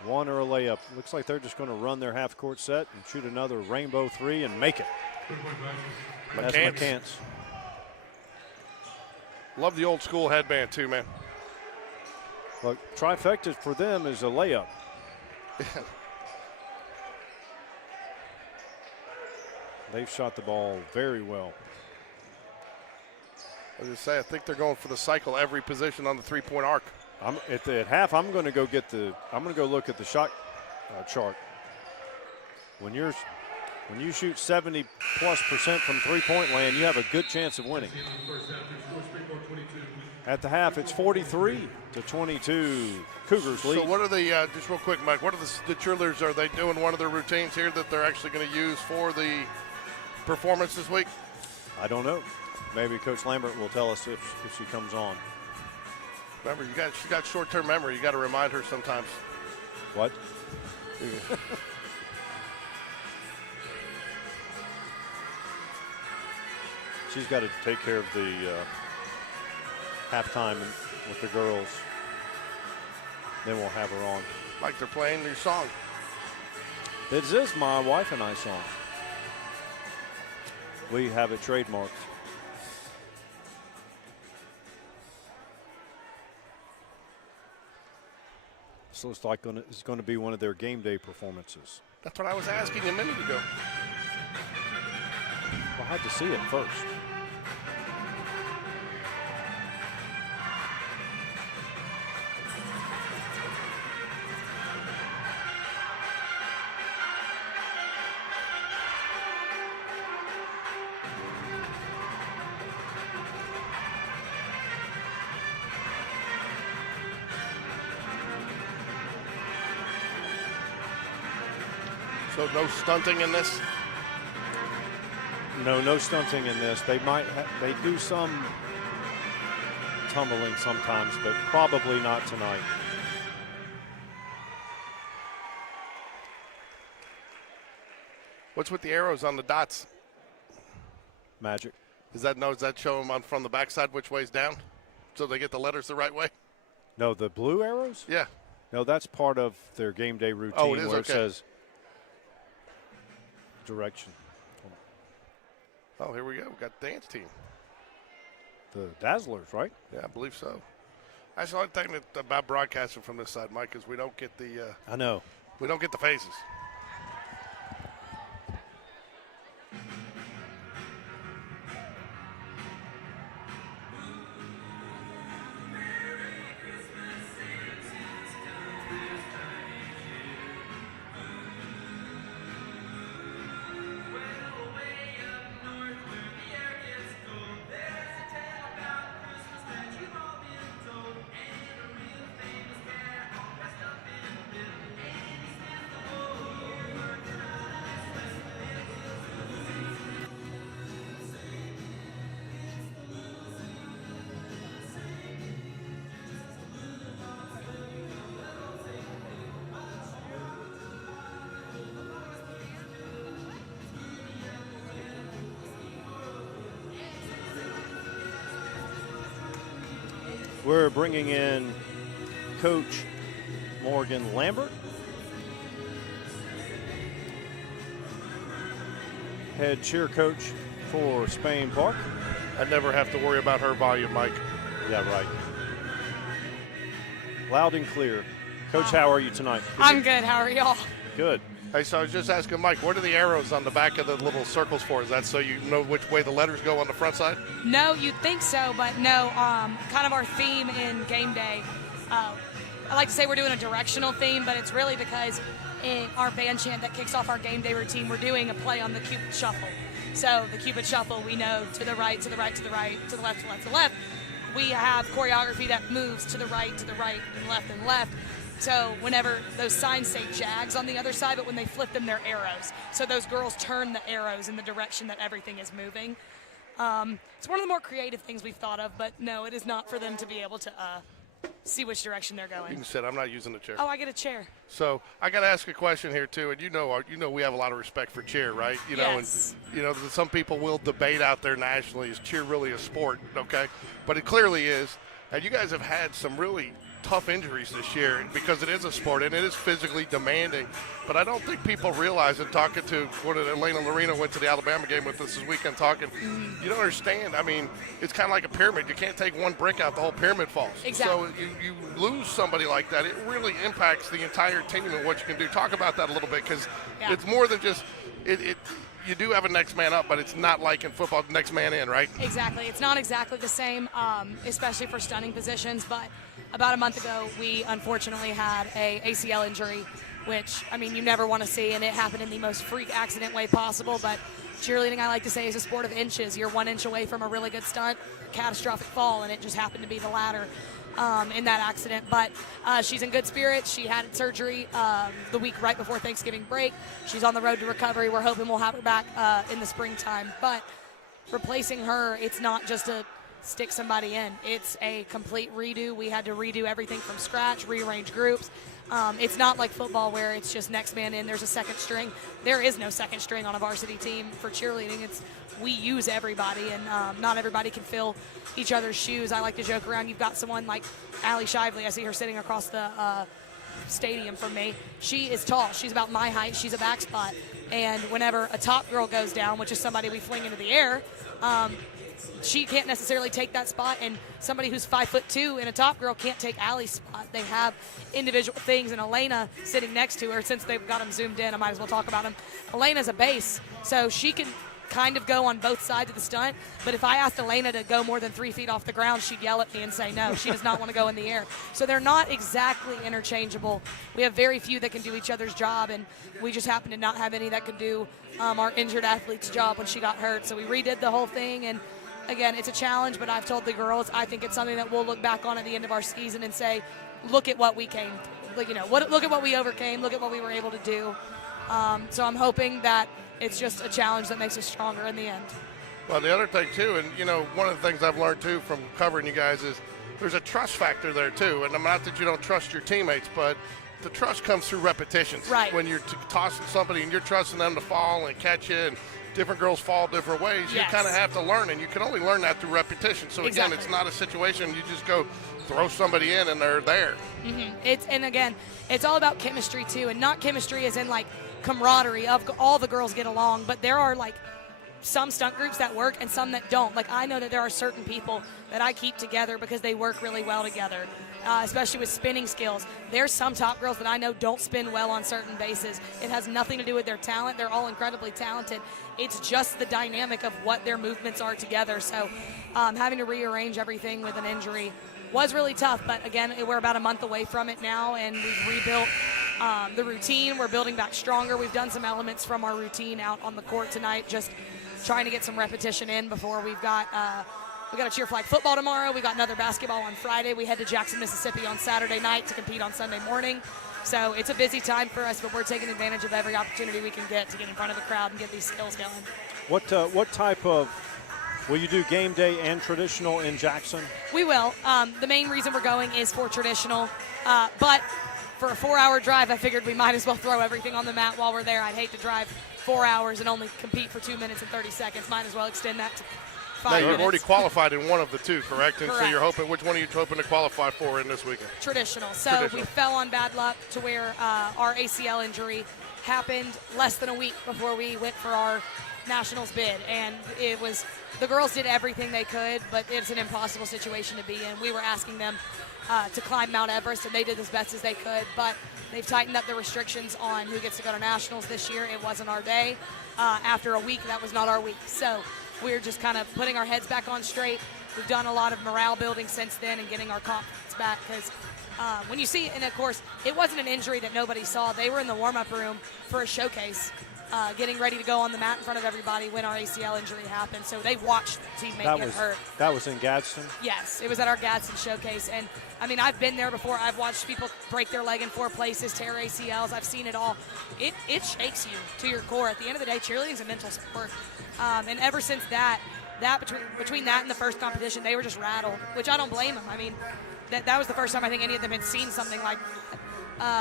a layup. Looks like they're just going to run their half-court set and shoot another rainbow three and make it. That's McCants. Love the old school headband too, man. Look, trifecta for them is a layup. They've shot the ball very well. As I say, I think they're going for the cycle every position on the three-point arc. At half, I'm going to go look at the shot chart. When you shoot 70+% from three-point land, you have a good chance of winning. At the half, it's 43-22. Cougars lead. So what are the, just real quick, Mike, what are the cheerleaders, are they doing one of their routines here that they're actually going to use for the performance this week? I don't know. Maybe Coach Lambert will tell us if she comes on. Remember, she's got short-term memory. You got to remind her sometimes. What? She's got to take care of the halftime with the girls. Then we'll have her on. Like they're playing your song. This is my wife and I song. We have it trademarked. This looks like it's going to be one of their game day performances. That's what I was asking a minute ago. Well, I had to see it first. So no stunting in this? No stunting in this. They do some tumbling sometimes, but probably not tonight. What's with the arrows on the dots? Magic. Does that show them from the backside which way's down? So they get the letters the right way? No, the blue arrows? Yeah. No, that's part of their game day routine. Oh, it is? Where Okay. it says direction. Oh, here we go. We got the dance team. The Dazzlers, right? Yeah, I believe so. That's the only thing about broadcasting from this side, Mike, is we don't get the I know. We don't get the phases. We're bringing in Coach Morgan Lambert. Head cheer coach for Spain Park. I never have to worry about her volume, Mike. Yeah, right. Loud and clear. Coach, how are you tonight? I'm good. How are y'all? Good. Hey, so I was just asking Mike, what are the arrows on the back of the little circles for? Is that so you know which way the letters go on the front side? No, you'd think so, but no. Kind of our theme in game day. I like to say we're doing a directional theme, but it's really because in our band chant that kicks off our game day routine, we're doing a play on the Cupid Shuffle. So the Cupid Shuffle, we know to the right, to the right, to the right, to the left, to the left, to the left. We have choreography that moves to the right, and left, and left. So whenever those signs say Jags on the other side, but when they flip them, they're arrows. So those girls turn the arrows in the direction that everything is moving. It's one of the more creative things we've thought of, but no, it is not for them to be able to see which direction they're going. You can sit. I'm not using the chair. Oh, I get a chair. So I got to ask a question here too, and you know we have a lot of respect for cheer, right? You know, yes. And you know some people will debate out there nationally, is cheer really a sport? Okay, but it clearly is. And you guys have had some really tough injuries this year because it is a sport and it is physically demanding. But I don't think people realize it. Talking to Elena Lorena went to the Alabama game with us this weekend talking. You don't understand. I mean, it's kind of like a pyramid. You can't take one brick out, the whole pyramid falls. Exactly. So you lose somebody like that, it really impacts the entire team and what you can do. Talk about that a little bit because it's more than just it. You do have a next man up, but it's not like in football, next man in, right? Exactly. It's not exactly the same, especially for stunning positions. But about a month ago, we unfortunately had a ACL injury, which, I mean, you never want to see, and it happened in the most freak accident way possible. But cheerleading, I like to say, is a sport of inches. You're 1 inch away from a really good stunt, catastrophic fall, and it just happened to be the latter in that accident. But she's in good spirits. She had surgery the week right before Thanksgiving break. She's on the road to recovery. We're hoping we'll have her back in the springtime. But replacing her, it's not just to stick somebody in. It's a complete redo. We had to redo everything from scratch, rearrange groups. It's not like football where it's just next man in, there's a second string. There is no second string on a varsity team for cheerleading. We use everybody, and not everybody can fill each other's shoes. I like to joke around. You've got someone like Allie Shively. I see her sitting across the stadium from me. She is tall. She's about my height. She's a back spot. And whenever a top girl goes down, which is somebody we fling into the air, she can't necessarily take that spot, and somebody who's 5'2" and a top girl can't take Allie's spot. They have individual things, and Elena sitting next to her, since they've got them zoomed in, I might as well talk about them. Elena's a base, so she can kind of go on both sides of the stunt, but if I asked Elena to go more than 3 feet off the ground, she'd yell at me and say no. She does not want to go in the air. So they're not exactly interchangeable. We have very few that can do each other's job, and we just happen to not have any that could do our injured athlete's job when she got hurt. So we redid the whole thing, and again, it's a challenge, but I've told the girls I think it's something that we'll look back on at the end of our season and say, look at what we came, look at what we overcame, look at what we were able to do. So I'm hoping that it's just a challenge that makes us stronger in the end. Well, the other thing, too, and, one of the things I've learned, too, from covering you guys is there's a trust factor there, too. And not that you don't trust your teammates, but the trust comes through repetitions. Right. When you're tossing somebody and you're trusting them to fall and catch you, and different girls fall different ways, yes. You kind of have to learn, and you can only learn that through repetition. So, exactly. Again, it's not a situation you just go throw somebody in and they're there. Mm-hmm. And, again, it's all about chemistry, too, and not chemistry as in, like, camaraderie of all the girls get along, but there are like some stunt groups that work and some that don't. Like I know that there are certain people that I keep together because they work really well together, especially with spinning skills. There's some top girls that I know don't spin well on certain bases. It has nothing to do with their talent. They're all incredibly talented. It's just the dynamic of what their movements are together. So having to rearrange everything with an injury was really tough, but again, we're about a month away from it now, and we've rebuilt the routine. We're building back stronger. We've done some elements from our routine out on the court tonight, just trying to get some repetition in before we got a cheer flag football tomorrow. We got another basketball on Friday. We head to Jackson, Mississippi on Saturday night to compete on Sunday morning. So it's a busy time for us, but we're taking advantage of every opportunity we can get to get in front of the crowd and get these skills going. What type of will you do game day and traditional in Jackson? We will. The main reason we're going is for traditional, but for a 4-hour drive, I figured we might as well throw everything on the mat while we're there. I'd hate to drive 4 hours and only compete for 2 minutes and 30 seconds. Might as well extend that to 5 Now, minutes. you've already qualified in one of the two, correct? And so Correct. you're hoping, which one are you hoping to qualify for in this weekend? Traditional. So Traditional. we fell on bad luck to where our ACL injury happened less than a week before we went for our nationals bid. And it was, the girls did everything they could, but it's an impossible situation to be in. We were asking them to climb Mount Everest, and they did as best as they could, but they've tightened up the restrictions on who gets to go to nationals this year. It wasn't our day. After a week, that was not our week. So we're just kind of putting our heads back on straight. We've done a lot of morale building since then and getting our confidence back, because when you see, and of course, it wasn't an injury that nobody saw. They were in the warm-up room for a showcase, getting ready to go on the mat in front of everybody when our ACL injury happened. So they watched the team get hurt. That was in Gadsden? Yes, it was at our Gadsden showcase. And, I mean, I've been there before. I've watched people break their leg in 4 places, tear ACLs. I've seen it all. It shakes you to your core. At the end of the day, cheerleading is a mental sport. And ever since that between that and the first competition, they were just rattled, which I don't blame them. I mean, that was the first time I think any of them had seen something like that.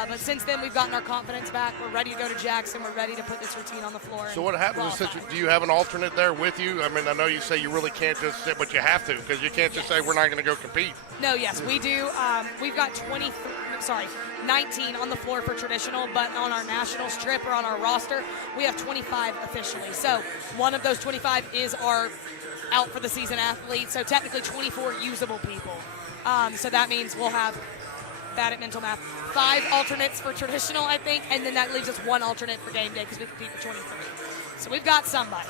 But since then, we've gotten our confidence back. We're ready to go to Jackson. We're ready to put this routine on the floor. So what happens is, do you have an alternate there with you? I mean, I know you say you really can't just sit, but you have to, because you can't just say we're not going to go compete. No, yes, we do. We've got 19 on the floor for traditional, but on our national strip or on our roster, we have 25 officially. So one of those 25 is our out for the season athlete, so technically 24 usable people. So that means we'll have, bad at mental math, 5 alternates for traditional, I think, and then that leaves us 1 alternate for game day because we compete for 23. So we've got somebody.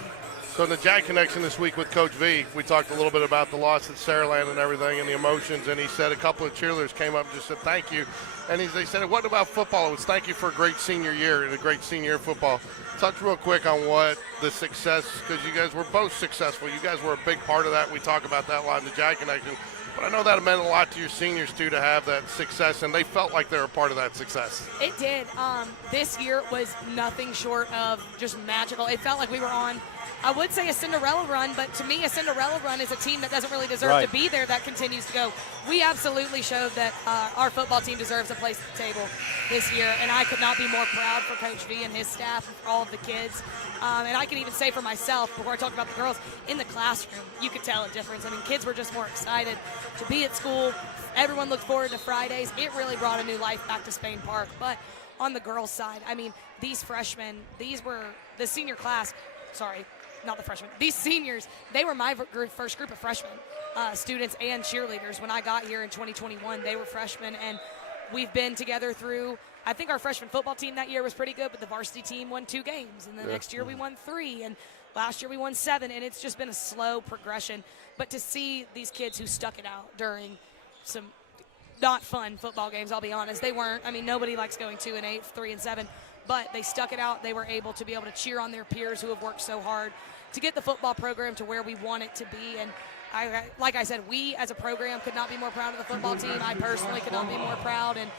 So in the Jag Connection this week with Coach V, we talked a little bit about the loss at Saraland and everything and the emotions, and he said a couple of cheerleaders came up and just said thank you. And they said, what about football? It was thank you for a great senior year and a great senior year football. Touch real quick on what the success, because you guys were both successful. You guys were a big part of that. We talk about that a lot in the Jag Connection. But I know that meant a lot to your seniors, too, to have that success, and they felt like they were a part of that success. It did. This year was nothing short of just magical. It felt like we were on, I would say, a Cinderella run, but to me, a Cinderella run is a team that doesn't really deserve to be there that continues to go. We absolutely showed that our football team deserves a place at the table this year, and I could not be more proud for Coach V and his staff and for all of the kids. And I can even say for myself, before I talk about the girls, in the classroom, you could tell a difference. I mean, kids were just more excited to be at school. Everyone looked forward to Fridays. It really brought a new life back to Spain Park. But on the girls' side, I mean, these freshmen, these were the senior class, sorry, not the freshmen, these seniors, they were my first group of freshmen, students and cheerleaders. When I got here in 2021, they were freshmen, and we've been together through, I think our freshman football team that year was pretty good, but the varsity team won 2 games, and the next year we won 3, and last year we won 7, and it's just been a slow progression. But to see these kids who stuck it out during some not fun football games, I'll be honest, they weren't. I mean, nobody likes going 2-8, 3-7, but they stuck it out. They were able to be able to cheer on their peers who have worked so hard to get the football program to where we want it to be. And like I said, we as a program could not be more proud of the football team. I personally could not be more proud, and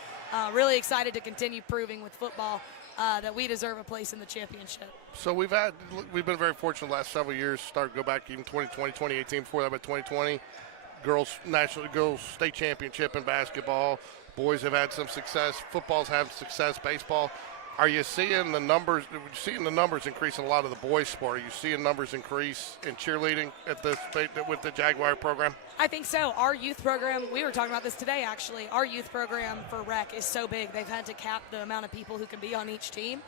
really excited to continue proving with football that we deserve a place in the championship. So we've been very fortunate the last several years. Go back even 2020, 2018, before that, but 2020, girls state championship in basketball. Boys have had some success. Football's had success. Baseball. Are you seeing the numbers? Seeing the numbers increase in a lot of the boys' sport? Are you seeing numbers increase in cheerleading with the Jaguar program? I think so. Our youth program, we were talking about this today actually, our youth program for rec is so big they've had to cap the amount of people who can be on each team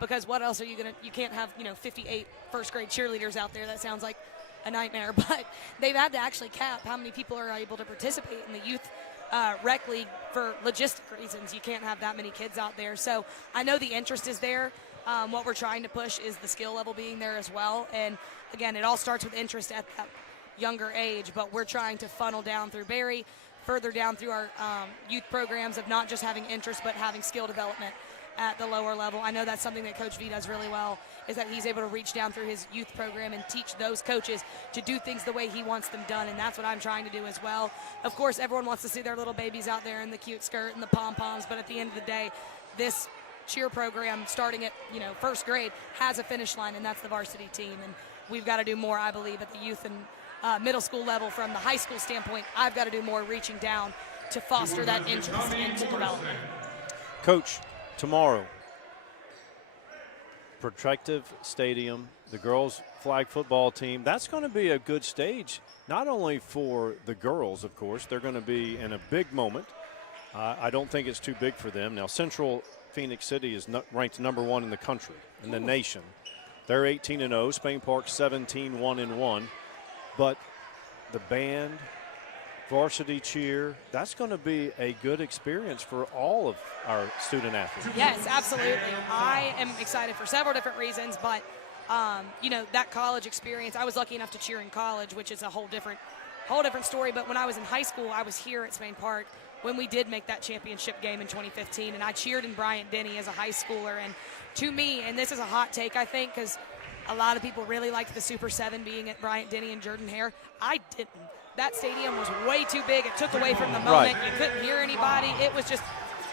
because what else are you going to, you can't have 58 first grade cheerleaders out there. That sounds like a nightmare, but they've had to actually cap how many people are able to participate in the youth rec league for logistic reasons. You can't have that many kids out there. So I know the interest is there. What we're trying to push is the skill level being there as well. And again, it all starts with interest at that younger age, but we're trying to funnel down through Barry, further down through our youth programs of not just having interest, but having skill development at the lower level. I know that's something that Coach V does really well, is that he's able to reach down through his youth program and teach those coaches to do things the way he wants them done, and that's what I'm trying to do as well. Of course, everyone wants to see their little babies out there in the cute skirt and the pom-poms, but at the end of the day, this cheer program starting at first grade has a finish line, and that's the varsity team, and we've got to do more, I believe, at the youth and middle school level. From the high school standpoint, I've got to do more reaching down to foster that interest into development. Coach, tomorrow, Protective Stadium, the girls flag football team. That's going to be a good stage, not only for the girls, of course. They're going to be in a big moment. I don't think it's too big for them. Now, Central Phoenix City is ranked #1 in the country, in the nation. They're 18-0. Spain Park 17-1-1. But the band, varsity cheer, that's going to be a good experience for all of our student athletes. Yes, absolutely. I am excited for several different reasons, but you know, that college experience, I was lucky enough to cheer in college, which is a whole different story. But when I was in high school, I was here at Spain Park when we did make that championship game in 2015, and I cheered in Bryant-Denny as a high schooler. And to me, and this is a hot take, I think, because a lot of people really liked the Super 7 being at Bryant-Denny and Jordan-Hare. I didn't. That stadium was way too big. It took away from the moment. You couldn't hear anybody. It was just,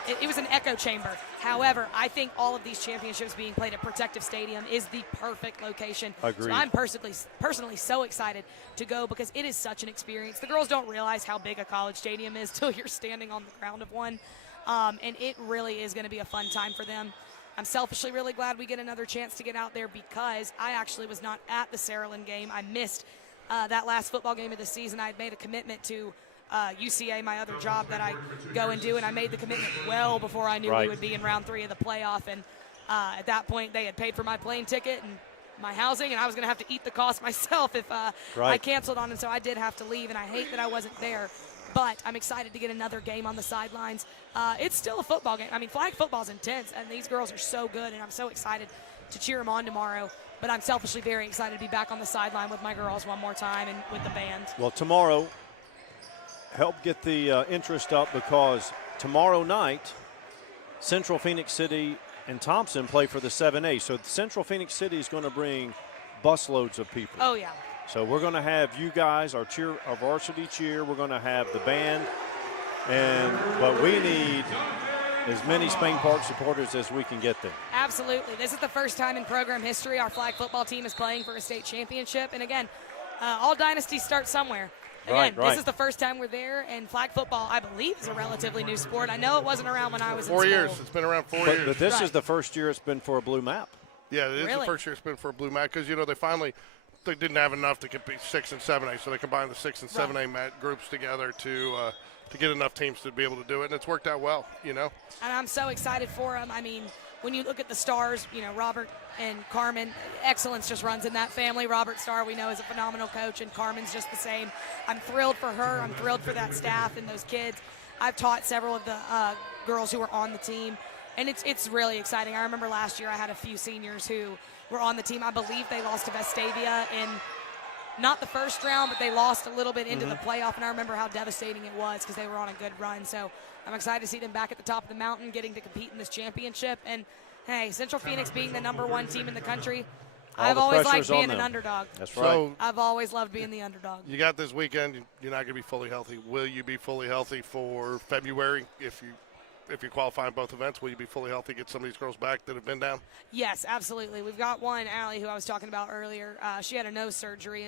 it was an echo chamber. However, I think all of these championships being played at Protective Stadium is the perfect location. Agreed. So I'm personally so excited to go because it is such an experience. The girls don't realize how big a college stadium is till you're standing on the ground of one. And it really is going to be a fun time for them. I'm selfishly really glad we get another chance to get out there because I actually was not at the Saraland game. I missed that last football game of the season. I had made a commitment to UCA, my other job that I go and do, and I made the commitment well before I knew we would be in round 3 of the playoff. And at that point, they had paid for my plane ticket and my housing, and I was going to have to eat the cost myself if I canceled on it. So I did have to leave, and I hate that I wasn't there. But I'm excited to get another game on the sidelines. It's still a football game. I mean, flag football is intense, and these girls are so good, and I'm so excited to cheer them on tomorrow. But I'm selfishly very excited to be back on the sideline with my girls one more time and with the band. Well, tomorrow, help get the interest up because tomorrow night, Central Phoenix City and Thompson play for the 7A. So Central Phoenix City is going to bring busloads of people. Oh, yeah. So we're going to have you guys, our varsity cheer. We're going to have the band. But we need as many Spain Park supporters as we can get there. Absolutely. This is the first time in program history our flag football team is playing for a state championship. And again, all dynasties start somewhere. Again, this is the first time we're there, and flag football, I believe, is a relatively new sport. I know it wasn't around when I was in school. 4 years. It's been around 4 years. But this is the first year it's been for a blue map. Yeah, it is the first year it's been for a blue map because, you know, they didn't have enough to compete 6 and 7A, so they combined the 6 and 7A mat groups together to get enough teams to be able to do it, and it's worked out well, you know. And I'm so excited for them. I mean, when you look at the stars, you know, Robert and Carmen, excellence just runs in that family. Robert Starr, we know, is a phenomenal coach, and Carmen's just the same. I'm thrilled for her. I'm thrilled for that staff and those kids. I've taught several of the girls who were on the team, and it's really exciting. I remember last year I had a few seniors who were on the team. I believe they lost to Vestavia in not the first round, but they lost a little bit into the playoff, and I remember how devastating it was because they were on a good run. So I'm excited to see them back at the top of the mountain getting to compete in this championship. And, hey, Central Phoenix being the #1 team in the country, I've always liked being an underdog. That's right. So I've always loved being the underdog. You got this weekend. You're not going to be fully healthy. Will you be fully healthy for February if you qualify in both events? Will you be fully healthy, get some of these girls back that have been down? Yes, absolutely. We've got one, Allie, who I was talking about earlier. She had a nose surgery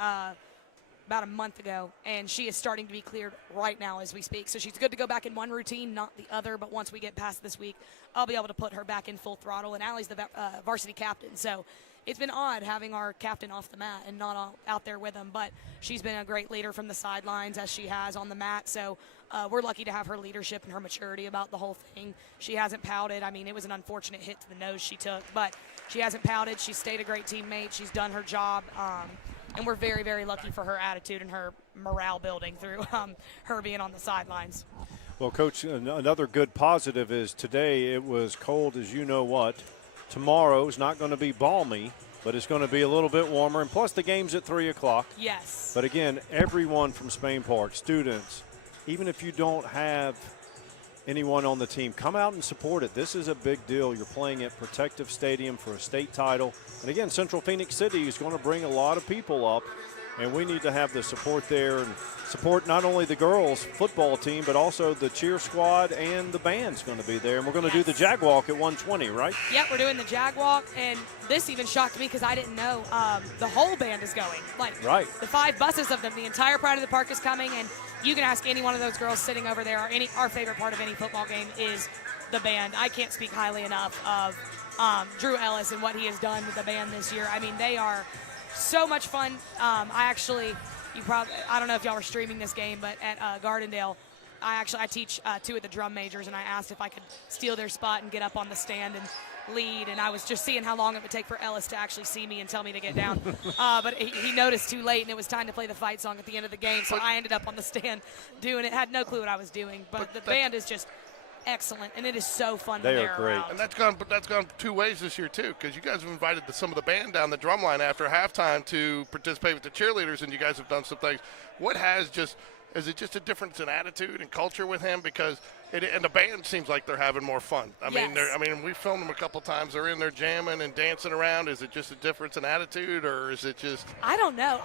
about a month ago, and she is starting to be cleared right now as we speak. So she's good to go back in one routine, not the other. But once we get past this week, I'll be able to put her back in full throttle. And Allie's the varsity captain, so it's been odd having our captain off the mat and not out there with him. But she's been a great leader from the sidelines as she has on the mat. So we're lucky to have her leadership and her maturity about the whole thing. She hasn't pouted. I mean, it was an unfortunate hit to the nose she took, but she hasn't pouted. She's stayed a great teammate. She's done her job. And we're very, very lucky for her attitude and her morale building through her being on the sidelines. Well, Coach, another good positive is today it was cold as you know what. Tomorrow's not going to be balmy, but it's going to be a little bit warmer. And plus the game's at 3 o'clock. Yes. But again, everyone from Spain Park, students, even if you don't have anyone on the team, come out and support it. This is a big deal. You're playing at Protective Stadium for a state title. And again, Central Phoenix City is going to bring a lot of people up, and we need to have the support there and support not only the girls football team, but also the cheer squad and the band's going to be there. And we're going to do the Jag Walk at 1:20, right? Yep, we're doing the Jag Walk, and this even shocked me because I didn't know the whole band is going. Like, the 5 buses of them, the entire pride of the park is coming, and you can ask any one of those girls sitting over there, or our favorite part of any football game is the band. I can't speak highly enough of Drew Ellis and what he has done with the band this year. I mean, they are so much fun. I don't know if y'all were streaming this game, but at Gardendale, I teach 2 of the drum majors, and I asked if I could steal their spot and get up on the stand and lead, and I was just seeing how long it would take for Ellis to actually see me and tell me to get down. But he noticed too late, and it was time to play the fight song at the end of the game, so I ended up on the stand doing it. Had no clue what I was doing, but the band is just excellent, and it is so fun when they're great. around. And that's gone 2 ways this year too, because you guys have invited some of the band down the drum line after halftime to participate with the cheerleaders, and you guys have done some things. Is it just a difference in attitude and culture with him? Because and the band seems like they're having more fun. I mean, we filmed them a couple times. They're in there jamming and dancing around. Is it just a difference in attitude, or is it just? I don't know.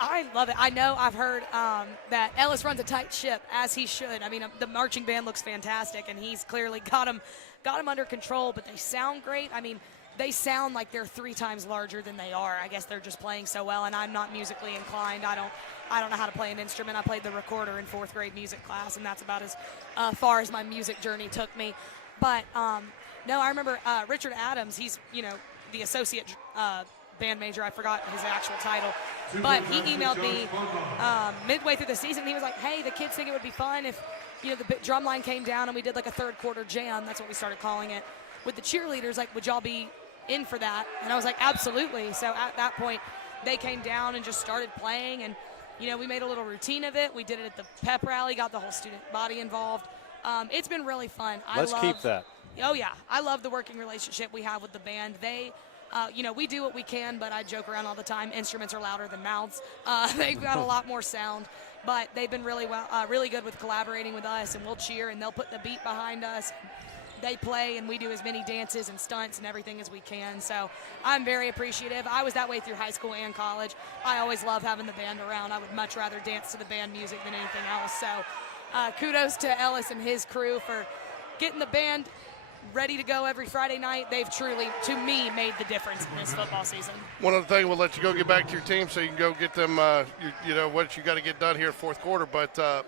I love it. I know I've heard that Ellis runs a tight ship, as he should. I mean, the marching band looks fantastic, and he's clearly got them under control, but they sound great. I mean, they sound like they're 3 times larger than they are. I guess they're just playing so well, and I'm not musically inclined. I don't know how to play an instrument. I played the recorder in 4th grade music class, and that's about as far as my music journey took me. But, no, I remember Richard Adams. He's, the associate band major. I forgot his actual title. But he emailed me midway through the season. He was like, hey, the kids think it would be fun if, the drum line came down and we did like a 3rd quarter jam. That's what we started calling it. With the cheerleaders, like, would y'all be in for that? And I was like, absolutely. So at that point, they came down and just started playing. And, we made a little routine of it. We did it at the pep rally, got the whole student body involved. It's been really fun. Let's keep that. Oh, yeah. I love the working relationship we have with the band. They, we do what we can, but I joke around all the time. Instruments are louder than mouths. They've got a lot more sound. But they've been really good with collaborating with us, and we'll cheer, and they'll put the beat behind us. They play, and we do as many dances and stunts and everything as we can. So I'm very appreciative. I was that way through high school and college. I always love having the band around. I would much rather dance to the band music than anything else. So kudos to Ellis and his crew for getting the band ready to go every Friday night. They've truly, to me, made the difference in this football season. One other thing, we'll let you go get back to your team so you can go get them, what you got to get done here 4th quarter. But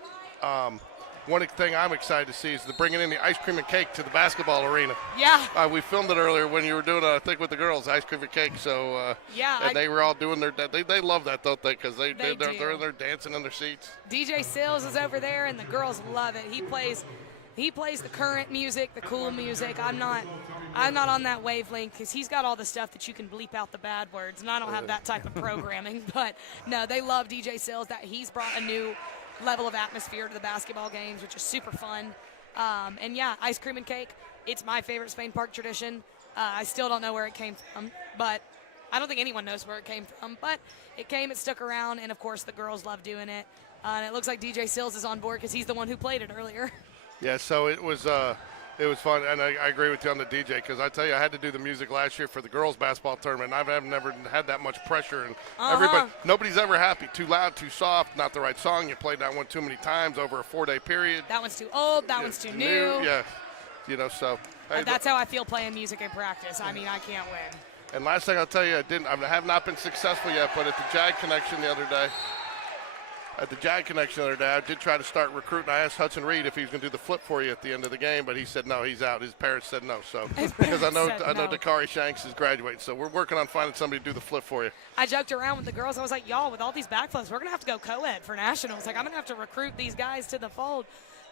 one thing I'm excited to see is bringing in the ice cream and cake to the basketball arena. Yeah. We filmed it earlier when you were doing, I think, with the girls, ice cream and cake. So and they were all doing they love that, don't they? Because they're in there dancing in their seats. DJ Sills is over there, and the girls love it. He plays the current music, the cool music. I'm not on that wavelength because he's got all the stuff that you can bleep out the bad words, and I don't have that type of programming. But no, they love DJ Sills. That he's brought a new level of atmosphere to the basketball games, which is super fun. And yeah, ice cream and cake, it's my favorite Spain Park tradition. I still don't know where it came from, but I don't think anyone knows where it came from, but it stuck around, and of course the girls love doing it. And it looks like DJ Sills is on board because he's the one who played it earlier. Yeah, so it was fun, and I agree with you on the DJ because I tell you, I had to do the music last year for the girls' basketball tournament, and I've never had that much pressure, and nobody's ever happy. Too loud, too soft, not the right song. You played that one too many times over a 4-day period. That one's too old. That one's too new. Yeah, so. Hey, that's how I feel playing music in practice. I mean, I can't win. And last thing I'll tell you, I have not been successful yet, but at the Jag Connection the other day, I did try to start recruiting. I asked Hudson Reed if he was going to do the flip for you at the end of the game, but he said no, he's out. His parents said no. So because I know Dakari Shanks is graduating, so we're working on finding somebody to do the flip for you. I joked around with the girls. I was like, y'all, with all these backflips, we're going to have to go co-ed for nationals. Like, I'm going to have to recruit these guys to the fold.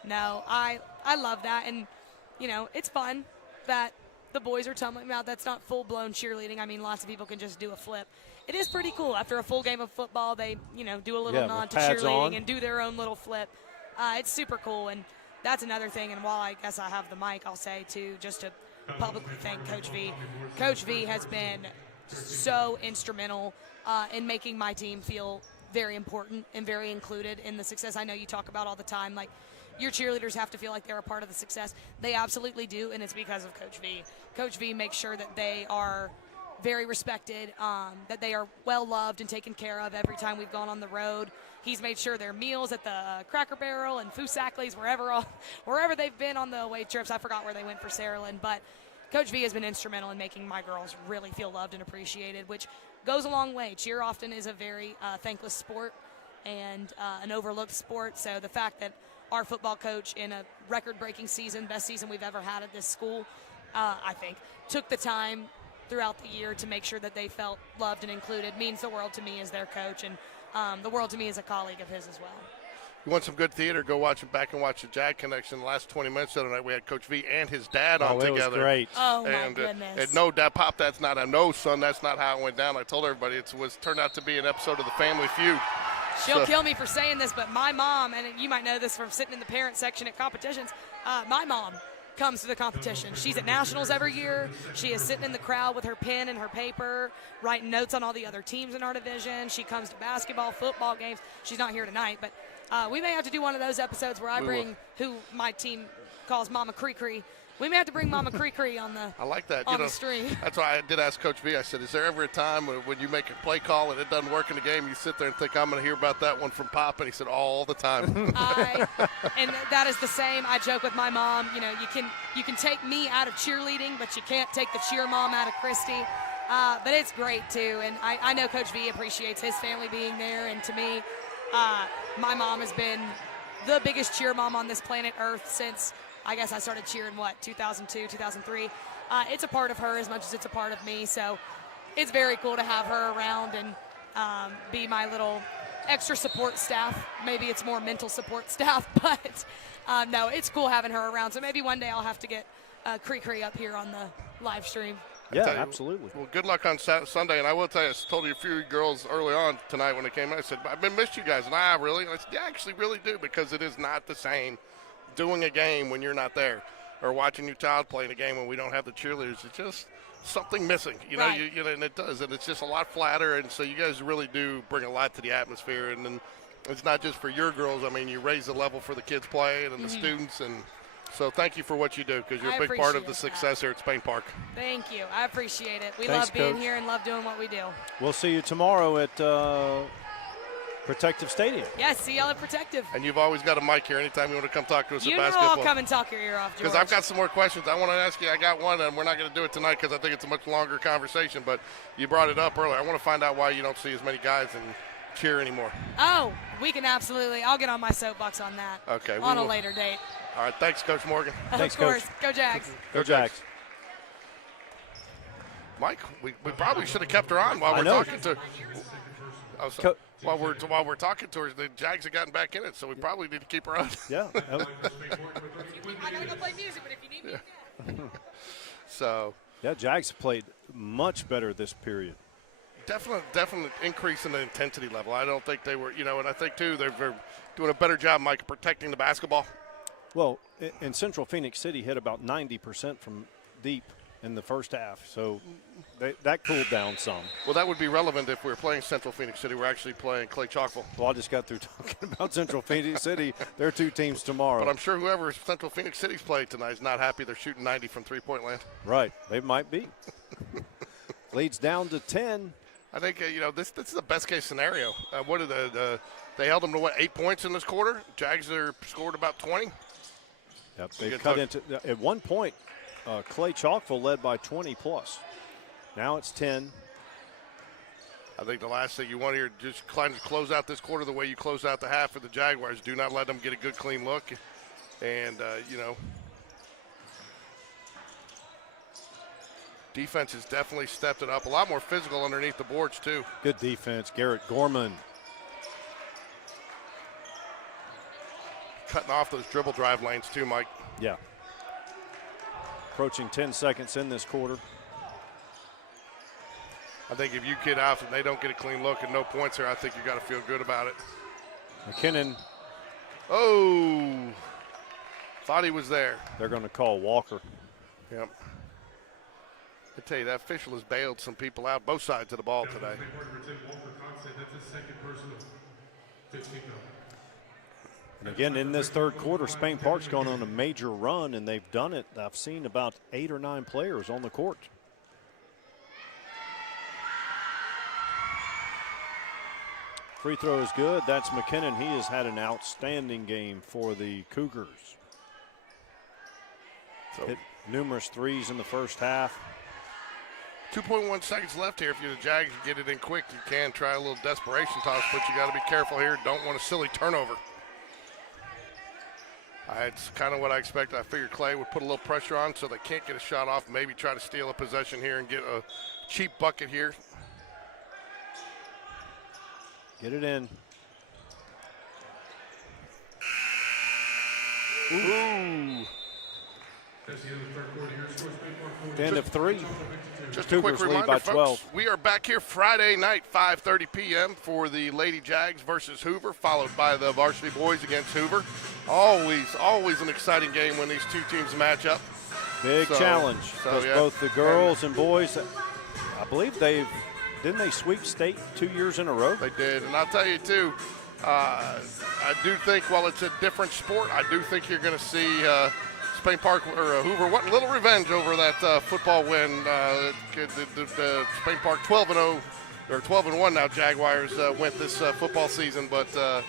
No, I love that, and it's fun that the boys are tumbling out. That's not full-blown cheerleading. I mean, lots of people can just do a flip. It is pretty cool. After a full game of football, they, do a little nod to cheerleading and do their own little flip. It's super cool, and that's another thing. And while I guess I have the mic, I'll say, too, just to publicly thank Coach V. Coach V has been so instrumental in making my team feel very important and very included in the success. I know you talk about all the time, like, your cheerleaders have to feel like they're a part of the success. They absolutely do, and it's because of Coach V. Coach V makes sure that they are very respected, that they are well loved and taken care of every time we've gone on the road. He's made sure their meals at the Cracker Barrel and Foosackly's, wherever they've been on the away trips. I forgot where they went for Saraland, but Coach V has been instrumental in making my girls really feel loved and appreciated, which goes a long way. Cheer often is a very thankless sport and an overlooked sport, so the fact that our football coach in a record-breaking season, best season we've ever had at this school, I think, took the time throughout the year to make sure that they felt loved and included. Means the world to me as their coach, and the world to me as a colleague of his as well. You want some good theater, go watch it back and watch the Jag Connection. The last 20 minutes of the night, we had Coach V and his dad on together. It was great. Oh, my goodness. And no, Dad, Pop, that's not a no, son. That's not how it went down. I told everybody it turned out to be an episode of the Family Feud. She'll kill me for saying this, but my mom, and you might know this from sitting in the parent section at competitions, my mom comes to the competition. She's at nationals every year. She is sitting in the crowd with her pen and her paper, writing notes on all the other teams in our division. She comes to basketball, football games. She's not here tonight, but we may have to do one of those episodes where I bring who my team calls Mama Cree. We may have to bring Mama Cree on the I like that. on the stream. That's why I did ask Coach V. I said, is there ever a time when you make a play call and it doesn't work in the game, you sit there and think, I'm going to hear about that one from Pop? And he said, all the time. And that is the same. I joke with my mom. You know, you can take me out of cheerleading, but you can't take the cheer mom out of Christy. But it's great, too. And I know Coach V appreciates his family being there. And to me, my mom has been the biggest cheer mom on this planet Earth since – I guess I started cheering, 2002, 2003. It's a part of her as much as it's a part of me. So it's very cool to have her around and be my little extra support staff. Maybe it's more mental support staff, but no, it's cool having her around. So maybe one day I'll have to get Cree up here on the live stream. Yeah, absolutely. Well, good luck on Sunday. And I will tell you, I told you a few girls early on tonight when they came in, I said, I've been missed you guys. And I really? I said, yeah, I actually really do, because it is not the same doing a game when you're not there, or watching your child playing a game when we don't have the cheerleaders. It's just something missing, you know, right. And it does, and it's just a lot flatter, and so you guys really do bring a lot to the atmosphere, and then it's not just for your girls. I mean, you raise the level for the kids playing and the students, and so thank you for what you do, because you're a big part of the success here at Spain Park. Thank you. I appreciate it. We Thanks, love being Coach. here and love doing what we do. We'll see you tomorrow at Protective Stadium. Yes, see y'all at Protective. And you've always got a mic here anytime you want to come talk to us You at know basketball. I'll come and talk your ear off, George. Because I've got some more questions I want to ask you. I got one, and we're not going to do it tonight because I think it's a much longer conversation, but you brought it up earlier. I want to find out why you don't see as many guys and cheer anymore. Oh, we can absolutely. I'll get on my soapbox on that. Okay. On a later date. All right. Thanks, Coach Morgan. Thanks, of course. Coach. Go Jags. Go Jags. Mike, we probably should have kept her on while we're talking to her. Oh, so while we're talking to her, the Jags have gotten back in it, so we probably need to keep her on. Yeah. I gotta go play music, but if you need me, So. Yeah, Jags played much better this period. Definite increase in the intensity level. I don't think they were, and I think, too, they're doing a better job, Mike, of protecting the basketball. Well, in Central Phoenix City hit about 90% from deep in the first half, so that cooled down some. Well, that would be relevant if we were playing Central Phoenix City. We're actually playing Clay-Chalkville. Well, I just got through talking about Central Phoenix City. There are two teams tomorrow. But I'm sure whoever Central Phoenix City's playing tonight is not happy they're shooting 90 from three-point land. Right. They might be. Leads down to 10. I think, this is the best-case scenario. What are they held them to, 8 points in this quarter? Jags are scored about 20. Yep, they cut into – at one point, Clay-Chalkville led by 20+. Now it's 10. I think the last thing you want here, just trying to close out this quarter the way you close out the half for the Jaguars. Do not let them get a good, clean look. And, defense has definitely stepped it up. A lot more physical underneath the boards, too. Good defense. Garrett Gorman. Cutting off those dribble drive lanes, too, Mike. Yeah. Approaching 10 seconds in this quarter. I think if you get out and they don't get a clean look and no points there, I think you got to feel good about it. McKinnon. Oh, thought he was there. They're going to call Walker. Yep. I tell you, that official has bailed some people out both sides of the ball today. And again, in this third quarter, Spain Park's gone on a major run, and they've done it. I've seen about 8 or 9 players on the court. Free throw is good. That's McKinnon. He has had an outstanding game for the Cougars. Hit numerous threes in the first half. 2.1 seconds left here. If you're the Jags, you get it in quick. You can try a little desperation toss, but you got to be careful here. Don't want a silly turnover. It's kind of what I expected. I figured Clay would put a little pressure on so they can't get a shot off, maybe try to steal a possession here and get a cheap bucket here. Get it in. Ooh. End of 3. Just a quick Cougars lead reminder, by folks, 12. we are back here Friday night, 5:30 p.m. for the Lady Jags versus Hoover, followed by the varsity boys against Hoover. Always an exciting game when these two teams match up. Big challenge, because both the girls and boys, I believe didn't they sweep state 2 years in a row? They did, and I'll tell you too, I do think while it's a different sport, I do think you're going to see Spain Park or Hoover want a little revenge over that football win. The Spain Park 12-0 or 12-1 now. Jaguars went this football season, but I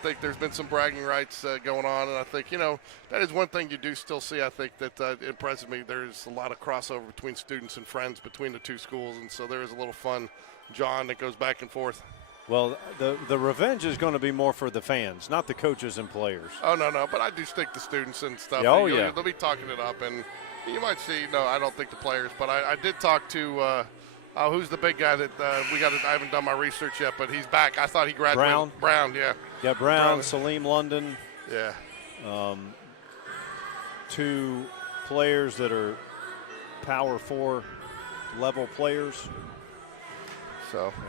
think there's been some bragging rights going on, and I think that is one thing you do still see. I think that impresses me. There's a lot of crossover between students and friends between the two schools, and so there is a little fun, John, that goes back and forth. Well, the revenge is going to be more for the fans, not the coaches and players. Oh, no, but I do think the students and stuff. Yeah, They'll be talking it up, and you might see, no, I don't think the players, but I did talk to, who's the big guy that I haven't done my research yet, but he's back. I thought he graduated. Brown, yeah. Yeah, Brown, Salim London. Yeah. 2 players that are Power 4 level players.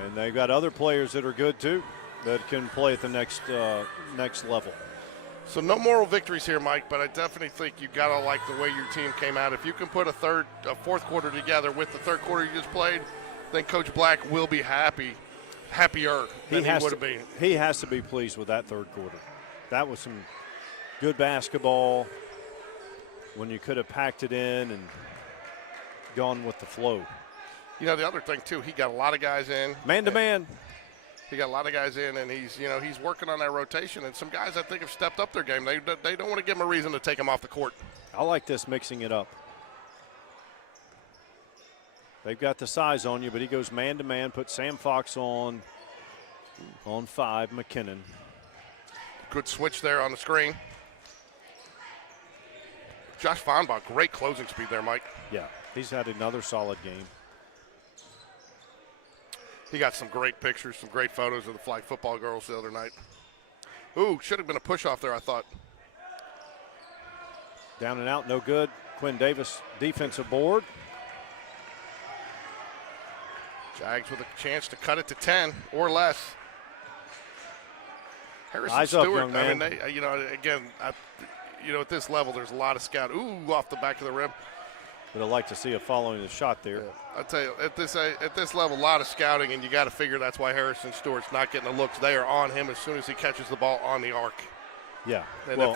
And they've got other players that are good too, that can play at the next level. So no moral victories here, Mike, but I definitely think you gotta like the way your team came out. If you can put a fourth quarter together with the third quarter you just played, then Coach Black will be happier than he would have been. He has to be pleased with that third quarter. That was some good basketball when you could have packed it in and gone with the flow. The other thing, too, he got a lot of guys in. Man-to-man. He got a lot of guys in, and he's working on that rotation. And some guys, I think, have stepped up their game. They don't want to give him a reason to take him off the court. I like this, mixing it up. They've got the size on you, but he goes man-to-man, puts Sam Fox on 5, McKinnon. Good switch there on the screen. Josh Fonbach, great closing speed there, Mike. Yeah, he's had another solid game. He got some great pictures, some great photos of the flag football girls the other night. Ooh, should have been a push off there, I thought. Down and out, no good. Quinn Davis, defensive board. Jags with a chance to cut it to 10 or less. Harrison Eyes Stewart, up, young man. I mean, at this level, there's a lot of scout. Ooh, off the back of the rim. But I'd like to see a following the shot there. Yeah. I tell you, at this level, a lot of scouting, and you got to figure that's why Harrison Stewart's not getting the looks. They are on him as soon as he catches the ball on the arc. Yeah. And well,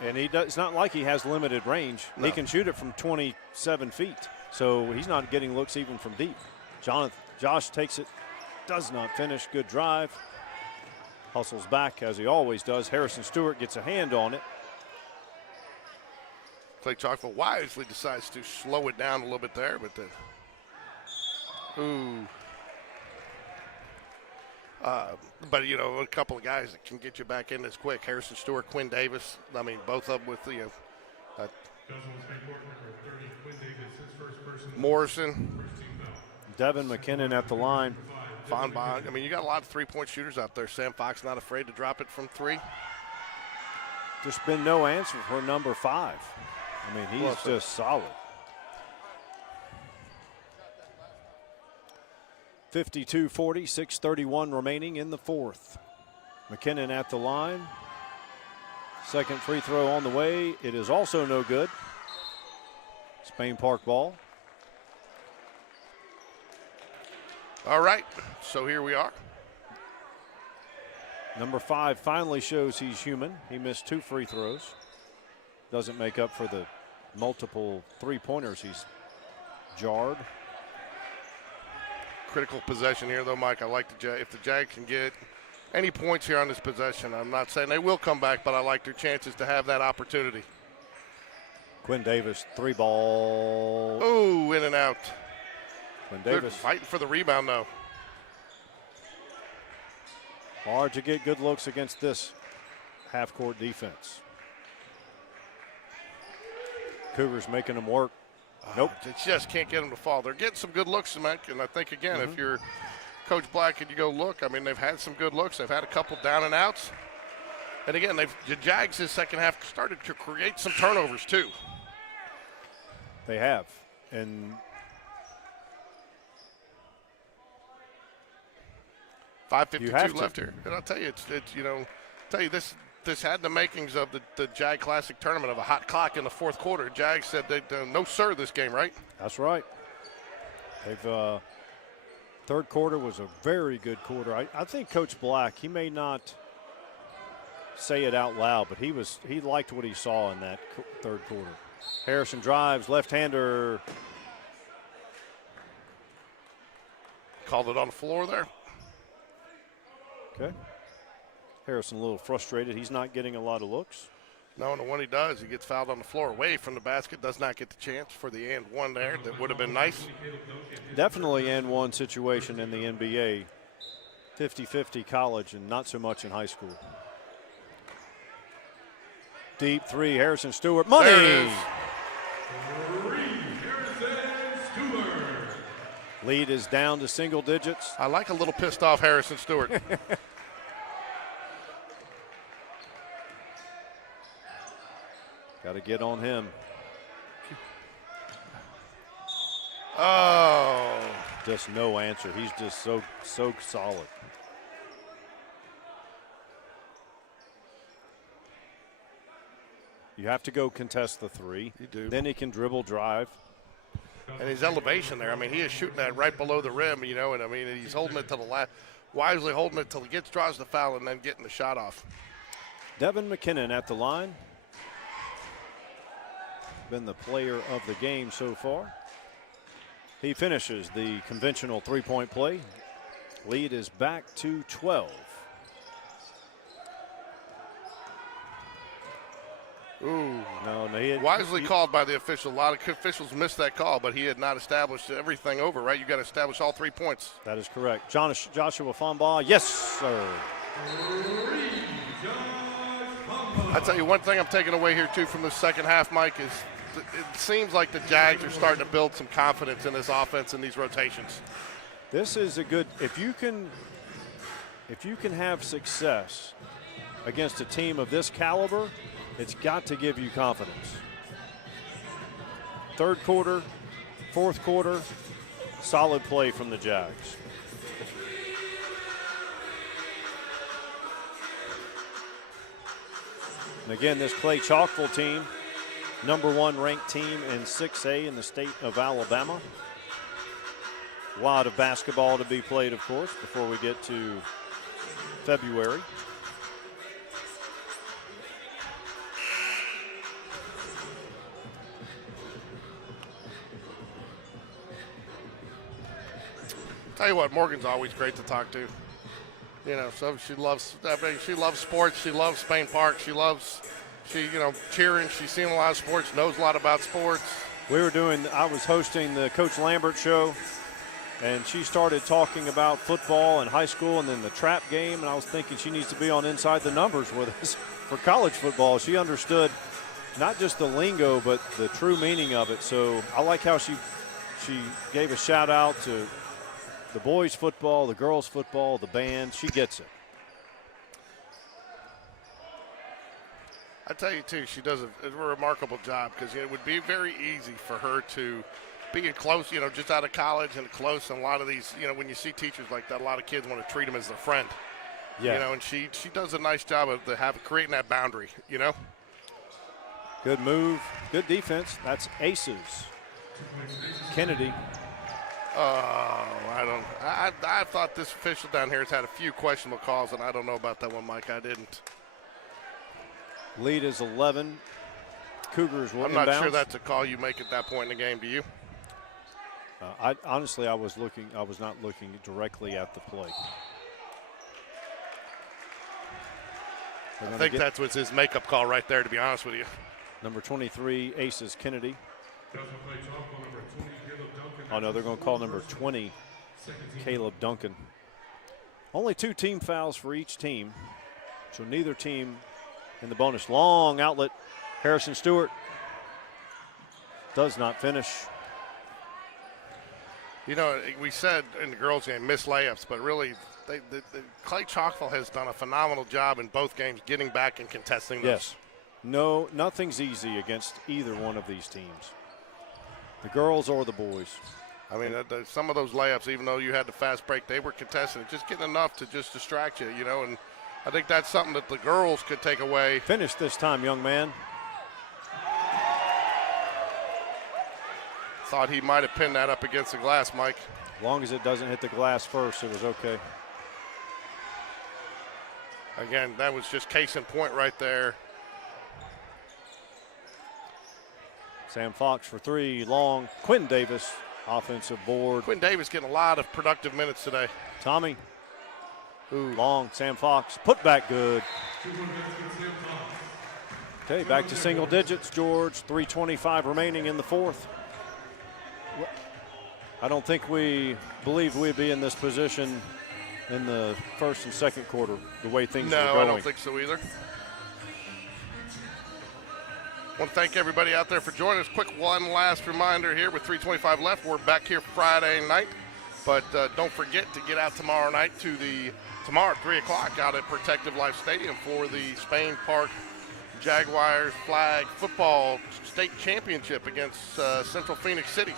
it's not like he has limited range. No. He can shoot it from 27 feet, so he's not getting looks even from deep. Josh takes it, does not finish. Good drive. Hustles back as he always does. Harrison Stewart gets a hand on it. Clay-Chalkville wisely decides to slow it down a little bit there, but but a couple of guys that can get you back in this quick. Harrison Stewart, Quinn Davis. I mean, both of them with Morrison. Devin McKinnon at the line. Fonbach. I mean, you got a lot of three-point shooters out there. Sam Fox not afraid to drop it from 3. There's been no answer for number 5. I mean, he's just solid. 52-40, 6:31 remaining in the fourth. McKinnon at the line. Second free throw on the way. It is also no good. Spain Park ball. All right, so here we are. Number 5 finally shows he's human. He missed 2 free throws. Doesn't make up for the multiple three-pointers he's jarred. Critical possession here, though, Mike. I like if the Jags can get any points here on this possession. I'm not saying they will come back, but I like their chances to have that opportunity. Quinn Davis, 3-ball. Ooh, in and out. Quinn Davis. They're fighting for the rebound, though. Hard to get good looks against this half-court defense. Cougars making them work. Nope. They just can't get them to fall. They're getting some good looks, Mike, and I think, again, if you're Coach Black and you go look, I mean, they've had some good looks. They've had a couple down and outs. And, again, the Jags this second half started to create some turnovers, too. They have. And 5:52 left here. And I'll tell you, this had the makings of the Jag Classic tournament of a hot clock in the fourth quarter. Jags said they'd no sir this game, right? That's right. They've third quarter was a very good quarter. I think Coach Black, he may not say it out loud, but he liked what he saw in that third quarter. Harrison drives, left-hander. Called it on the floor there. Okay. Harrison a little frustrated. He's not getting a lot of looks. No, and when he does, he gets fouled on the floor away from the basket, does not get the chance for the and one there. That would have been nice. Definitely and one situation in the NBA. 50-50 college and not so much in high school. Deep three, Harrison Stewart. Money! There it is. Lead is down to single digits. I like a little pissed off Harrison Stewart. Got to get on him. Oh. Just no answer. He's just so solid. You have to go contest the three. You do. Then he can dribble, drive. And his elevation there, I mean, he is shooting that right below the rim, and I mean, he's holding it to the left, wisely holding it till he draws the foul and then getting the shot off. Devin McKinnon at the line. Been the player of the game so far. He finishes the conventional three-point play. Lead is back to 12. Ooh. No, wisely called by the official. A lot of officials missed that call, but he had not established everything over, right? You got to establish all 3 points. That is correct. Joshua Fambaugh, yes, sir. I tell you one thing I'm taking away here, too, from the second half, Mike, is it seems like the Jags are starting to build some confidence in this offense and these rotations. This is a good, if you can have success against a team of this caliber, it's got to give you confidence. Third quarter, fourth quarter, solid play from the Jags. And again, this Clay-Chalkville team, #1 ranked team in 6A in the state of Alabama. A lot of basketball to be played, of course, before we get to February. Tell you what, Morgan's always great to talk to. So she loves sports. She loves Spain Park. She loves cheering. She's seen a lot of sports, knows a lot about sports. I was hosting the Coach Lambert show, and she started talking about football and high school and then the trap game, and I was thinking she needs to be on Inside the Numbers with us for college football. She understood not just the lingo, but the true meaning of it. So I like how she gave a shout out to the boys football, the girls football, the band. She gets it. I tell you, too, she does a remarkable job because it would be very easy for her to be close, just out of college and close. And a lot of these, when you see teachers like that, a lot of kids want to treat them as their friend. Yeah. And she does a nice job of creating that boundary, Good move, good defense. That's aces. Kennedy. Oh, I thought this official down here has had a few questionable calls, and I don't know about that one, Mike. I didn't. Lead is 11. Cougars will I'm inbound. not sure that's a call you make at that point in the game. Do you? Honestly, I was not looking directly at the play. I think that was his makeup call right there, to be honest with you. Number 23, Aces Kennedy. Oh, no, they're going to call number 20, Caleb Duncan. Only 2 team fouls for each team, so neither team in the bonus. Long outlet, Harrison Stewart. does not finish. You know, we said in the girls' game missed layups, but really, Clay-Chalkville has done a phenomenal job in both games getting back and contesting those. Yes. No, nothing's easy against either one of these teams, the girls or the boys. I mean, some of those layups, even though you had the fast break, they were contested, just getting enough to just distract you, you know, and I think that's something that the girls could take away. Finish this time, young man. Thought he might have pinned that up against the glass, Mike. As long as it doesn't hit the glass first, it was okay. Again, that was just case in point right there. Sam Fox for three, long. Quinn Davis, offensive board. Quinn Davis getting a lot of productive minutes today. Tommy, long. Sam Fox, put back good. Okay, back to single digits, George. 3:25 remaining in the fourth. I don't think we believe we'd be in this position in the first and second quarter, the way things were going. No, I don't think so either. I want to thank everybody out there for joining us. Quick one last reminder here with 3:25 left. We're back here Friday night, but don't forget to get out tomorrow night to tomorrow at 3 o'clock out at Protective Life Stadium for the Spain Park Jaguars flag football state championship against Central Phoenix City.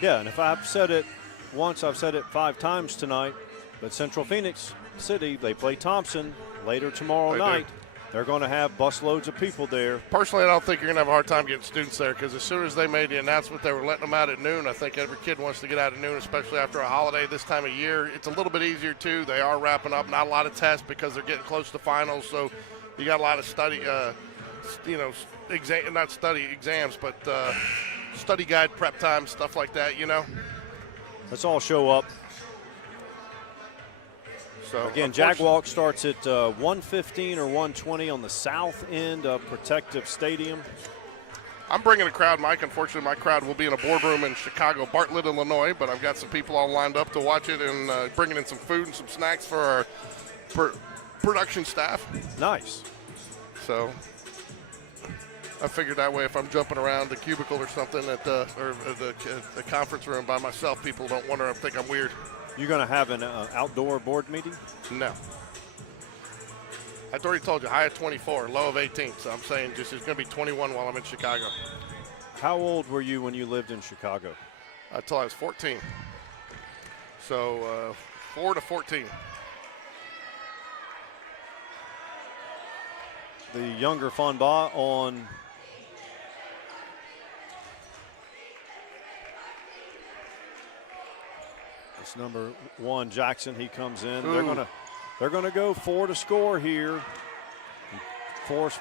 Yeah, and if I've said it once, I've said it 5 times tonight, but Central Phoenix City, they play Thompson later tomorrow night. They're going to have busloads of people there. Personally, I don't think you're going to have a hard time getting students there because as soon as they made the announcement they were letting them out at noon, I think every kid wants to get out at noon, especially after a holiday this time of year. It's a little bit easier, too. They are wrapping up. Not a lot of tests because they're getting close to finals, so you got a lot of study, not study exams, but study guide prep time, stuff like that, you know. Let's all show up. So again, Jaguar starts at 1:15 or 1:20 on the south end of Protective Stadium. I'm bringing a crowd, Mike. Unfortunately, my crowd will be in a boardroom in Chicago, Bartlett, Illinois, but I've got some people all lined up to watch it and bringing in some food and some snacks for our production staff. Nice. So I figured that way if I'm jumping around the cubicle or something at the conference room by myself, people don't wonder I think I'm weird. You're going to have an outdoor board meeting? No. I already told you, high of 24, low of 18. So I'm saying just it's going to be 21 while I'm in Chicago. How old were you when you lived in Chicago? Until I was 14. So 4 to 14. The younger Fonba on it's number 1 Jackson. He comes in. Ooh. They're gonna go 4 to score here. Force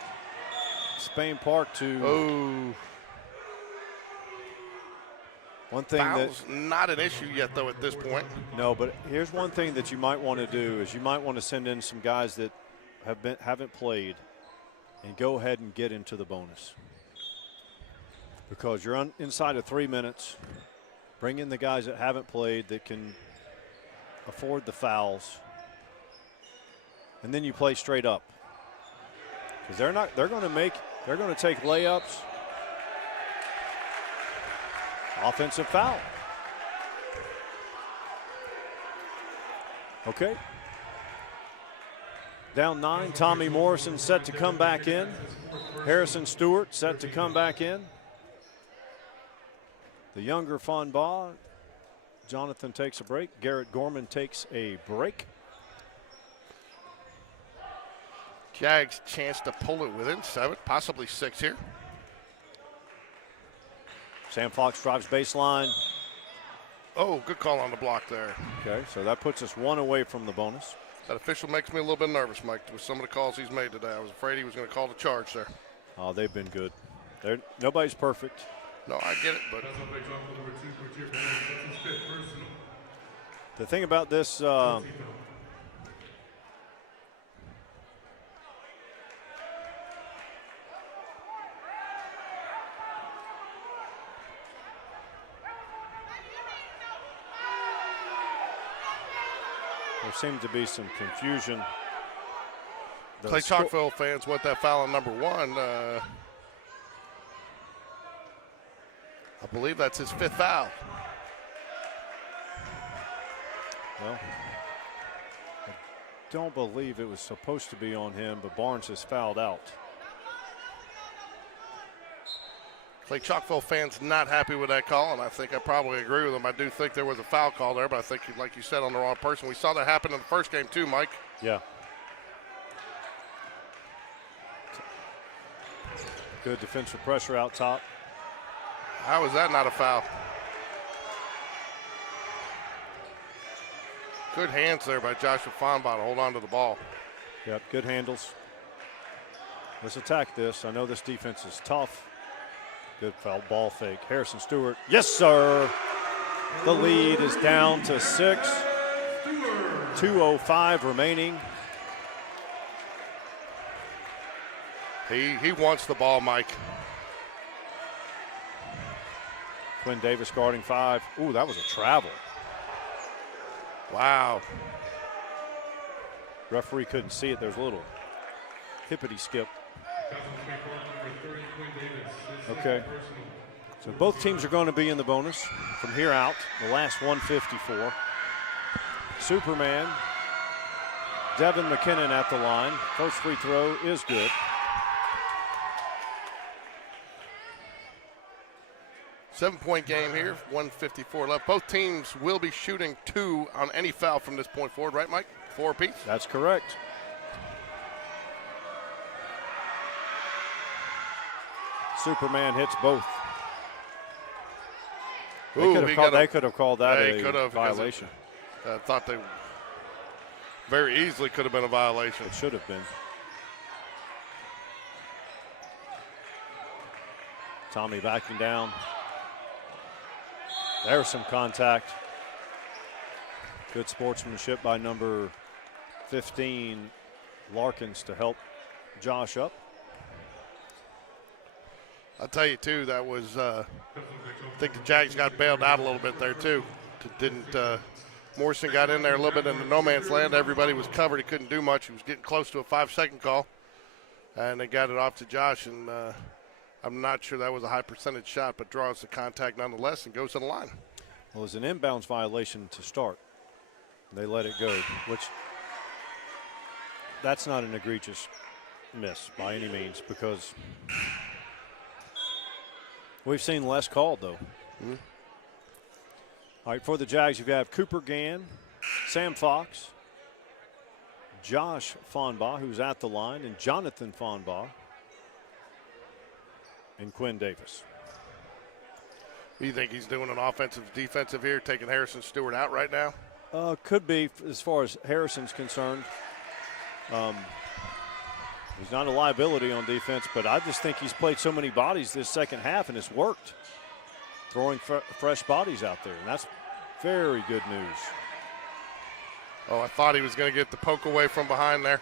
Spain Park to. Oh. One thing Foul's not an issue yet, though, at this point. No, but here's one thing that you might want to do is you might want to send in some guys that haven't played and go ahead and get into the bonus. Because you're inside of 3 minutes. Bring in the guys that haven't played that can afford the fouls. And then you play straight up. Because they're going to take layups. Offensive foul. Okay. Down 9, Tommy Morrison set to come back in. Harrison Stewart set to come back in. The younger Fonba, Jonathan takes a break. Garrett Gorman takes a break. Jags chance to pull it within 7, possibly 6 here. Sam Fox drives baseline. Oh, good call on the block there. Okay, so that puts us 1 away from the bonus. That official makes me a little bit nervous, Mike, with some of the calls he's made today. I was afraid he was going to call the charge there. Oh, they've been good. Nobody's perfect. No, I get it, but the thing about this there seemed to be some confusion. Clay-Chalkville fans want that foul on number 1. I believe that's his 5th foul. Well, I don't believe it was supposed to be on him, but Barnes has fouled out. Clay-Chalkville fans not happy with that call, and I think I probably agree with them. I do think there was a foul call there, but I think, like you said, on the wrong person. We saw that happen in the first game too, Mike. Yeah. Good defensive pressure out top. How is that not a foul? Good hands there by Joshua Fonbaugh to hold on to the ball. Yep, good handles. Let's attack this. I know this defense is tough. Good foul ball fake. Harrison Stewart. Yes, sir. The lead is down to 6. 2:05 remaining. He wants the ball, Mike. Quinn Davis guarding 5. Ooh, that was a travel. Wow. Referee couldn't see it. There's a little hippity skip. Okay. So both teams are going to be in the bonus from here out. The last 154. Superman. Devin McKinnon at the line. First free throw is good. 7-point game here, 154 left. Both teams will be shooting 2 on any foul from this point forward, right, Mike? 4 apiece? That's correct. Superman hits both. They could have called that a violation. I thought they very easily could have been a violation. It should have been. Tommy backing down. There's some contact. Good sportsmanship by number 15, Larkins, to help Josh up. I'll tell you, too, that was, I think the Jags got bailed out a little bit there, too. Morrison got in there a little bit in the no man's land. Everybody was covered. He couldn't do much. He was getting close to a 5-second call. And they got it off to Josh, and I'm not sure that was a high percentage shot, but draws the contact nonetheless and goes to the line. Well, it was an inbounds violation to start. They let it go, which that's not an egregious miss by any means, because we've seen less called, though. Mm-hmm. All right, for the Jags, you have Cooper Gann, Sam Fox, Josh Fonbaugh, who's at the line, and Jonathan Fonbaugh, and Quinn Davis. You think he's doing an offensive, defensive here, taking Harrison Stewart out right now? Could be, as far as Harrison's concerned. He's not a liability on defense, but I just think he's played so many bodies this second half, and it's worked. Throwing fresh bodies out there, and that's very good news. Oh, I thought he was going to get the poke away from behind there.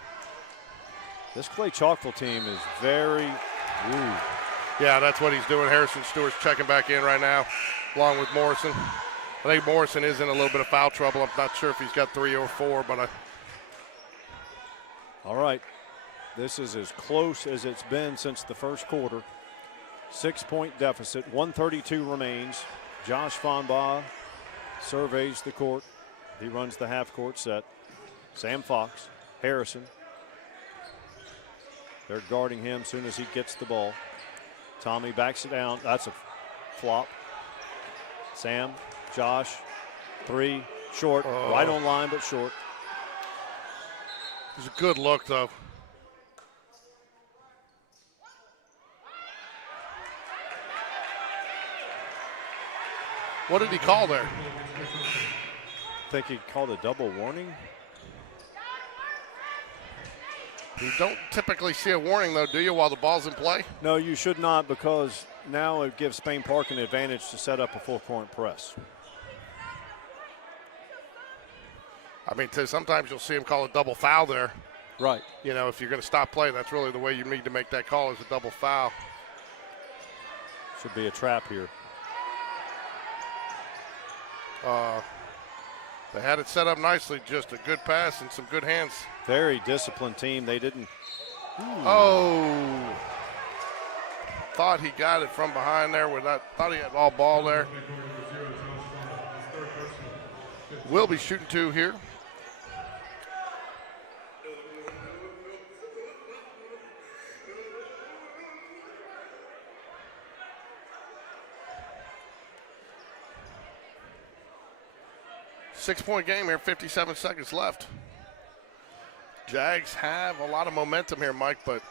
This Clay-Chalkville team is very rude. Yeah, that's what he's doing. Harrison Stewart's checking back in right now, along with Morrison. I think Morrison is in a little bit of foul trouble. I'm not sure if he's got 3 or 4, but All right. This is as close as it's been since the first quarter. 6-point deficit, 132 remains. Josh Fonbaugh surveys the court. He runs the half-court set. Sam Fox, Harrison. They're guarding him as soon as he gets the ball. Tommy backs it down. That's a flop. Sam, Josh, 3, short. Right on line, but short. It was a good look, though. What did he call there? I think he called a double warning. You don't typically see a warning, though, do you, while the ball's in play? No, you should not, because now it gives Spain Park an advantage to set up a full-court press. I mean, sometimes you'll see him call a double foul there. Right. You know, if you're going to stop play, that's really the way you need to make that call, is a double foul. Should be a trap here. They had it set up nicely, just a good pass and some good hands. Very disciplined team. They didn't. Oh. thought he got it from behind there. Thought he had all ball there. Will be shooting 2 here. Six-point game here, 57 seconds left. Jags have a lot of momentum here, Mike, but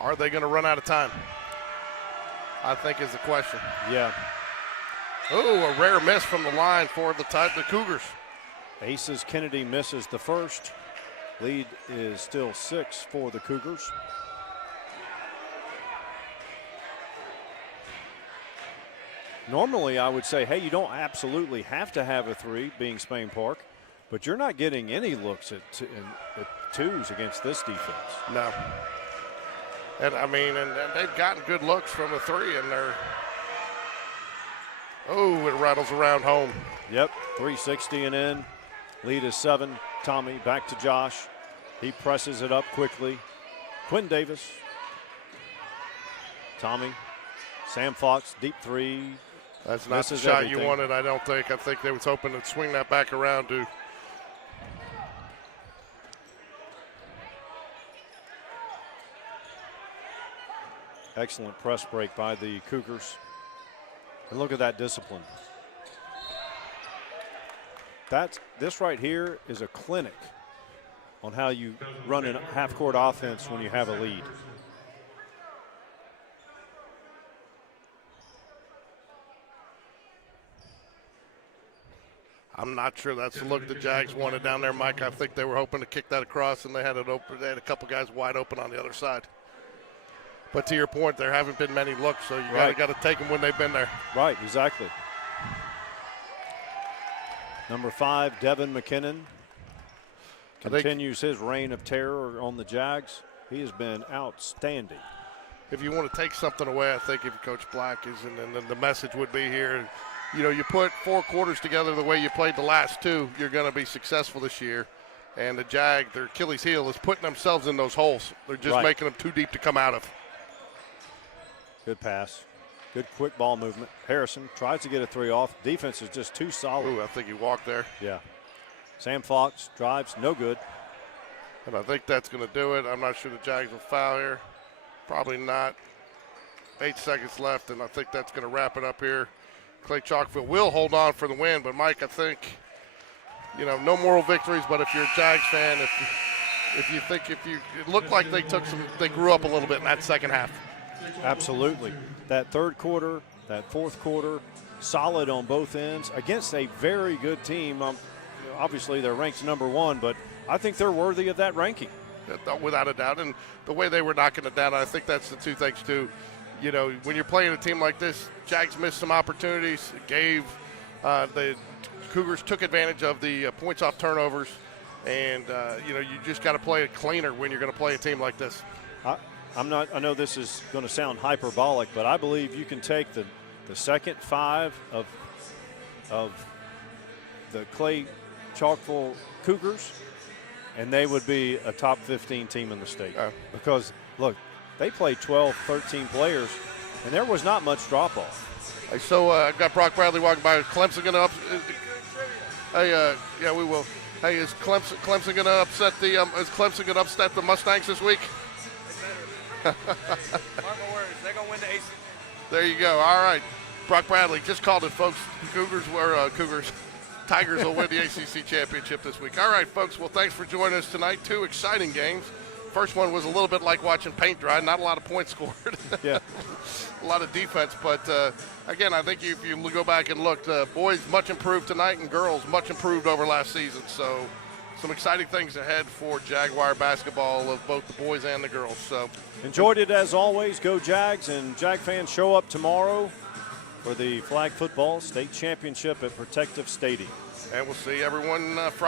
are they going to run out of time? I think is the question. Yeah. Oh, a rare miss from the line for the Cougars. Aces Kennedy misses the first. Lead is still 6 for the Cougars. Normally, I would say, hey, you don't absolutely have to have a 3 being Spain Park, but you're not getting any looks at 2s against this defense. No. And I mean, and they've gotten good looks from a 3, and they're, oh, it rattles around home. Yep, 360 and in. Lead is 7. Tommy back to Josh. He presses it up quickly. Quinn Davis. Tommy. Sam Fox, deep 3. That's not the shot you wanted, I don't think. I think they was hoping to swing that back around to. Excellent press break by the Cougars. And look at that discipline. This right here is a clinic on how you run a half-court offense when you have a lead. I'm not sure that's the look the Jags wanted down there, Mike. I think they were hoping to kick that across, and they had it open. They had a couple guys wide open on the other side. But to your point, there haven't been many looks, so you got to take them when they've been there. Right, exactly. Number 5, Devin McKinnon, continues his reign of terror on the Jags. He has been outstanding. If you want to take something away, I think if Coach Black is, and then the message would be here, you know, you put 4 quarters together the way you played the last 2, you're going to be successful this year. And the Jag, their Achilles heel is putting themselves in those holes. They're just making them too deep to come out of. Good pass. Good quick ball movement. Harrison tries to get a 3 off. Defense is just too solid. Ooh, I think he walked there. Yeah. Sam Fox drives, no good. And I think that's going to do it. I'm not sure the Jags will foul here. Probably not. 8 seconds left, and I think that's going to wrap it up here. Clay-Chalkville will hold on for the win, but Mike, I think, you know, no moral victories, but if you're a Jags fan, it looked like they grew up a little bit in that second half. Absolutely. That third quarter, that fourth quarter, solid on both ends against a very good team. Obviously, they're ranked number 1, but I think they're worthy of that ranking. Without a doubt, and the way they were knocking it down, I think that's the 2 things too. You know, when you're playing a team like this, Jags missed some opportunities. The Cougars took advantage of the points off turnovers, and you know, you just got to play it cleaner when you're going to play a team like this. I know this is going to sound hyperbolic, but I believe you can take the second 5 of the Clay-Chalkville Cougars, and they would be a top 15 team in the state. Because, look, they played 12, 13 players, and there was not much drop-off. Hey, so I've got Brock Bradley walking by. Is Clemson going to yeah, we will. Hey, is Clemson going to upset the Mustangs this week? Mark my words, they're going to win the ACC. There you go. All right. Brock Bradley just called it, folks. Tigers will win the ACC championship this week. All right, folks. Well, thanks for joining us tonight. 2 exciting games. First one was a little bit like watching paint dry. Not a lot of points scored. Yeah. A lot of defense. But, again, I think if you go back and look, boys much improved tonight and girls much improved over last season. So some exciting things ahead for Jaguar basketball of both the boys and the girls. So enjoyed it as always. Go Jags, and Jag fans, show up tomorrow for the flag football state championship at Protective Stadium. And we'll see everyone Friday.